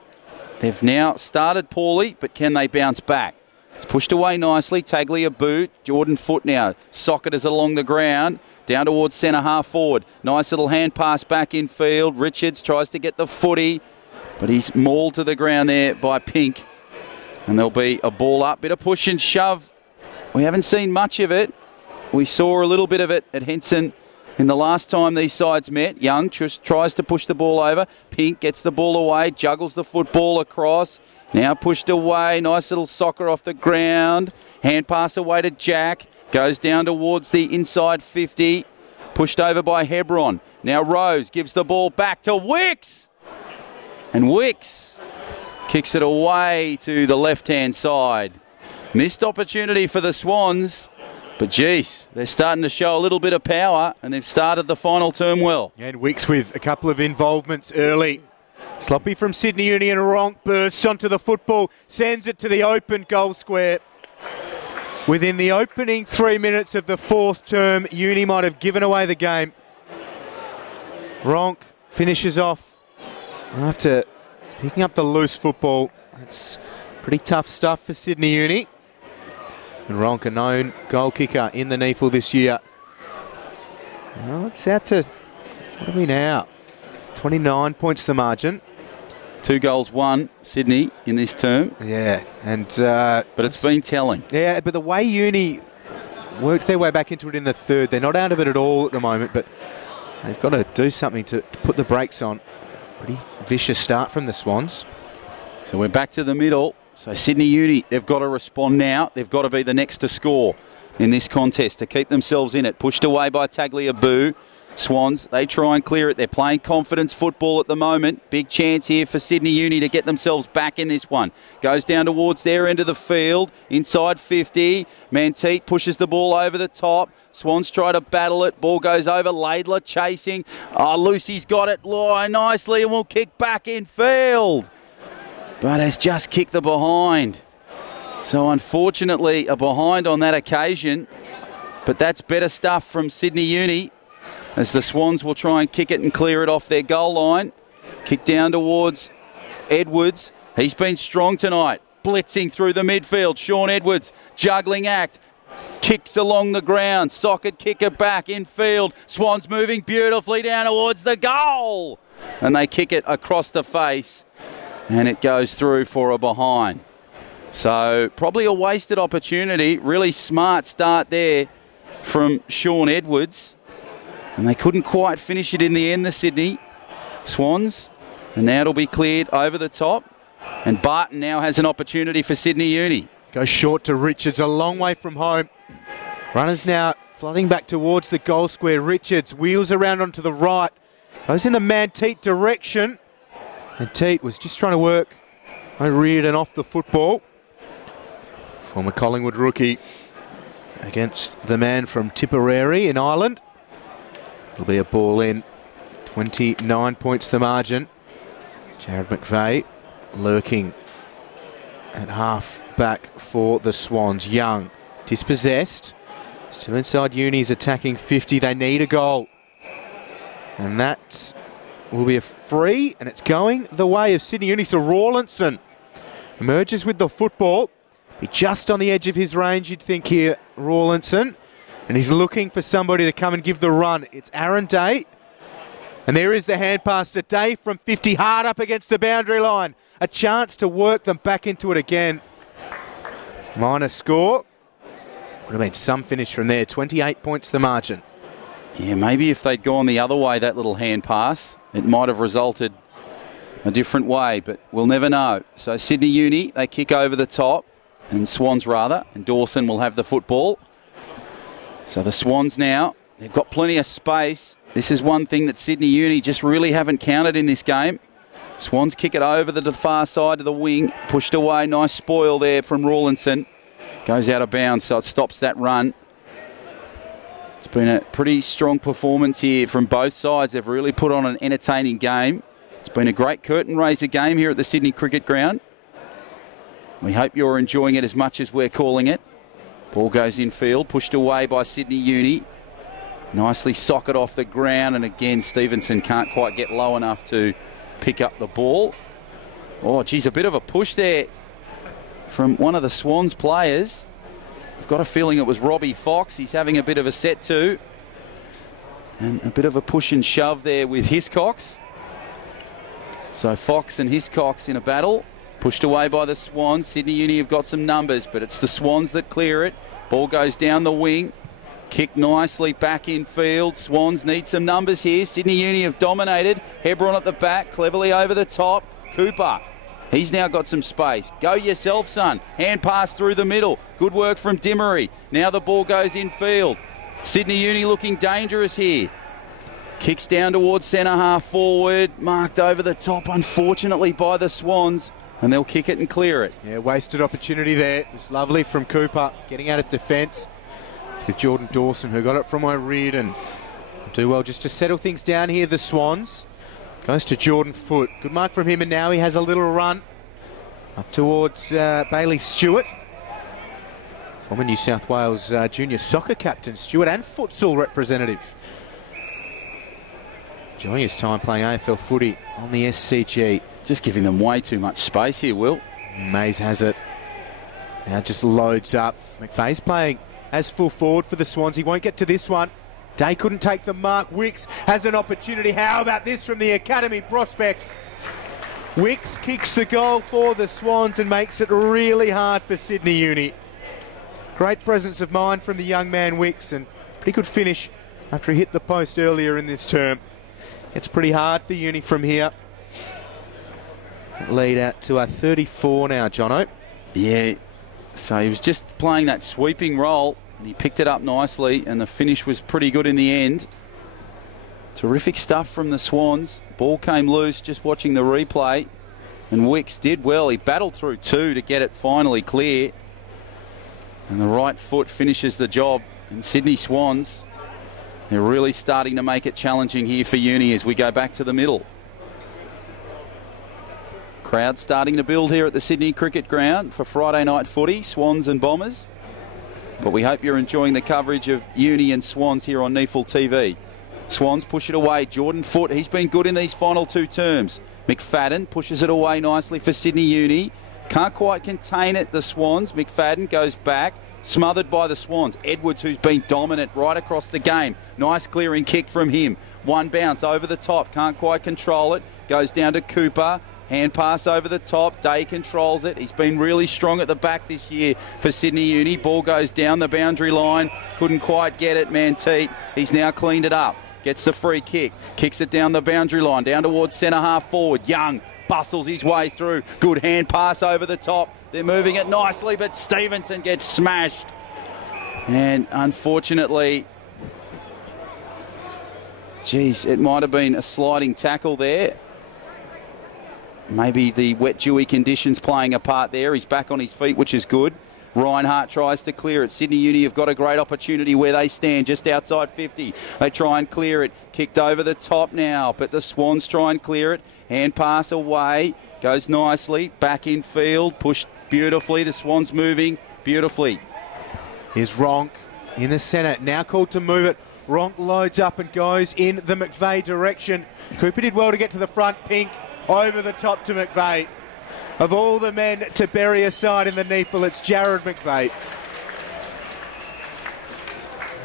They've now started poorly, but can they bounce back? It's pushed away nicely. Taglia boot. Jordan Foot now. Socket is along the ground. Down towards centre half forward. Nice little hand pass back in field. Richards tries to get the footy, but he's mauled to the ground there by Pink. And there'll be a ball up. Bit of push and shove. We haven't seen much of it. We saw a little bit of it at Henson in the last time these sides met. Young just tries to push the ball over. Pink gets the ball away, juggles the football across. Now pushed away. Nice little soccer off the ground. Hand pass away to Jack. Goes down towards the inside 50. Pushed over by Hebron. Now Rose gives the ball back to Wicks. And Wicks kicks it away to the left-hand side. Missed opportunity for the Swans. But geez, they're starting to show a little bit of power and they've started the final term well. And Wicks with a couple of involvements early. Sloppy from Sydney Uni and Ronk bursts onto the football, sends it to the open goal square. Within the opening 3 minutes of the fourth term, Uni might have given away the game. Ronk finishes off after picking up the loose football. That's pretty tough stuff for Sydney Uni. And Ronk, a known goal kicker in the NEAFL this year. Well, it's out to, what are we now? 29 points the margin. 2 goals, 1 Sydney in this term. Yeah, and but it's been telling. Yeah, but the way Uni worked their way back into it in the third, they're not out of it at all at the moment, but they've got to do something to put the brakes on. Pretty vicious start from the Swans. So we're back to the middle. So Sydney Uni, they've got to respond now. They've got to be the next to score in this contest to keep themselves in it. Pushed away by Tagliabue. Swans, they try and clear it. They're playing confidence football at the moment. Big chance here for Sydney Uni to get themselves back in this one. Goes down towards their end of the field, inside 50. Manteet pushes the ball over the top. Swans try to battle it. Ball goes over. Laidler chasing. Oh, Lucy's got it nicely and will kick back in field. But has just kicked the behind. So unfortunately, a behind on that occasion. But that's better stuff from Sydney Uni, as the Swans will try and kick it and clear it off their goal line. Kick down towards Edwards. He's been strong tonight. Blitzing through the midfield. Sean Edwards, juggling act. Kicks along the ground. Socket kicker back in field. Swans moving beautifully down towards the goal. And they kick it across the face. And it goes through for a behind. So probably a wasted opportunity. Really smart start there from Sean Edwards. And they couldn't quite finish it in the end, the Sydney Swans. And now it'll be cleared over the top. And Barton now has an opportunity for Sydney Uni. Goes short to Richards, a long way from home. Runners now flooding back towards the goal square. Richards wheels around onto the right. Goes in the Manteet direction. And Teet was just trying to work O'Riordan off the football. Former Collingwood rookie against the man from Tipperary in Ireland. It'll be a ball in. 29 points the margin. Jared McVeigh lurking at half back for the Swans. Young, dispossessed. Still inside Uni's attacking 50. They need a goal. And that will be a free, and it's going the way of Sydney Uni. So Rawlinson emerges with the football. Be just on the edge of his range, you'd think here, Rawlinson. And he's looking for somebody to come and give the run. It's Aaron Day. And there is the hand pass to Day from 50, hard up against the boundary line. A chance to work them back into it again. Minor score. Would have been some finish from there. 28 points the margin. Yeah, maybe if they'd gone the other way, that little hand pass, it might have resulted a different way, but we'll never know. So Sydney Uni, they kick over the top, and Swans rather, and Dawson will have the football. So the Swans now, they've got plenty of space. This is one thing that Sydney Uni just really haven't counted in this game. Swans kick it over the far side of the wing, pushed away, nice spoil there from Rawlinson. Goes out of bounds, so it stops that run. It's been a pretty strong performance here from both sides. They've really put on an entertaining game. It's been a great curtain raiser game here at the Sydney Cricket Ground. We hope you're enjoying it as much as we're calling it. Ball goes infield, pushed away by Sydney Uni. Nicely socket off the ground, and again Stevenson can't quite get low enough to pick up the ball. Oh, geez, a bit of a push there from one of the Swans players. I've got a feeling it was Robbie Fox. He's having a bit of a set to. And a bit of a push and shove there with Hiscox. So Fox and Hiscox in a battle. Pushed away by the Swans. Sydney Uni have got some numbers, but it's the Swans that clear it. Ball goes down the wing. Kicked nicely back in field. Swans need some numbers here. Sydney Uni have dominated. Hebron at the back, cleverly over the top. Cooper, he's now got some space. Go yourself, son. Hand pass through the middle. Good work from Dimmery. Now the ball goes in field. Sydney Uni looking dangerous here. Kicks down towards centre half forward. Marked over the top, unfortunately, by the Swans. And they'll kick it and clear it. Yeah, wasted opportunity there. It was lovely from Cooper, getting out of defence with Jordan Dawson, who got it from O'Riordan. Do well just to settle things down here, the Swans. Goes to Jordan Foote. Good mark from him, and now he has a little run up towards Bailey Stewart. Former New South Wales junior soccer captain, Stewart, and futsal representative. Enjoying his time playing AFL footy on the SCG. Just giving them way too much space here, Will. Mays has it. Now just loads up. McVeigh's playing as full forward for the Swans. He won't get to this one. Day couldn't take the mark. Wicks has an opportunity. How about this from the academy prospect? Wicks kicks the goal for the Swans and makes it really hard for Sydney Uni. Great presence of mind from the young man Wicks, and pretty good finish after he hit the post earlier in this term. It's pretty hard for Uni from here. Lead out to a 34 now, Jono. Yeah, so he was just playing that sweeping role, and he picked it up nicely, and the finish was pretty good in the end. Terrific stuff from the Swans. Ball came loose just watching the replay. And Wicks did well. He battled through two to get it finally clear. And the right foot finishes the job. And Sydney Swans, they're really starting to make it challenging here for Uni as we go back to the middle. Crowd starting to build here at the Sydney Cricket Ground for Friday night footy, Swans and Bombers. But we hope you're enjoying the coverage of Uni and Swans here on NEAFL TV. Swans push it away. Jordan Foote, he's been good in these final two terms. McFadden pushes it away nicely for Sydney Uni. Can't quite contain it, the Swans. McFadden goes back, smothered by the Swans. Edwards, who's been dominant right across the game. Nice clearing kick from him. One bounce over the top. Can't quite control it. Goes down to Cooper. Hand pass over the top. Day controls it. He's been really strong at the back this year for Sydney Uni. Ball goes down the boundary line. Couldn't quite get it, Manteet. He's now cleaned it up. Gets the free kick. Kicks it down the boundary line. Down towards centre half forward. Young bustles his way through. Good hand pass over the top. They're moving it nicely, but Stevenson gets smashed. And unfortunately, geez, it might have been a sliding tackle there. Maybe the wet, dewy conditions playing a part there. He's back on his feet, which is good. Reinhardt tries to clear it. Sydney Uni have got a great opportunity where they stand just outside 50. They try and clear it. Kicked over the top now, but the Swans try and clear it. Hand pass away. Goes nicely. Back in field. Pushed beautifully. The Swans moving beautifully. Here's Ronk in the centre. Now called to move it. Ronk loads up and goes in the McVeigh direction. Cooper did well to get to the front. Pink over the top to McVeigh. Of all the men to bury aside in the NEAFL, it's Jared McVeigh.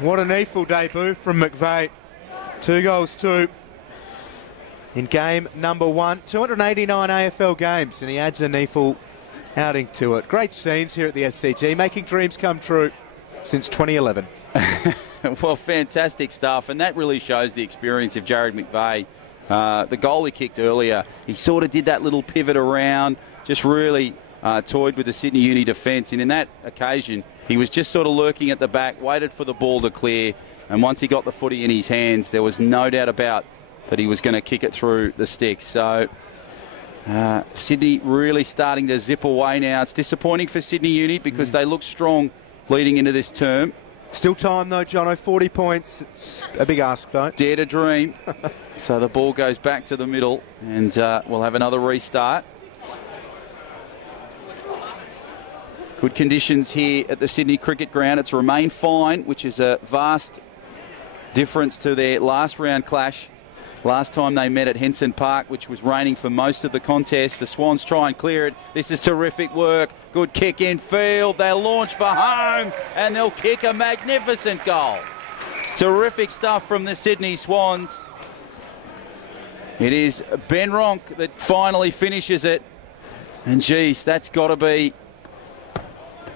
What a NEAFL debut from McVeigh. 2 goals, 2 in game number 1. 289 AFL games, and he adds a NEAFL outing to it. Great scenes here at the SCG, making dreams come true since 2011. Well, fantastic stuff, and that really shows the experience of Jared McVeigh. The goal he kicked earlier, he sort of did that little pivot around, just really toyed with the Sydney Uni defence, and in that occasion he was just sort of lurking at the back, waited for the ball to clear, and once he got the footy in his hands, there was no doubt about that he was going to kick it through the sticks. So Sydney really starting to zip away now. It's disappointing for Sydney Uni because they look strong leading into this term. Still time though, Jono, 40 points. It's a big ask though. Dare to dream. So the ball goes back to the middle, and we'll have another restart. Good conditions here at the Sydney Cricket Ground. It's remained fine, which is a vast difference to their last round clash. Last time they met at Henson Park, which was raining for most of the contest. The Swans try and clear it. This is terrific work. Good kick in field. They'll launch for home, and they'll kick a magnificent goal. Terrific stuff from the Sydney Swans. It is Ben Ronk that finally finishes it. And geez, that's got to be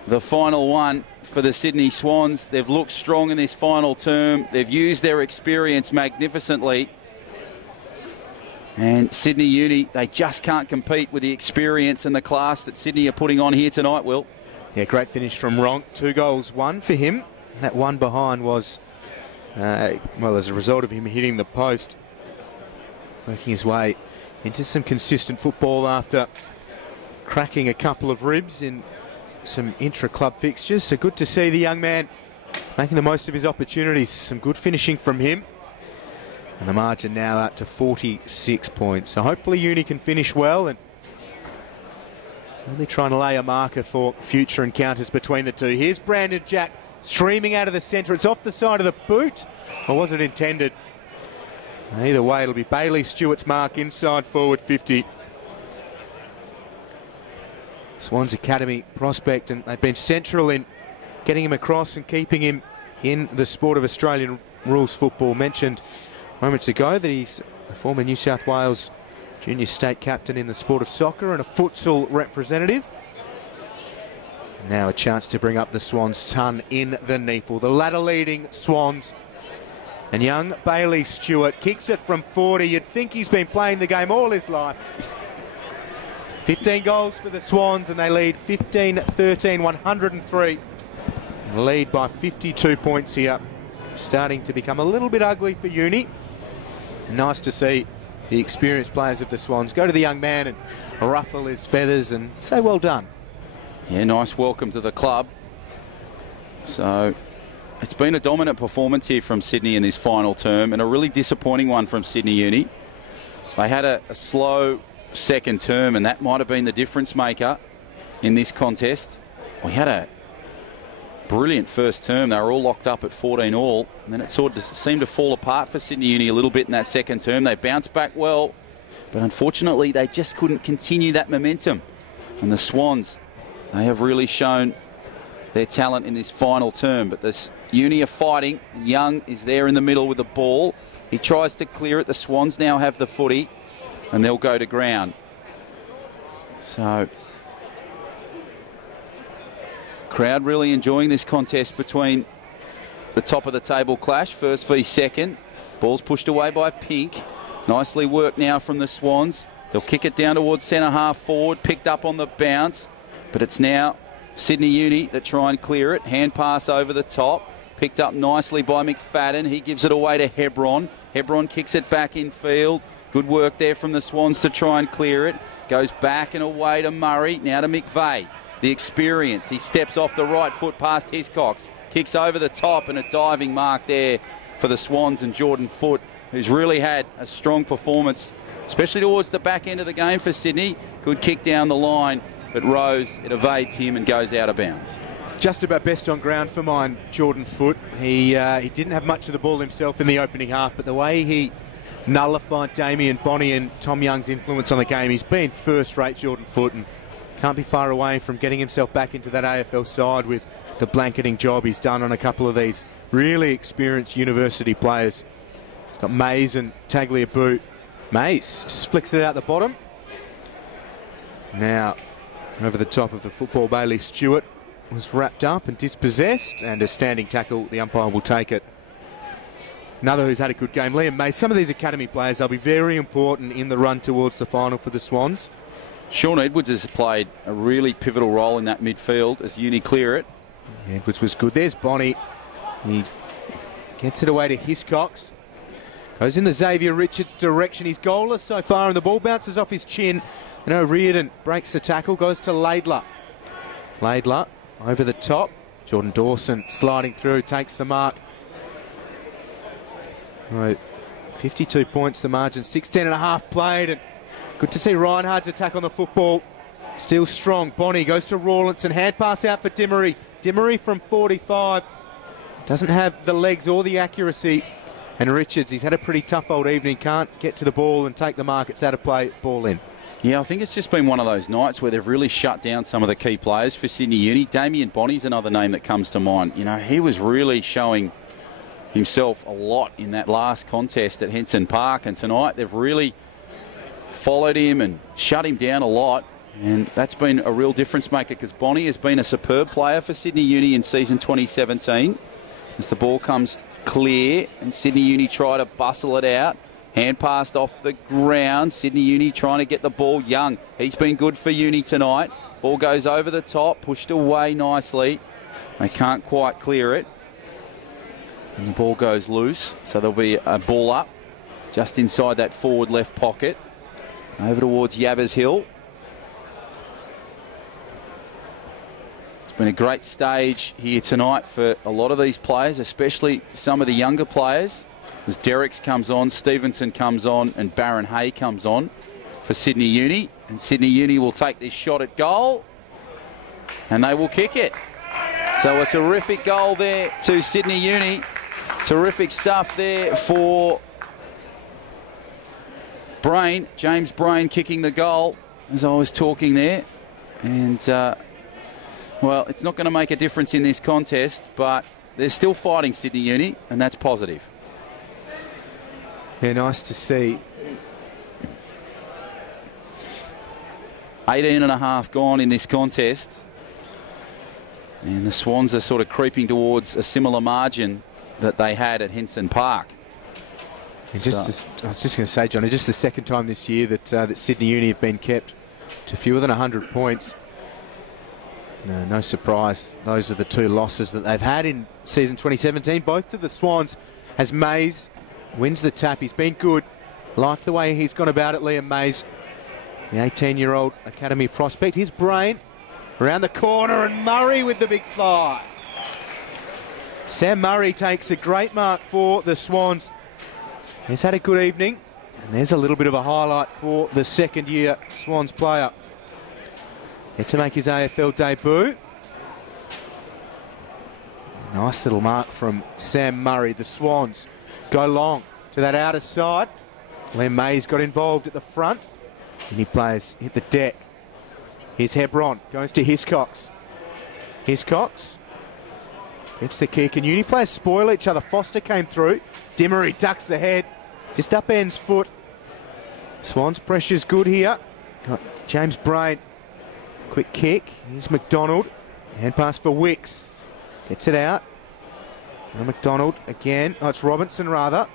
the final one for the Sydney Swans. They've looked strong in this final term. They've used their experience magnificently. And Sydney Uni, they just can't compete with the experience and the class that Sydney are putting on here tonight, Will. Yeah, great finish from Ronk. 2 goals, 1 for him. That one behind was, well, as a result of him hitting the post, working his way into some consistent football after cracking a couple of ribs in some intra-club fixtures. So good to see the young man making the most of his opportunities. Some good finishing from him. And the margin now out to 46 points. So hopefully Uni can finish well and really trying to lay a marker for future encounters between the two. Here's Brandon Jack streaming out of the centre. It's off the side of the boot. Or was it intended? Either way, it'll be Bailey Stewart's mark inside forward 50. Swans Academy prospect, and they've been central in getting him across and keeping him in the sport of Australian rules football. Mentioned moments ago that he's a former New South Wales junior state captain in the sport of soccer and a futsal representative. Now a chance to bring up the Swans ton in the NEAFL. The ladder leading Swans. And young Bailey Stewart kicks it from 40. You'd think he's been playing the game all his life. 15 goals for the Swans, and they lead 15-13, 103. Lead by 52 points here. Starting to become a little bit ugly for Uni. Nice to see the experienced players of the Swans go to the young man and ruffle his feathers and say well done. Yeah, nice welcome to the club. So it's been a dominant performance here from Sydney in this final term, and a really disappointing one from Sydney Uni. They had a slow second term, and that might have been the difference maker in this contest. We had a brilliant first term. They were all locked up at 14 all, and then it sort of seemed to fall apart for Sydney Uni a little bit in that second term. They bounced back well, but unfortunately they just couldn't continue that momentum. And the Swans, they have really shown their talent in this final term, but this Uni are fighting, and Young is there in the middle with the ball. He tries to clear it. The Swans now have the footy, and they'll go to ground. So crowd really enjoying this contest between the top of the table clash, first v second. Ball's pushed away by Pink. Nicely worked now from the Swans. They'll kick it down towards centre half forward, picked up on the bounce, but it's now Sydney Uni that try and clear it. Hand pass over the top, picked up nicely by McFadden. He gives it away to Hebron. Hebron kicks it back in field. Good work there from the Swans to try and clear it. Goes back and away to Murray, now to McVeigh. The experience, he steps off the right foot past Hiscox, kicks over the top, and a diving mark there for the Swans and Jordan Foote, who's really had a strong performance, especially towards the back end of the game for Sydney. Good kick down the line, but Rose, it evades him and goes out of bounds. Just about best on ground for mine, Jordan Foote. He didn't have much of the ball himself in the opening half, but the way he nullified Damien Bonney and Tom Young's influence on the game, he's been first-rate, Jordan Foote, and can't be far away from getting himself back into that AFL side with the blanketing job he's done on a couple of these really experienced university players. He's got Mays and Tagliabue. Mays just flicks it out the bottom. Now, over the top of the football, Bailey Stewart was wrapped up and dispossessed, and a standing tackle, the umpire will take it. Another who's had a good game, Liam Mays. Some of these academy players, they'll be very important in the run towards the final for the Swans. Sean Edwards has played a really pivotal role in that midfield as Uni clear it. Edwards was good. There's Bonney. He gets it away to Hiscox. Goes in the Xavier Richards direction. He's goalless so far, and the ball bounces off his chin. And O'Riordan breaks the tackle, goes to Laidler. Laidler over the top. Jordan Dawson sliding through, takes the mark. Right, 52 points the margin, 16.5 played, and good to see Reinhardt's attack on the football. Still strong. Bonney goes to Rawlinson. Hand pass out for Dimmery. Dimmery from 45. Doesn't have the legs or the accuracy. And Richards, he's had a pretty tough old evening. Can't get to the ball and take the mark. It's out of play. Ball in. Yeah, I think it's just been one of those nights where they've really shut down some of the key players for Sydney Uni. Damien Bonney's another name that comes to mind. You know, he was really showing himself a lot in that last contest at Henson Park, and tonight they've really followed him and shut him down a lot, and that's been a real difference maker, because Bonney has been a superb player for Sydney Uni in season 2017. As the ball comes clear and Sydney Uni try to bustle it out, hand passed off the ground. Sydney Uni trying to get the ball. Young, he's been good for Uni tonight. Ball goes over the top, pushed away nicely. They can't quite clear it. And the ball goes loose, so there'll be a ball up just inside that forward left pocket. Over towards Yabbers Hill. It's been a great stage here tonight for a lot of these players, especially some of the younger players. As Derricks comes on, Stevenson comes on, and Baron Hay comes on for Sydney Uni. And Sydney Uni will take this shot at goal, and they will kick it. So a terrific goal there to Sydney Uni. Terrific stuff there for Brain, James Brain, kicking the goal as I was talking there. And, well, it's not going to make a difference in this contest, but they're still fighting Sydney Uni, and that's positive. Yeah, nice to see. 18.5 gone in this contest. And the Swans are sort of creeping towards a similar margin that they had at Henson Park. I was just going to say, Johnny, just the second time this year that that Sydney Uni have been kept to fewer than 100 points. No surprise. Those are the two losses that they've had in season 2017, both to the Swans, as Mays wins the tap. He's been good. Like the way he's gone about it, Liam Mays, the 18-year-old academy prospect. His brain around the corner, and Murray with the big fly. Sam Murray takes a great mark for the Swans. He's had a good evening, and there's a little bit of a highlight for the second-year Swans player. Yet to make his AFL debut. Nice little mark from Sam Murray. The Swans go long to that outer side. Liam Mays got involved at the front. Uni players hit the deck. Here's Hebron, goes to Hiscox. Hiscox gets the kick, and Uni players spoil each other. Foster came through. Dimmery ducks the head, just upends foot. Swans pressure's good here. Got James Brain, quick kick. Here's McDonald, hand pass for Wicks. Gets it out. Now McDonald again. Oh, it's Robinson rather.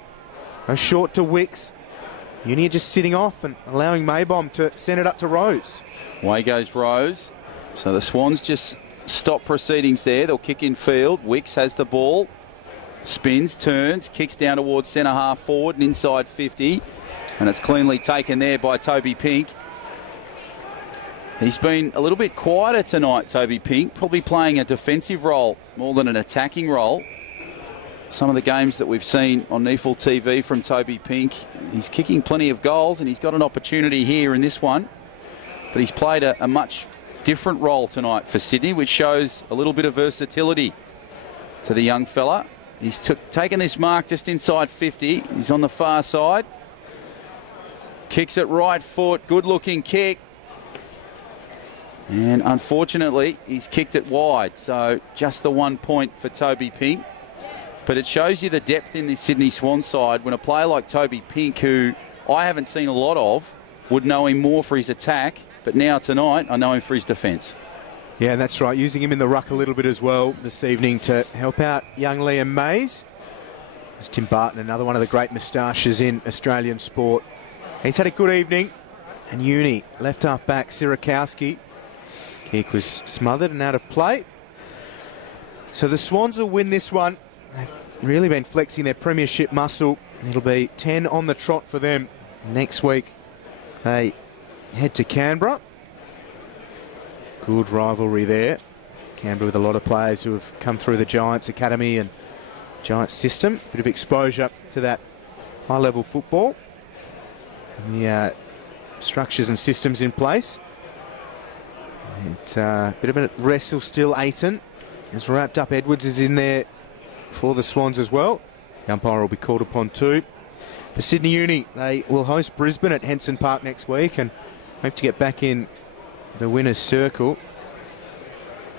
Goes short to Wicks. Uni are just sitting off and allowing Maybom to send it up to Rose. Away goes Rose. So the Swans just stop proceedings there. They'll kick in field. Wicks has the ball. Spins, turns, kicks down towards centre half forward and inside 50. And it's cleanly taken there by Toby Pink. He's been a little bit quieter tonight, Toby Pink, probably playing a defensive role more than an attacking role. Some of the games that we've seen on NEAFL TV from Toby Pink, he's kicking plenty of goals, and he's got an opportunity here in this one. But he's played a much different role tonight for Sydney, which shows a little bit of versatility to the young fella. He's taken this mark just inside 50. He's on the far side. Kicks it right foot, good looking kick. And unfortunately, he's kicked it wide. So just the 1 point for Toby Pink. But it shows you the depth in this Sydney Swans side when a player like Toby Pink, who I haven't seen a lot of, would know him more for his attack. But now tonight, I know him for his defence. Yeah, that's right. Using him in the ruck a little bit as well this evening to help out young Liam Mays. There's Tim Barton, another one of the great moustaches in Australian sport. He's had a good evening. And Uni, left half back, Sirakowski. Kick was smothered and out of play. So the Swans will win this one. They've really been flexing their premiership muscle. It'll be 10 on the trot for them next week. They head to Canberra. Good rivalry there. Canberra with a lot of players who have come through the Giants Academy and Giants system. Bit of exposure to that high-level football. And the structures and systems in place. Bit of a wrestle still, Aiton. As wrapped up, Edwards is in there for the Swans as well. The umpire will be called upon too. For Sydney Uni, they will host Brisbane at Henson Park next week and hope to get back in the winner's circle.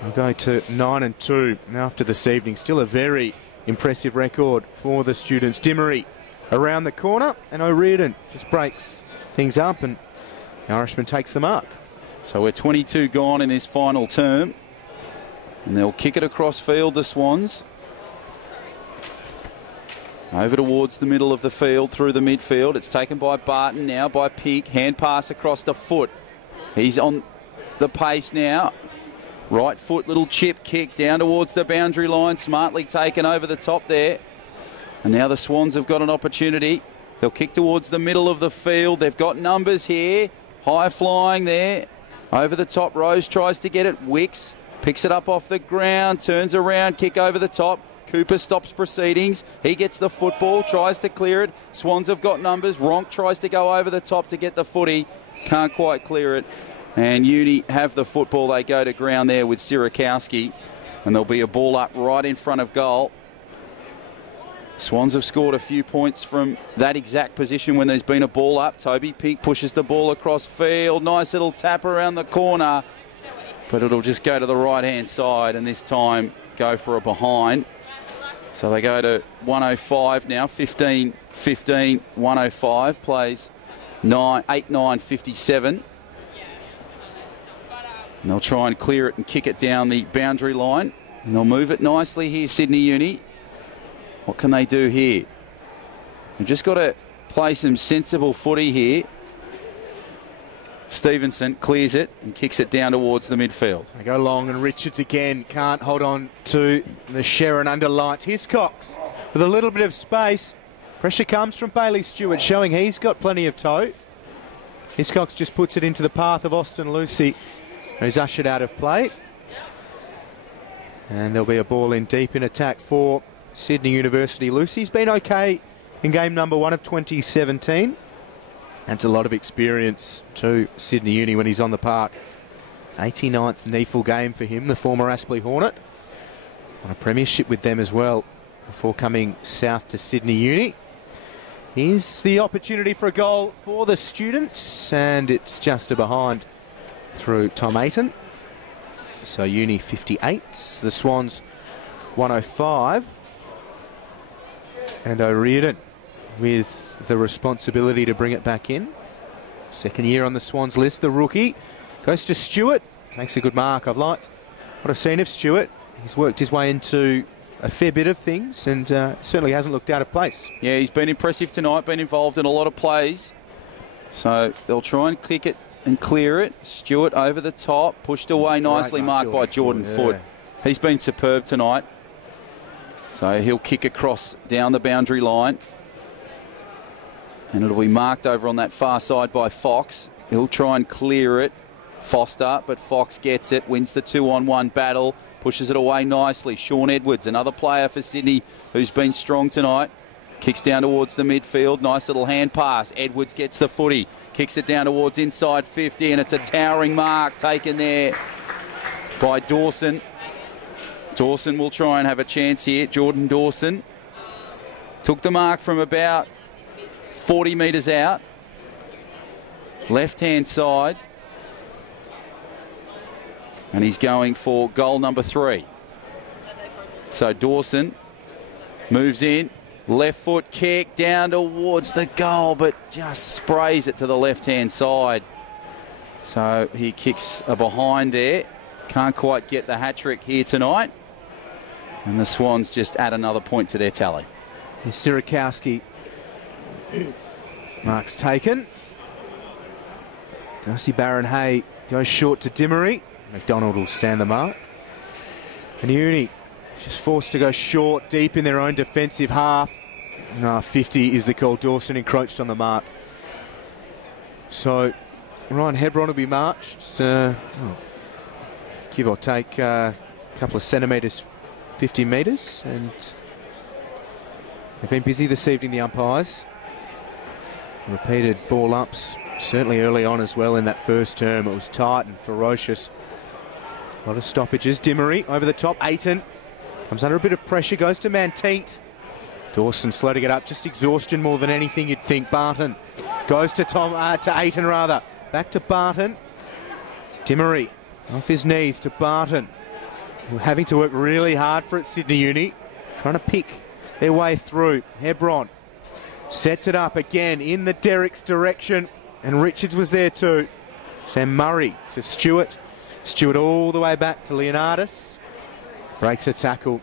We'll go to 9-2 after this evening. Still a very impressive record for the students. Dimmery around the corner, and O'Riordan just breaks things up, and the Irishman takes the mark. So we're 22 gone in this final term, and they'll kick it across field, the Swans. Over towards the middle of the field, through the midfield. It's taken by Barton, now by Pink. Hand pass across the foot. He's on the pace now. Right foot, little chip kick down towards the boundary line. Smartly taken over the top there. And now the Swans have got an opportunity. They'll kick towards the middle of the field. They've got numbers here. High flying there. Over the top, Rose tries to get it. Wicks picks it up off the ground, turns around, kick over the top. Cooper stops proceedings. He gets the football, tries to clear it. Swans have got numbers. Ronk tries to go over the top to get the footy. Can't quite clear it. And Uni have the football. They go to ground there with Sirakowski. And there'll be a ball up right in front of goal. Swans have scored a few points from that exact position when there's been a ball up. Toby Pink pushes the ball across field. Nice little tap around the corner. But it'll just go to the right-hand side and this time go for a behind. So they go to 105 now, 15-15, 105, plays 8-9-57. And they'll try and clear it and kick it down the boundary line. And they'll move it nicely here, Sydney Uni. What can they do here? They've just got to play some sensible footy here. Stevenson clears it and kicks it down towards the midfield. They go long, and Richards again can't hold on to the Sharon under lights. Hiscox with a little bit of space. Pressure comes from Bailey Stewart, showing he's got plenty of toe. Hiscox just puts it into the path of Austin Lucy, who's ushered out of play. And there'll be a ball in deep in attack for Sydney University. Lucy's been okay in game number 1 of 2017. Adds a lot of experience to Sydney Uni when he's on the park. 89th NEAFL game for him, the former Aspley Hornet. On a premiership with them as well before coming south to Sydney Uni. Here's the opportunity for a goal for the students, and it's just a behind through Tom Ayton. So Uni 58, the Swans 105. And O'Riordan with the responsibility to bring it back in. Second year on the Swans list, the rookie. Goes to Stewart, takes a good mark. I've liked what I've seen of Stewart. He's worked his way into a fair bit of things and certainly hasn't looked out of place. Yeah, he's been impressive tonight, been involved in a lot of plays. So they'll try and kick it and clear it. Stewart over the top, pushed away nicely, marked by Jordan Foote. He's been superb tonight. So he'll kick across down the boundary line. And it'll be marked over on that far side by Fox. He'll try and clear it. Foster, but Fox gets it, wins the 2-on-1 battle. Pushes it away nicely. Sean Edwards, another player for Sydney who's been strong tonight. Kicks down towards the midfield. Nice little hand pass. Edwards gets the footy. Kicks it down towards inside 50, and it's a towering mark taken there by Dawson. Dawson will try and have a chance here. Jordan Dawson took the mark from about 40 metres out. Left-hand side. And he's going for goal number 3. So Dawson moves in. Left foot kick down towards the goal, but just sprays it to the left-hand side. So he kicks a behind there. Can't quite get the hat-trick here tonight. And the Swans just add another point to their tally. Here's Sirakowski. Mark's taken. Darcy Barron-Hay goes short to Dimmery. McDonald will stand the mark. And Uni just forced to go short, deep in their own defensive half. 50 is the call. Dawson encroached on the mark. So Ryan Hebron will be marched. Give or take a couple of centimetres, 50 metres. And they've been busy this evening, the umpires. Repeated ball ups, certainly early on as well in that first term. It was tight and ferocious. A lot of stoppages. Dimmery over the top. Ayton comes under a bit of pressure. Goes to Manteet. Dawson slow to get up. Just exhaustion more than anything you'd think. Barton goes to Ayton rather. Back to Barton. Dimmery off his knees to Barton. We're having to work really hard for it, Sydney Uni. Trying to pick their way through. Hebron sets it up again in the Derrick's direction. And Richards was there too. Sam Murray to Stewart. Stewart all the way back to Leonardis. Breaks a tackle.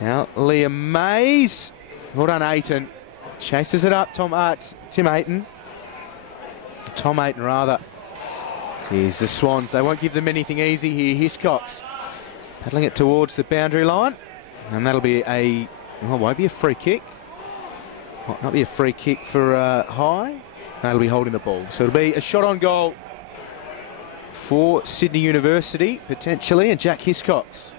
Now Liam Mays. Well done, Ayton. Chases it up, Tim Ayton. Tom Ayton, rather. Here's the Swans. They won't give them anything easy here. Hiscox paddling it towards the boundary line. And that'll be a... Oh, it won't be a free kick. Might not be a free kick for High. That'll be holding the ball. So it'll be a shot on goal for Sydney University, potentially, and Jack Hiscox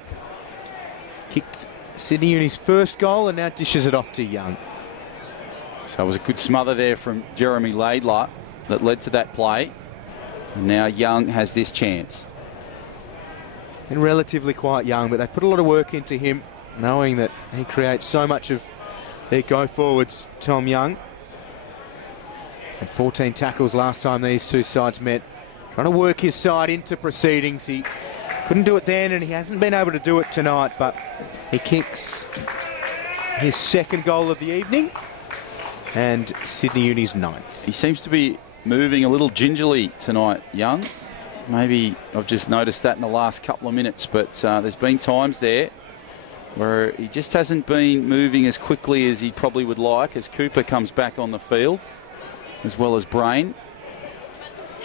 kicked Sydney Uni's first goal and now dishes it off to Young. So it was a good smother there from Jeremy Laidler that led to that play. And now Young has this chance. And relatively quite young, but they put a lot of work into him, knowing that he creates so much of their go-forwards, Tom Young. And 14 tackles last time these two sides met. Trying to work his side into proceedings. He couldn't do it then, and he hasn't been able to do it tonight, but he kicks his second goal of the evening and Sydney Uni's 9th. He seems to be moving a little gingerly tonight, Young. Maybe I've just noticed that in the last couple of minutes, but there's been times there where he just hasn't been moving as quickly as he probably would like as Cooper comes back on the field, as well as Brain.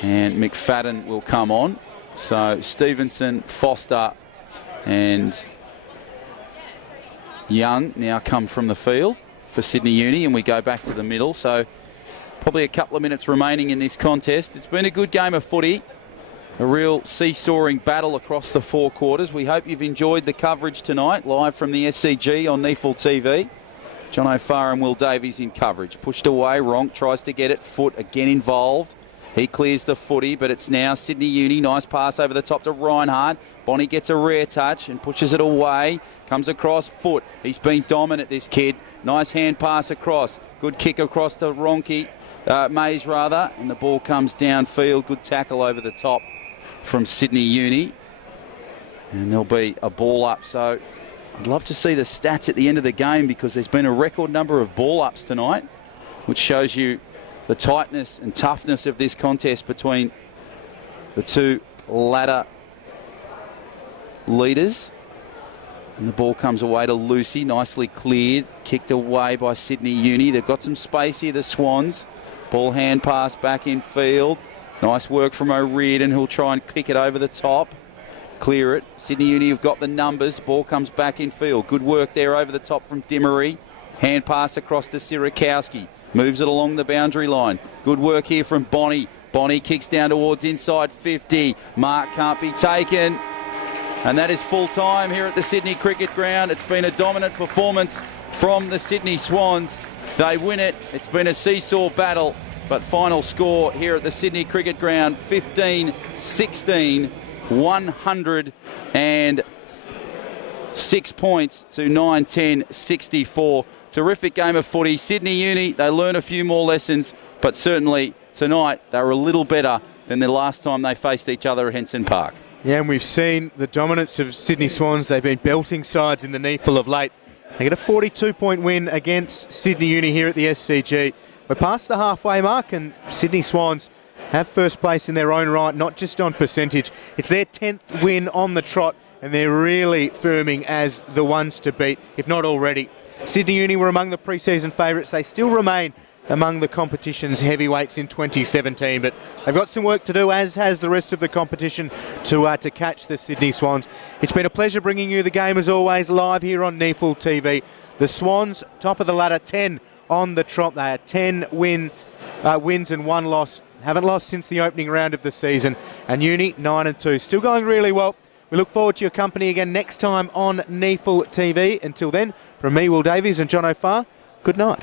And McFadden will come on. So Stevenson, Foster and Young now come from the field. for Sydney Uni, and we go back to the middle. So probably a couple of minutes remaining in this contest. It's been a good game of footy. A real seesawing battle across the 4 quarters. We hope you've enjoyed the coverage tonight, live from the SCG on NEAFL TV. John O'Farr and Will Davies in coverage. Pushed away, Ronk tries to get it, Foot again involved. He clears the footy, but it's now Sydney Uni. Nice pass over the top to Reinhardt. Bonnie gets a rare touch and pushes it away. Comes across, Foot. He's been dominant, this kid. Nice hand pass across. Good kick across to Ronke. Mays, rather. And the ball comes downfield. Good tackle over the top from Sydney Uni. And there'll be a ball up. So I'd love to see the stats at the end of the game, because there's been a record number of ball ups tonight, which shows you the tightness and toughness of this contest between the 2 ladder leaders. And the ball comes away to Lucy, nicely cleared, kicked away by Sydney Uni. They've got some space here, the Swans. Ball hand pass back in field. Nice work from O'Riordan, who'll try and kick it over the top. Clear it. Sydney Uni have got the numbers. Ball comes back in field. Good work there over the top from Dimmery. Hand pass across to Sierakowski. Moves it along the boundary line. Good work here from Bonnie. Bonnie kicks down towards inside 50. Mark can't be taken. And that is full time here at the Sydney Cricket Ground. It's been a dominant performance from the Sydney Swans. They win it. It's been a seesaw battle. But final score here at the Sydney Cricket Ground, 15-16. 106 points to 9-10-64. Terrific game of footy. Sydney Uni, they learn a few more lessons, but certainly tonight they were a little better than the last time they faced each other at Henson Park. Yeah, and we've seen the dominance of Sydney Swans. They've been belting sides in the NEAFL of late. They get a 42-point win against Sydney Uni here at the SCG. We're past the halfway mark, and Sydney Swans have first place in their own right, not just on percentage. It's their 10th win on the trot, and they're really firming as the ones to beat, if not already. Sydney Uni were among the pre-season favourites. They still remain among the competition's heavyweights in 2017, but they've got some work to do, as has the rest of the competition, to catch the Sydney Swans. It's been a pleasure bringing you the game, as always, live here on NEAFL TV. The Swans, top of the ladder, 10 on the trot. They had 10 wins and 1 loss. Haven't lost since the opening round of the season. And Uni, 9-2. Still going really well. We look forward to your company again next time on NEAFL TV. Until then, from me, Will Davies, and John O'Farr, good night.